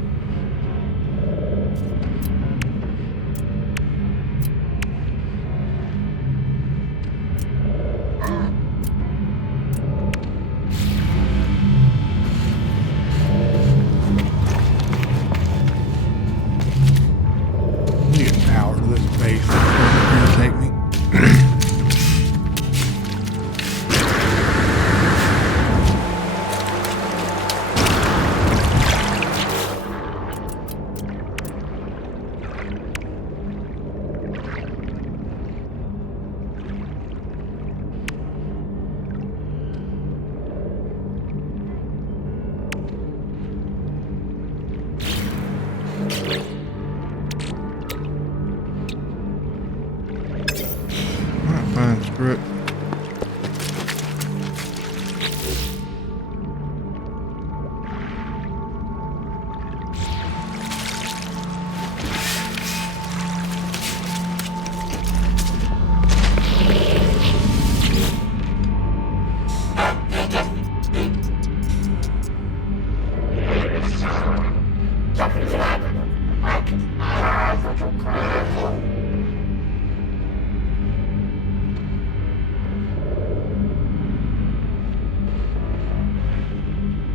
I need power to this base. That's gonna irritate me. Alright, fine, screw it.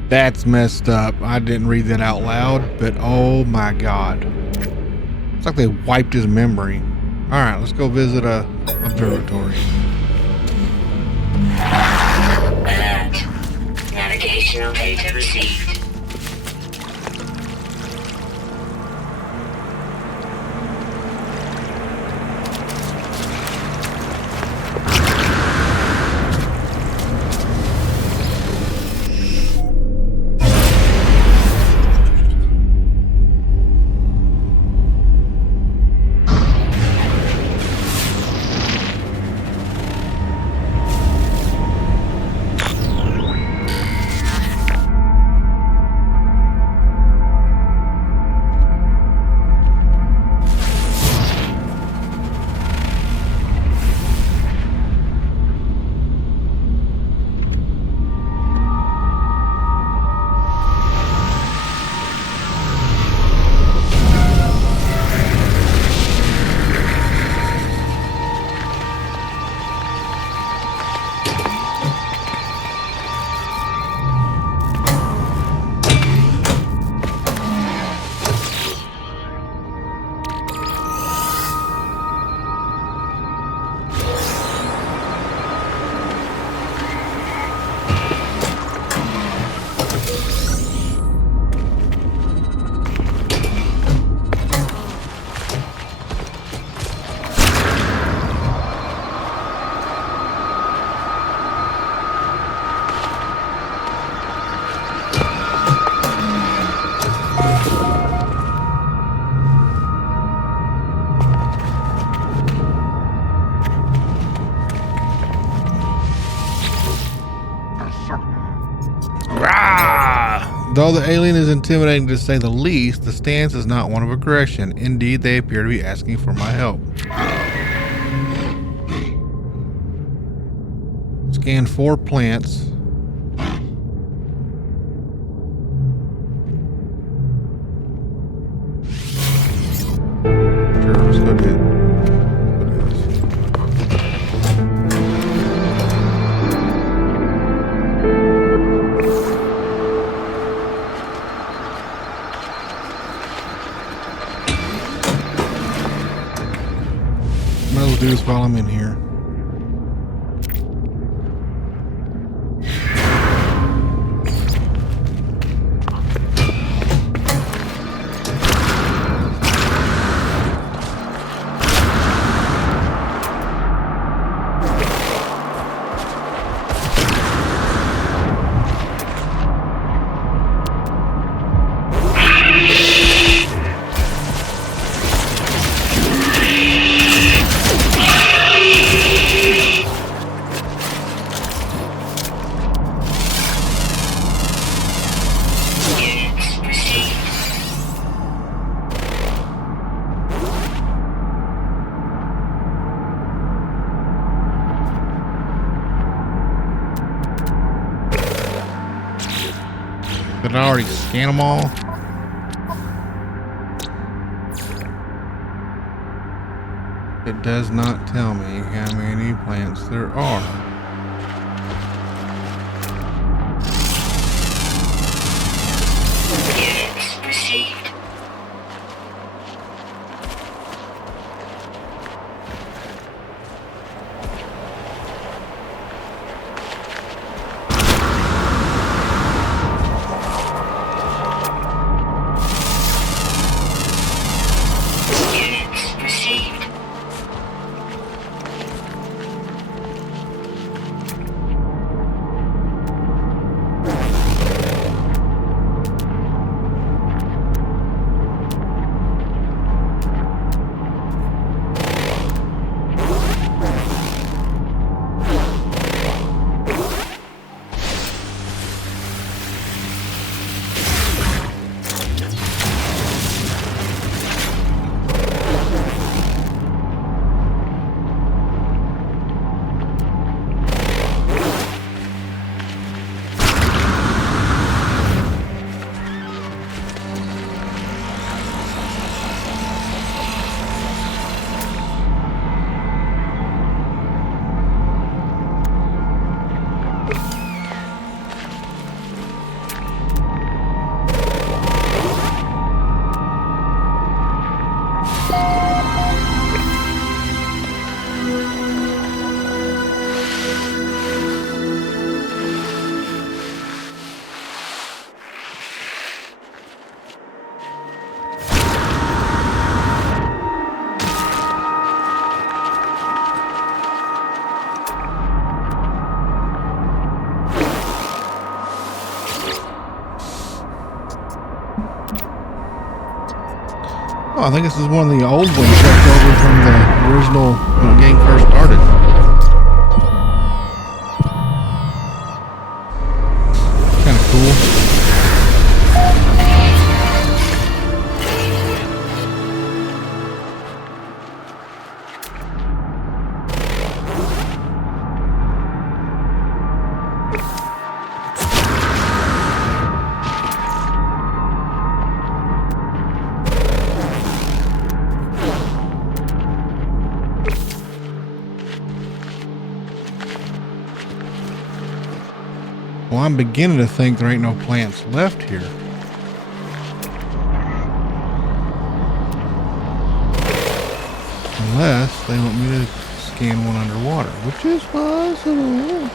That's messed up. I didn't read that out loud, but oh my god. It's like they wiped his memory. Alright, let's go visit a observatory. Alert. Navigational data received. Though the alien is intimidating to say the least, the stance is not one of aggression. Indeed, they appear to be asking for my help. Scan 4 plants. Sure, let's go do it. do this while I'm in here. Did I already scan them all? It does not tell me how many plants there are. Units received. Oh, I think this is one of the old ones left over from the original when the game first started. Kind of cool. Well, I'm beginning to think there ain't no plants left here. Unless they want me to scan one underwater, which is possible.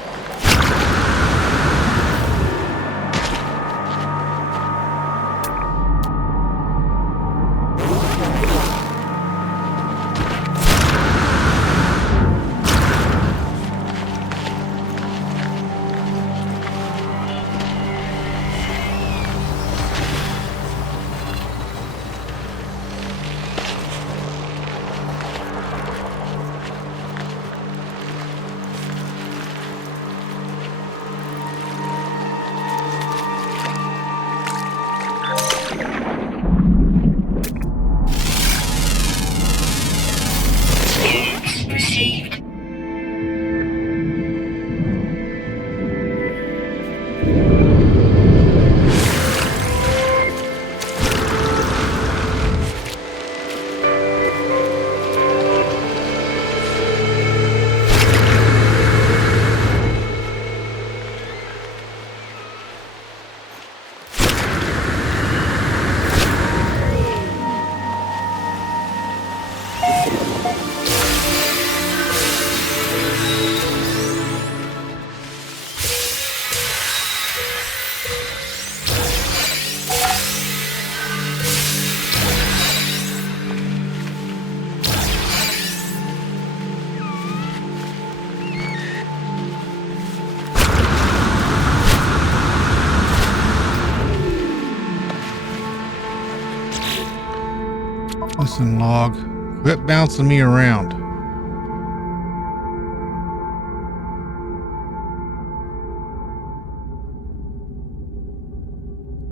Listen, log. Quit bouncing me around.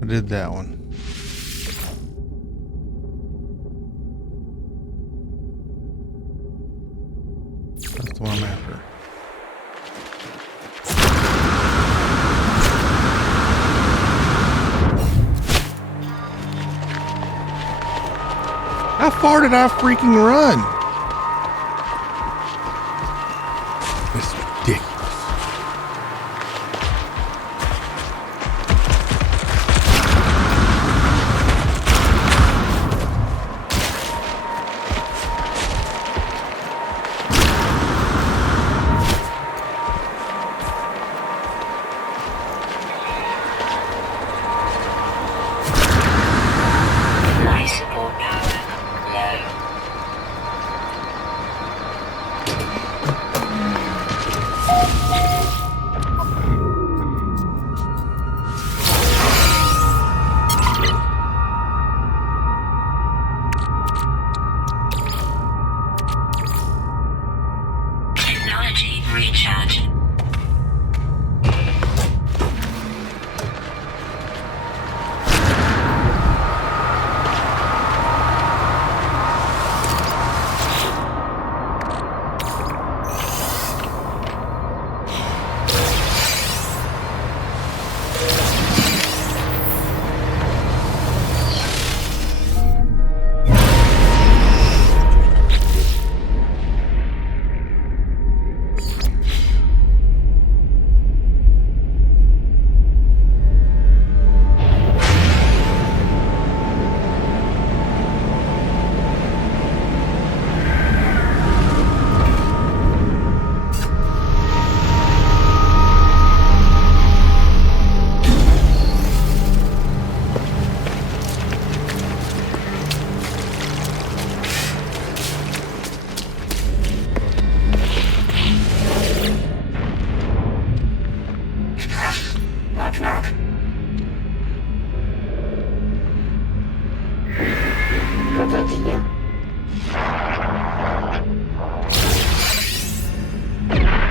I did that one. That's the one I'm after. How far did I freaking run? This is ridiculous. Life support power low. Technology recharge.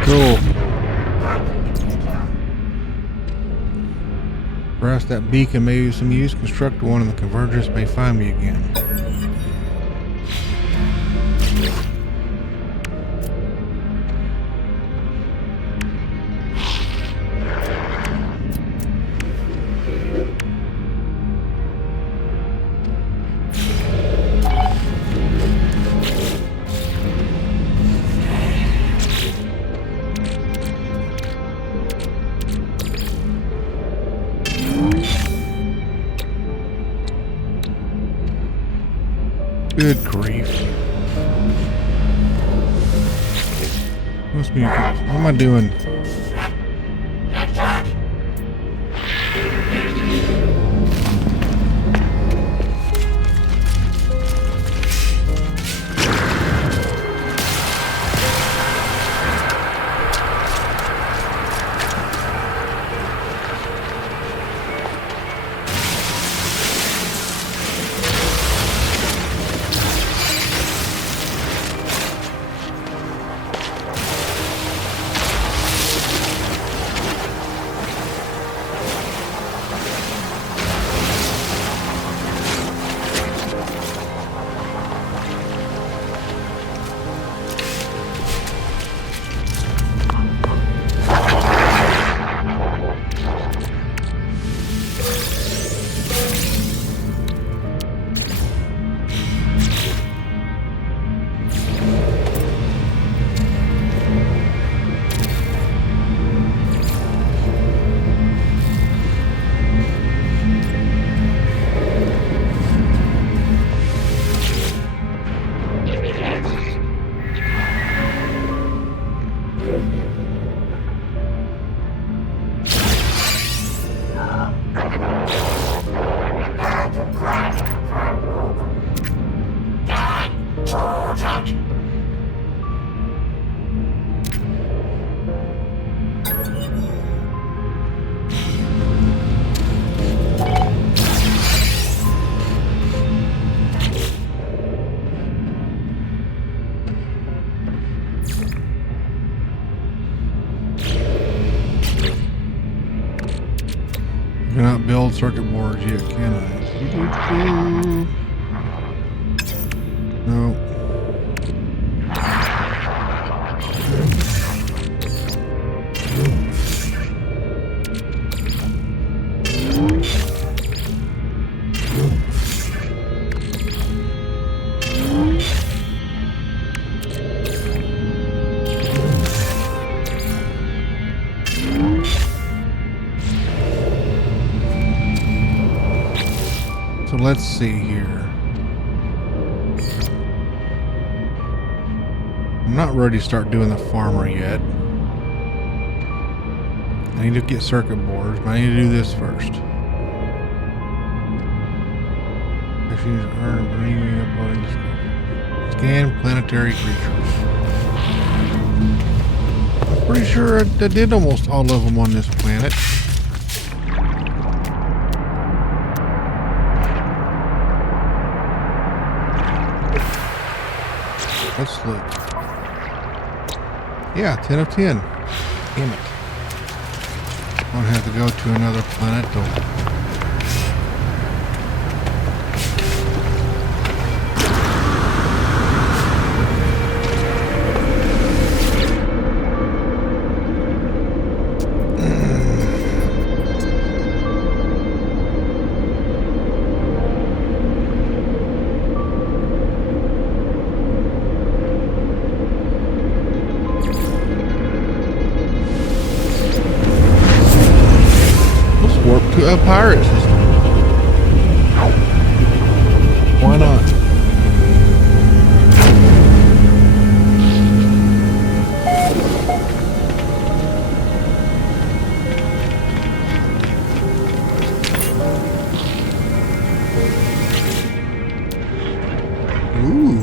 Cool. Perhaps that beacon may use some use. Construct one and the convergence may find me again. Good grief. Must be. What am I doing? circuit boards yet, can I? No. So let's see here. I'm not ready to start doing the farmer yet. I need to get circuit boards, but I need to do this first. Scan planetary creatures. I'm pretty sure I did almost all of them on this planet. Let's look. Yeah, 10 of 10. Damn it. I'm gonna have to go to another planet though. To a pirate system. Why not? Ooh.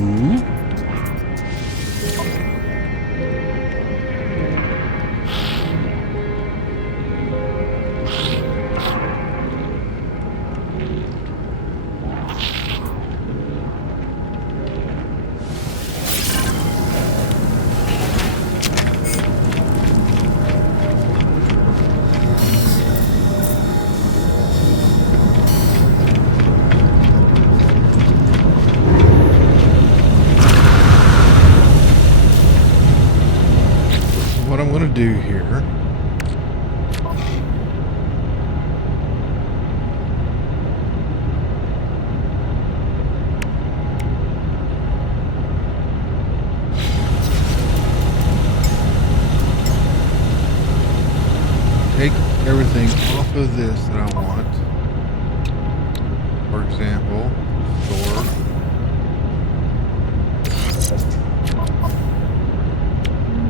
What I'm going to do here take everything off of this that I want. For example, sword.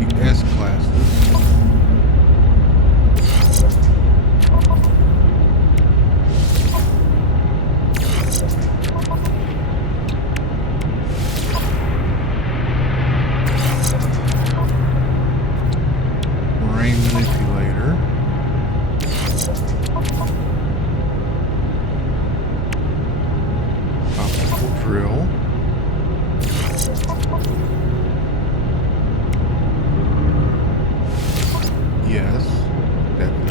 The S classes. Brain manipulator. Optical drill. Yes, definitely.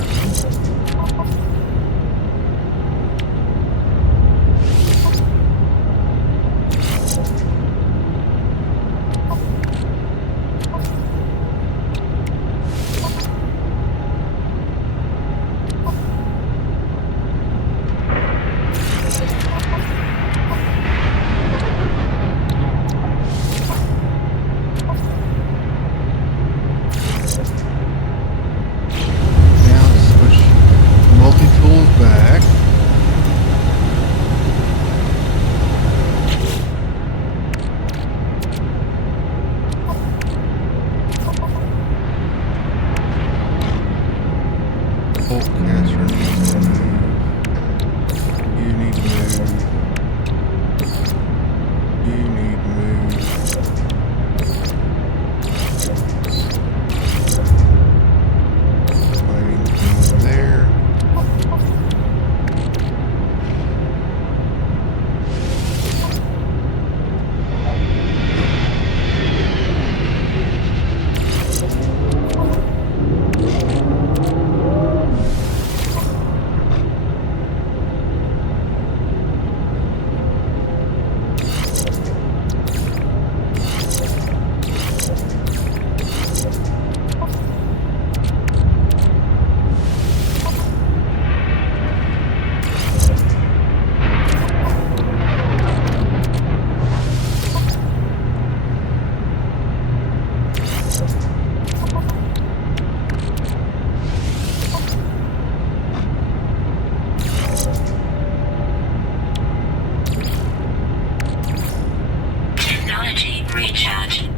recharge.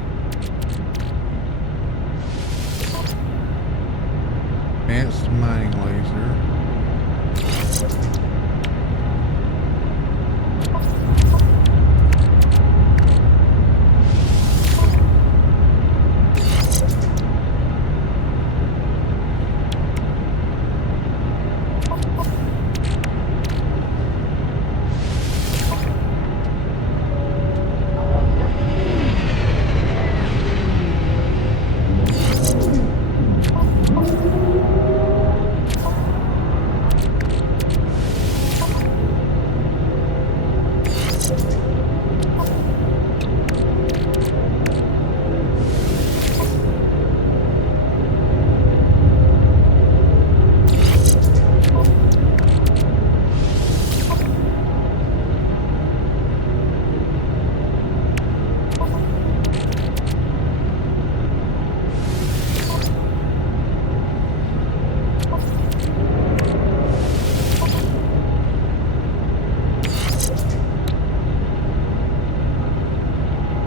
Advanced mining laser.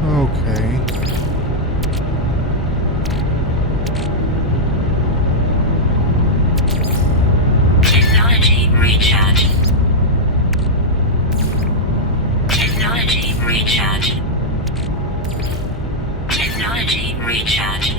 Okay. Technology recharge. Technology recharge. Technology recharge.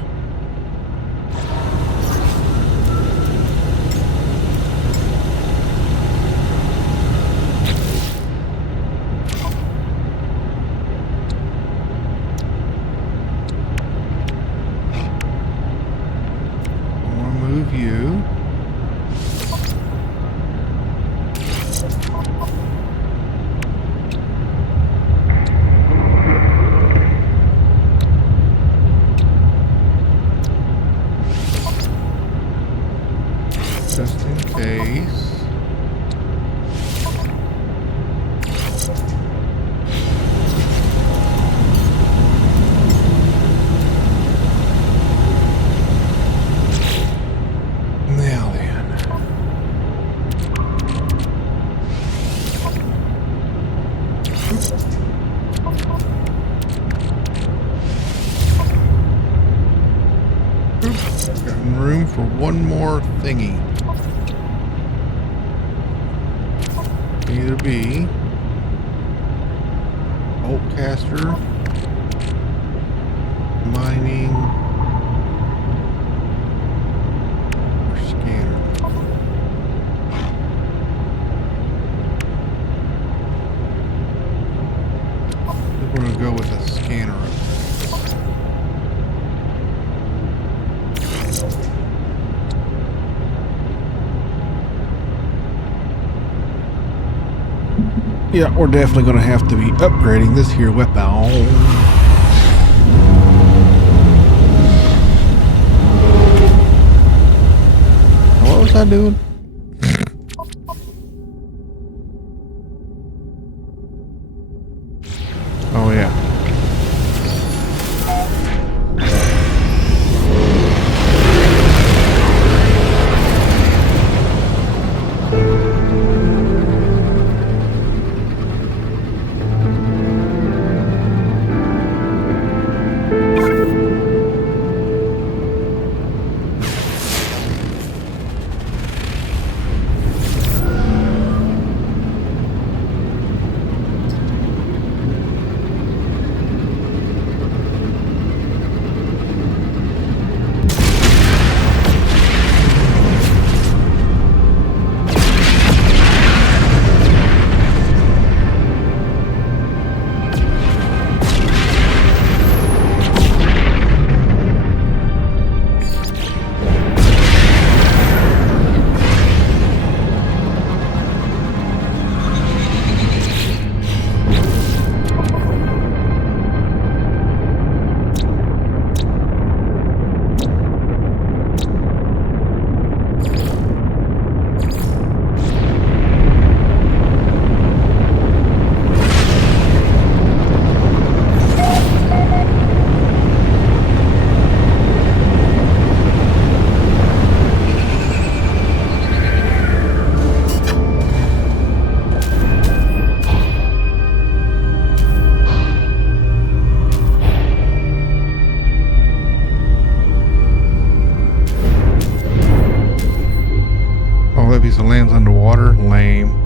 I'll remove you. Just in case. Now then. Got room for one more thingy. Either be bolt caster, mining, or scanner. I think we're gonna go with a scanner up there. Yeah, we're definitely going to have to be upgrading this here weapon. What was I doing? Oh, yeah. so it lands underwater. Lame.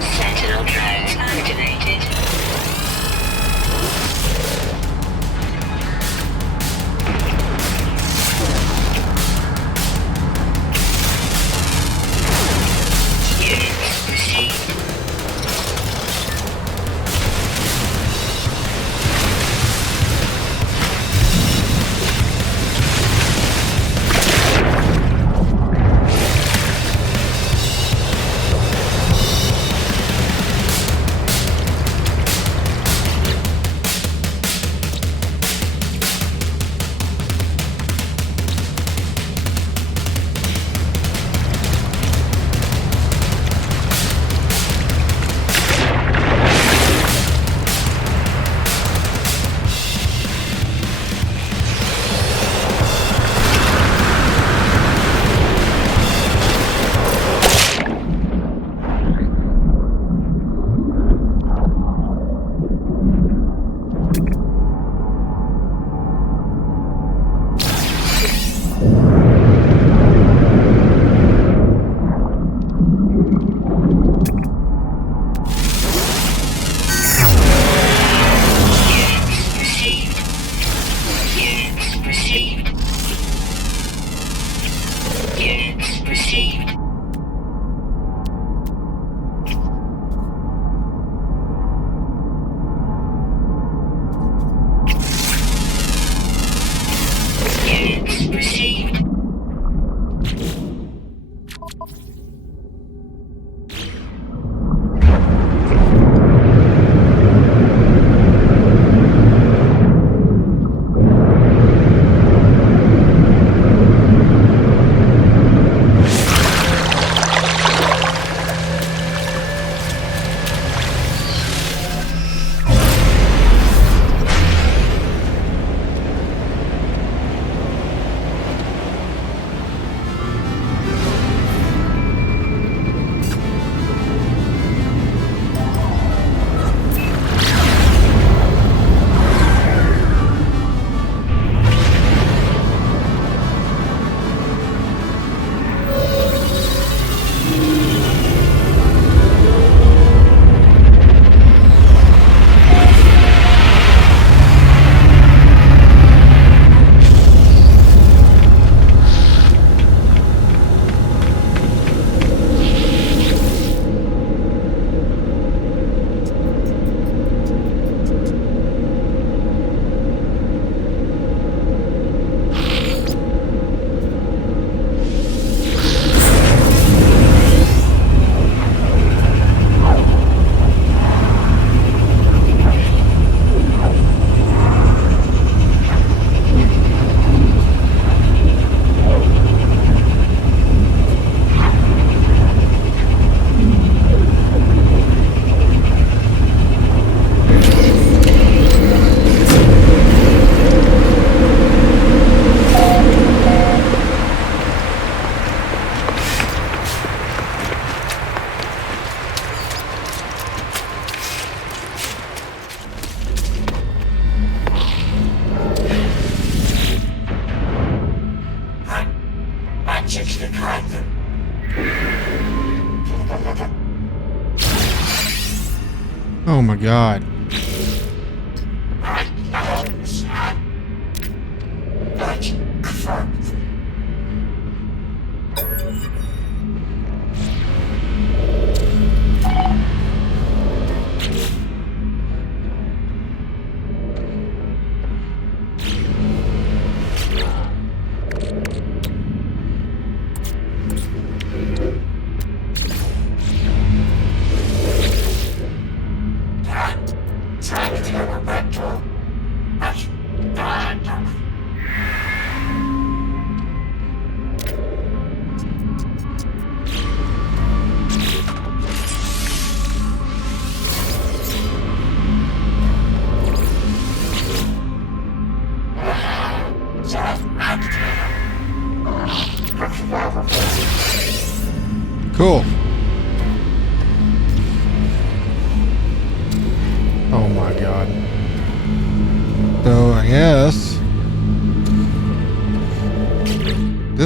Sentinel drones activated. Units received. Oh my god.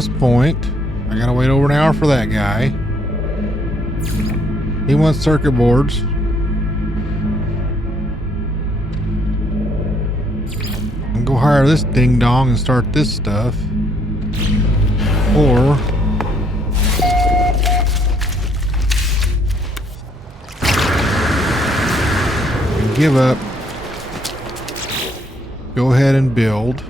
this point. I gotta wait over an hour for that guy. He wants circuit boards. And go hire this ding dong and start this stuff. Or give up. Go ahead and build.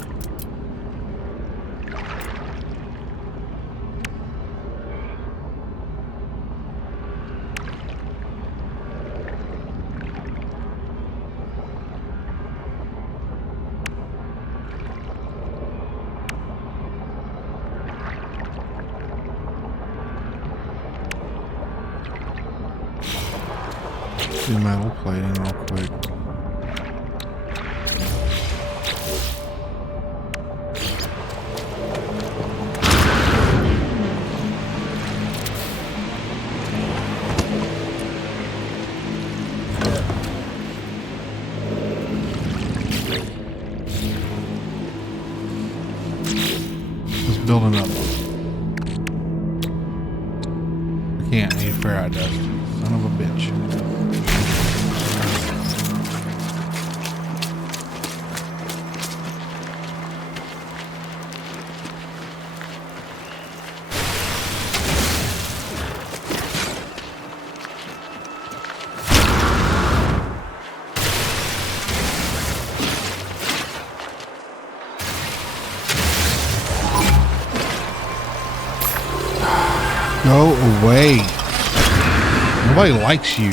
Do metal plating real quick. Just building up. I can't need ferrite dust. Son of a bitch. Go away. Nobody likes you.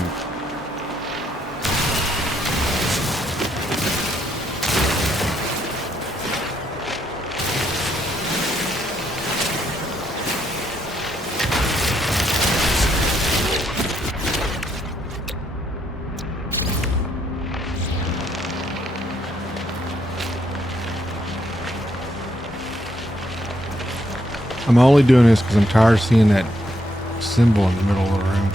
I'm only doing this because I'm tired of seeing that symbol in the middle of the room.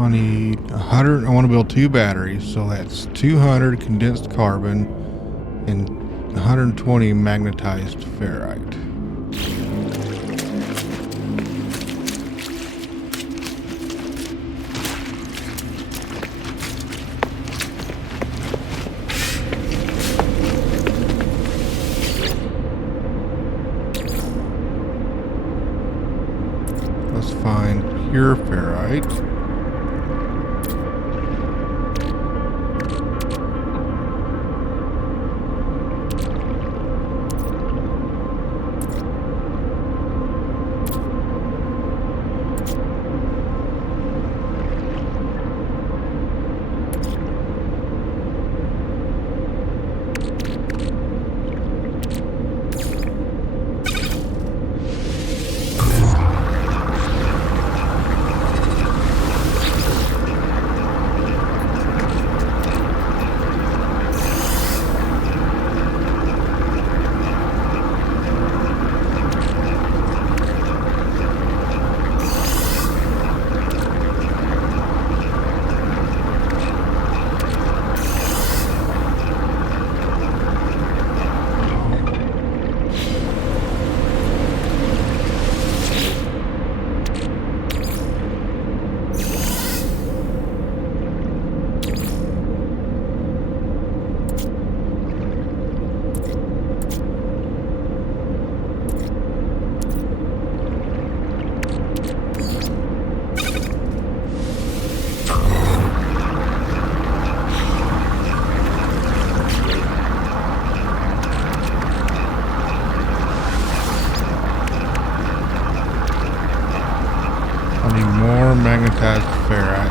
I need 100. I want to build 2 batteries, so that's 200 condensed carbon and 120 magnetized ferrite. Let's find pure ferrite.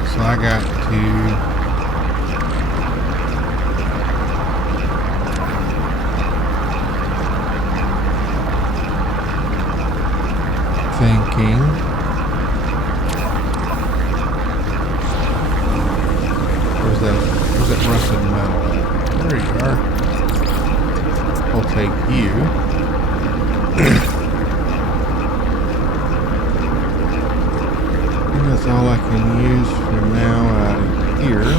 So I got to thinking. Where's that rusted metal? There you are. I'll take you. And that's all I can use for now out of here.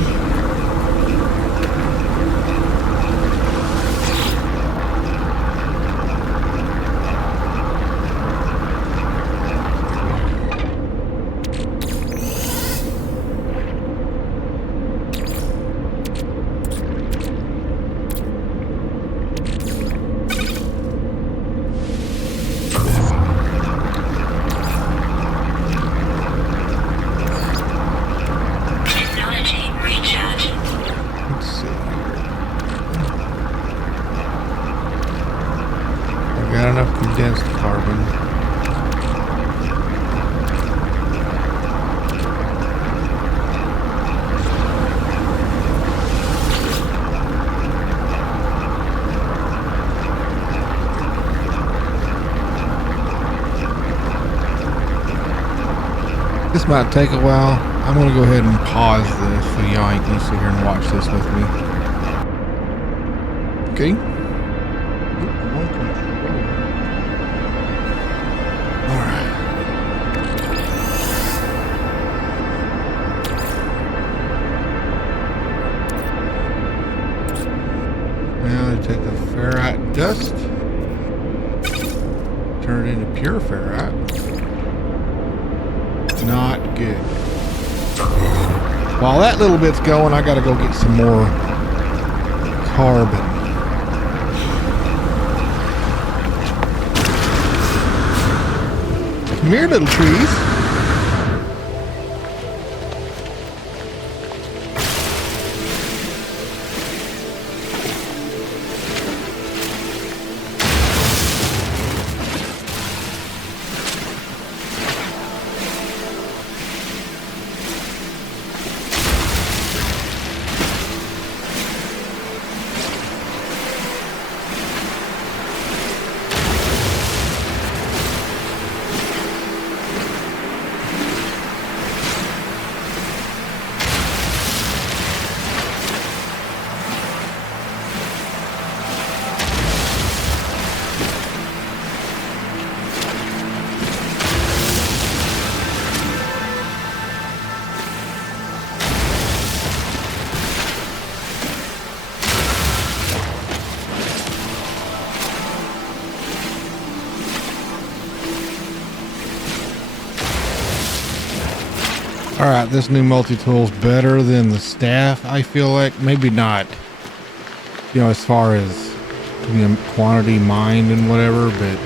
Condensed carbon. This might take a while. I'm going to go ahead and pause this so y'all ain't going to sit here and watch this with me. Okay. Take the ferrite dust, turn it into pure ferrite. Not good. While that little bit's going, I gotta go get some more carbon. Come here, little trees. Alright, this new multi-tool's better than the staff, I feel like. Maybe not, you know, as far as quantity mined and whatever, but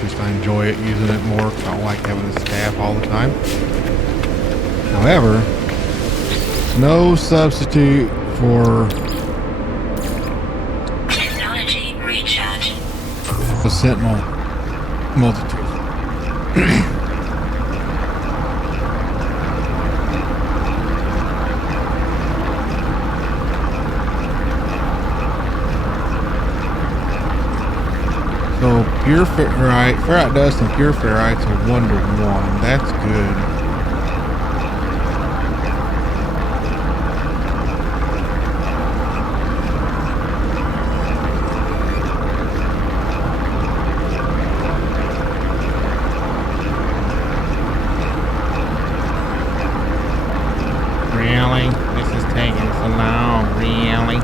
just I enjoy it, using it more. I don't like having the staff all the time. However, no substitute for technology recharge. The Sentinel multi-tool. So pure ferrite dust and pure ferrite's a 1-to-1. That's good. Really? This is taking so long, really?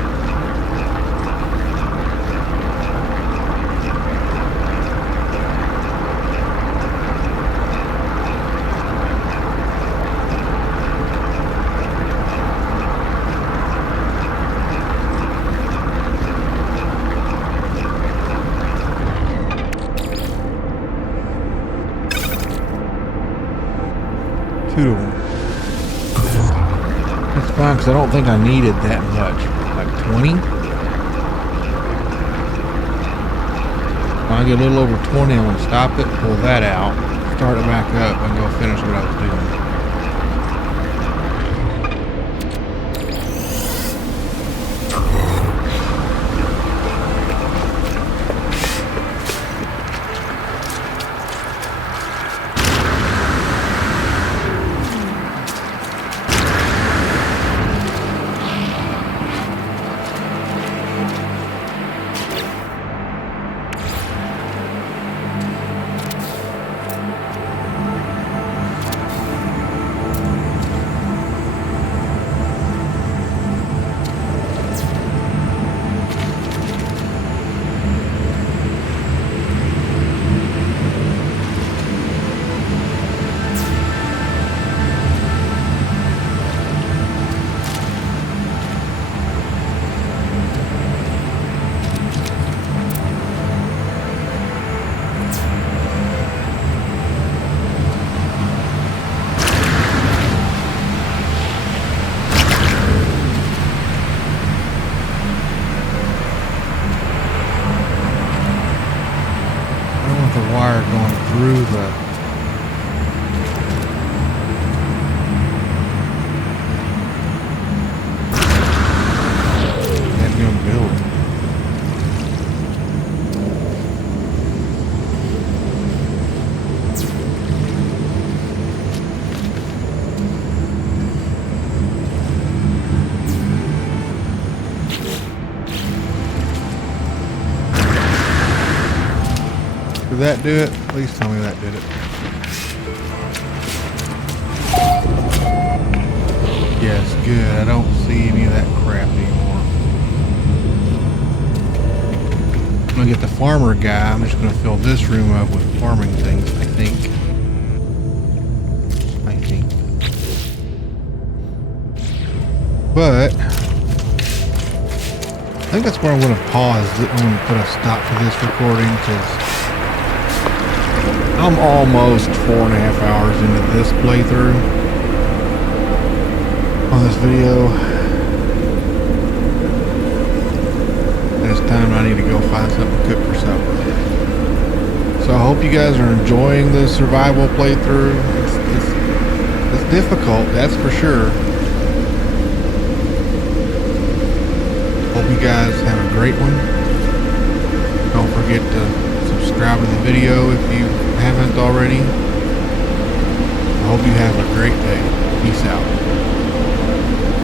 That's fine, because I don't think I needed that much. Like 20? When I get a little over 20, I'm going to stop it, pull that out, start it back up, and go finish what I was doing. Did that do it? Please tell me that did it. Yes, good. I don't see any of that crap anymore. I'm gonna get the farmer guy. I'm just gonna fill this room up with farming things, I think. But I think that's where I'm gonna pause. I'm gonna put a stop to this recording because I'm almost 4.5 hours into this playthrough on this video. And it's time I need to go find something to cook for supper. So I hope you guys are enjoying the survival playthrough. It's difficult, that's for sure. Hope you guys have a great one. Don't forget to subscribe to the video if you haven't already. I hope you have a great day. Peace out.